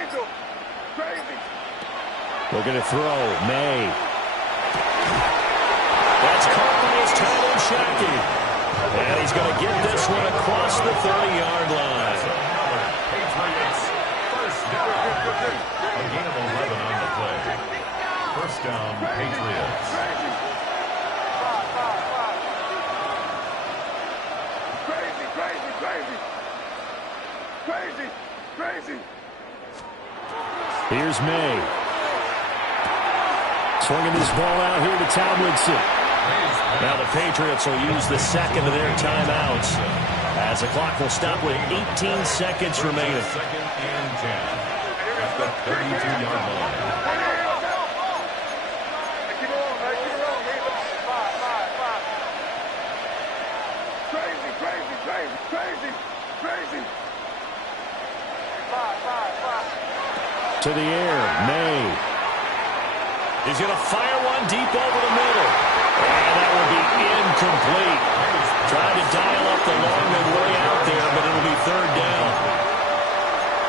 Angel. Crazy. Looking to throw. May. That's caught by his tight end, Shockey. And he's going to get this one across the 30-yard line. Patriots, first down. A gain of 11 on the play. First down, Patriots. Crazy. Here's May. Swinging this ball out here to Tomlinson. Now the Patriots will use the second of their timeouts as the clock will stop with 18 seconds remaining. Second and 10 at the 32-yard line. Crazy. To the air, May. He's going to fire one deep over the middle. And that will be incomplete. Trying to dial up the long way out there, but it'll be third down.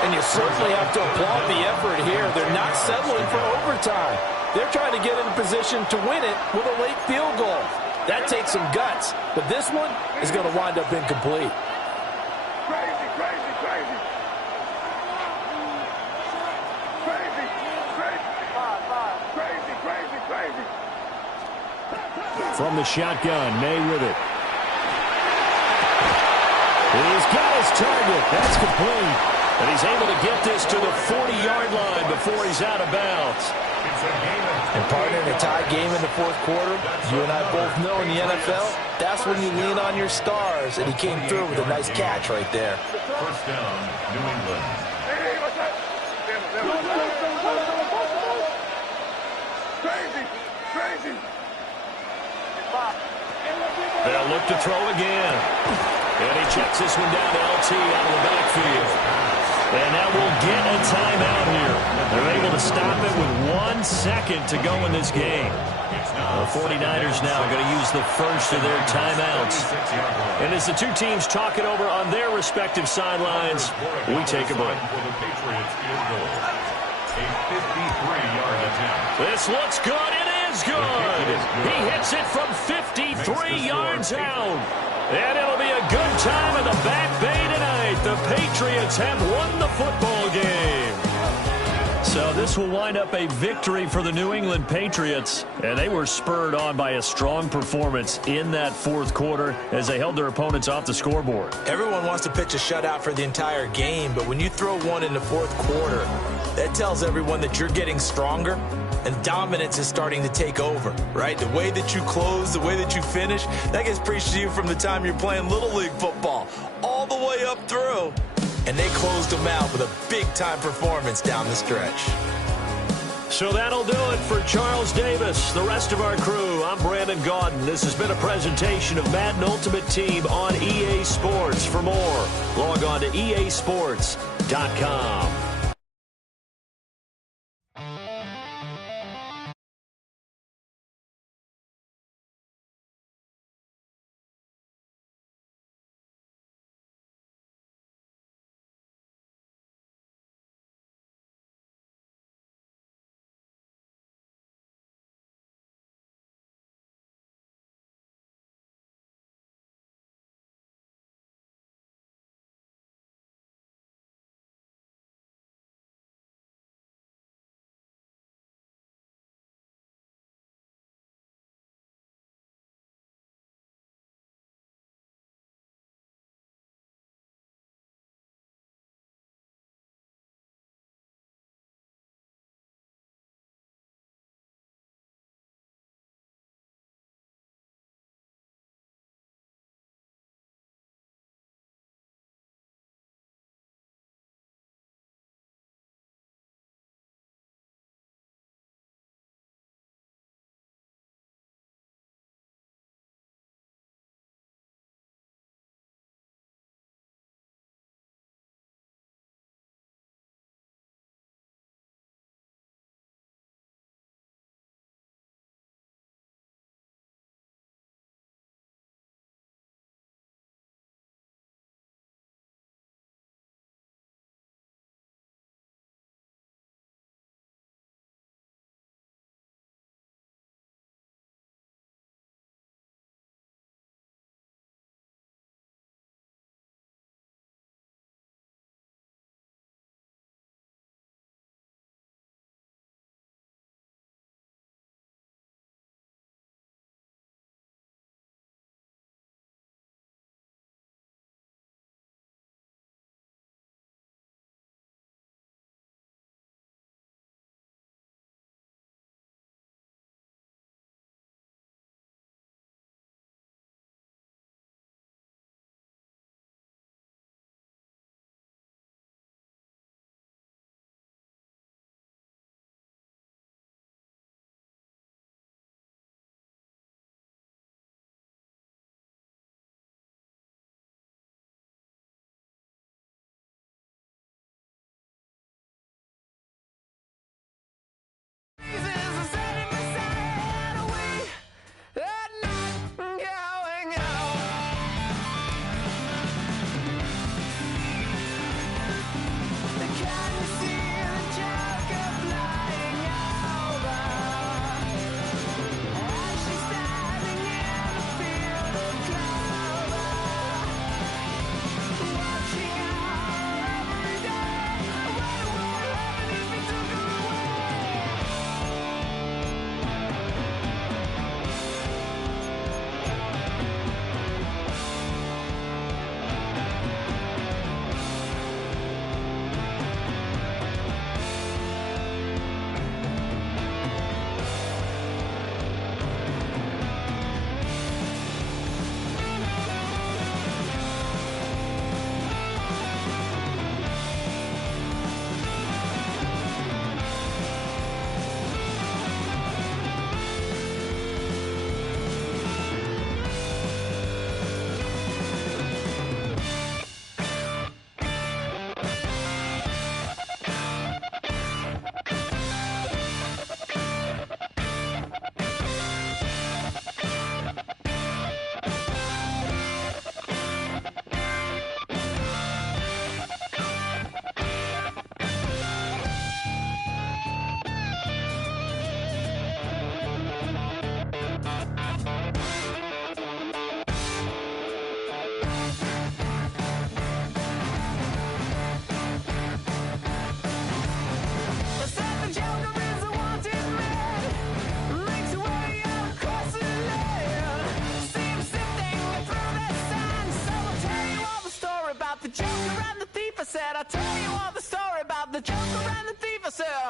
And you certainly have to applaud the effort here. They're not settling for overtime. They're trying to get in a position to win it with a late field goal. That takes some guts, but this one is going to wind up incomplete. Crazy. From the shotgun, May with it. He's got his target. That's complete. And he's able to get this to the 40-yard line before he's out of bounds. And partner, in a tie game in the fourth quarter, you and I both know in the NFL, that's when you lean on your stars. And he came through with a nice catch right there. First down, New England. Crazy. They'll look to throw again. And he checks this one down to LT out of the backfield. And now we'll get a timeout here. They're able to stop it with 1 second to go in this game. The 49ers now going to use the first of their timeouts. And as the two teams talk it over on their respective sidelines, we take a break. A 53-yard attempt. This looks good. It is good. He hits it from 53 yards out. And it'll be a good time in the Back Bay tonight. The Patriots have won the football game. So this will wind up a victory for the New England Patriots. And they were spurred on by a strong performance in that fourth quarter as they held their opponents off the scoreboard. Everyone wants to pitch a shutout for the entire game, but when you throw one in the fourth quarter, that tells everyone that you're getting stronger and dominance is starting to take over, right? The way that you close, the way that you finish, that gets preached to you from the time you're playing Little League football all the way up through. And they closed them out with a big-time performance down the stretch. So that'll do it for Charles Davis, the rest of our crew. I'm Brandon Gaudin. This has been a presentation of Madden Ultimate Team on EA Sports. For more, log on to easports.com.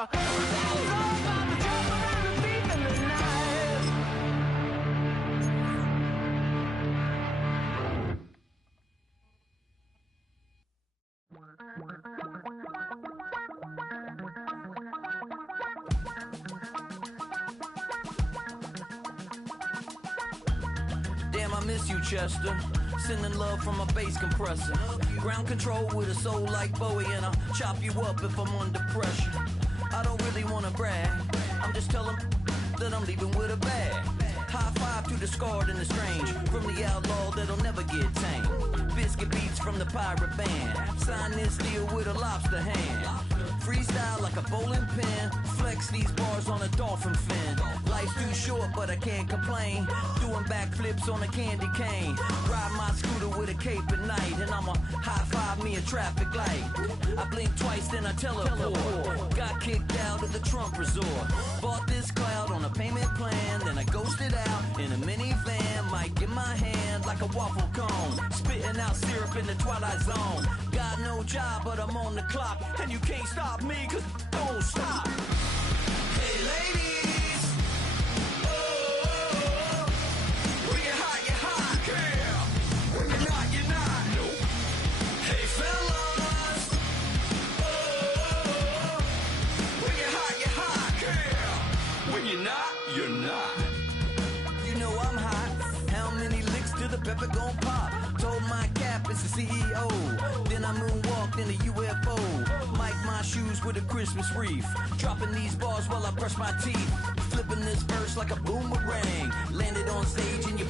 yeah. It's all about the trouble and the thief in the night. Damn, I miss you, Chester. Sending love from a bass compressor. Ground control with a soul like Bowie, and I'll chop you up if I'm under pressure. I don't really wanna brag. I'm just telling that I'm leaving with a bag. High five to the scarred and the strange. From the outlaw that'll never get tamed. Biscuit beats from the pirate band. Sign this deal with a lobster hand. Freestyle like a bowling pin. Flex these bars on a dolphin fin. Life's too short, but I can't complain. Doing backflips on a candy cane. Ride my scooter with a cape at night. And I'ma high five me a traffic light. I blink twice, then I teleport. Got kicked out of the Trump resort. Bought this cloud on a payment plan. Then I ghosted out in a minivan. Might get my hand like a waffle cone. Spitting out syrup in the twilight zone. Got no job, but I'm on the clock. And you can't stop me, cause don't stop. Hey ladies, oh, when you're hot, girl. When you're not, nope. Hey fellas, oh, when you're hot, girl. When you're not, you're not. You know I'm hot. How many licks till the pepper gon' pop? Told my cap it's the CEO. Then I moonwalked in a UFO. Mic my shoes with a Christmas wreath. Dropping these bars while I brush my teeth. Flipping this verse like a boomerang. Landed on stage in your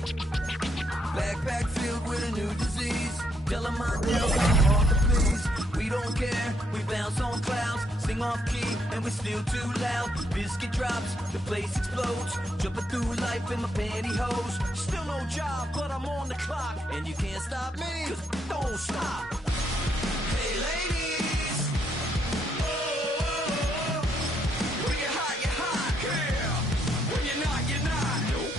backpack filled with a new disease. Tell 'em my girls I'm hard to please. We don't care, we bounce on clouds. Sing off key and we're still too loud. Biscuit drops, the place explodes. Jumping through life in my pantyhose. Still no job, but I'm on the clock. And you can't stop me, cause don't stop. Hey ladies, oh, when you're hot, girl. When you're not, nope.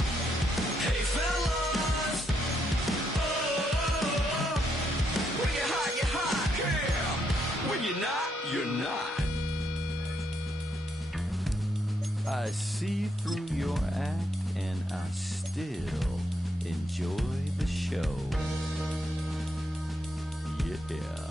Hey fellas, oh, when you're hot, girl. When you're not, you're not. I see through your act and I still enjoy the show. Yeah.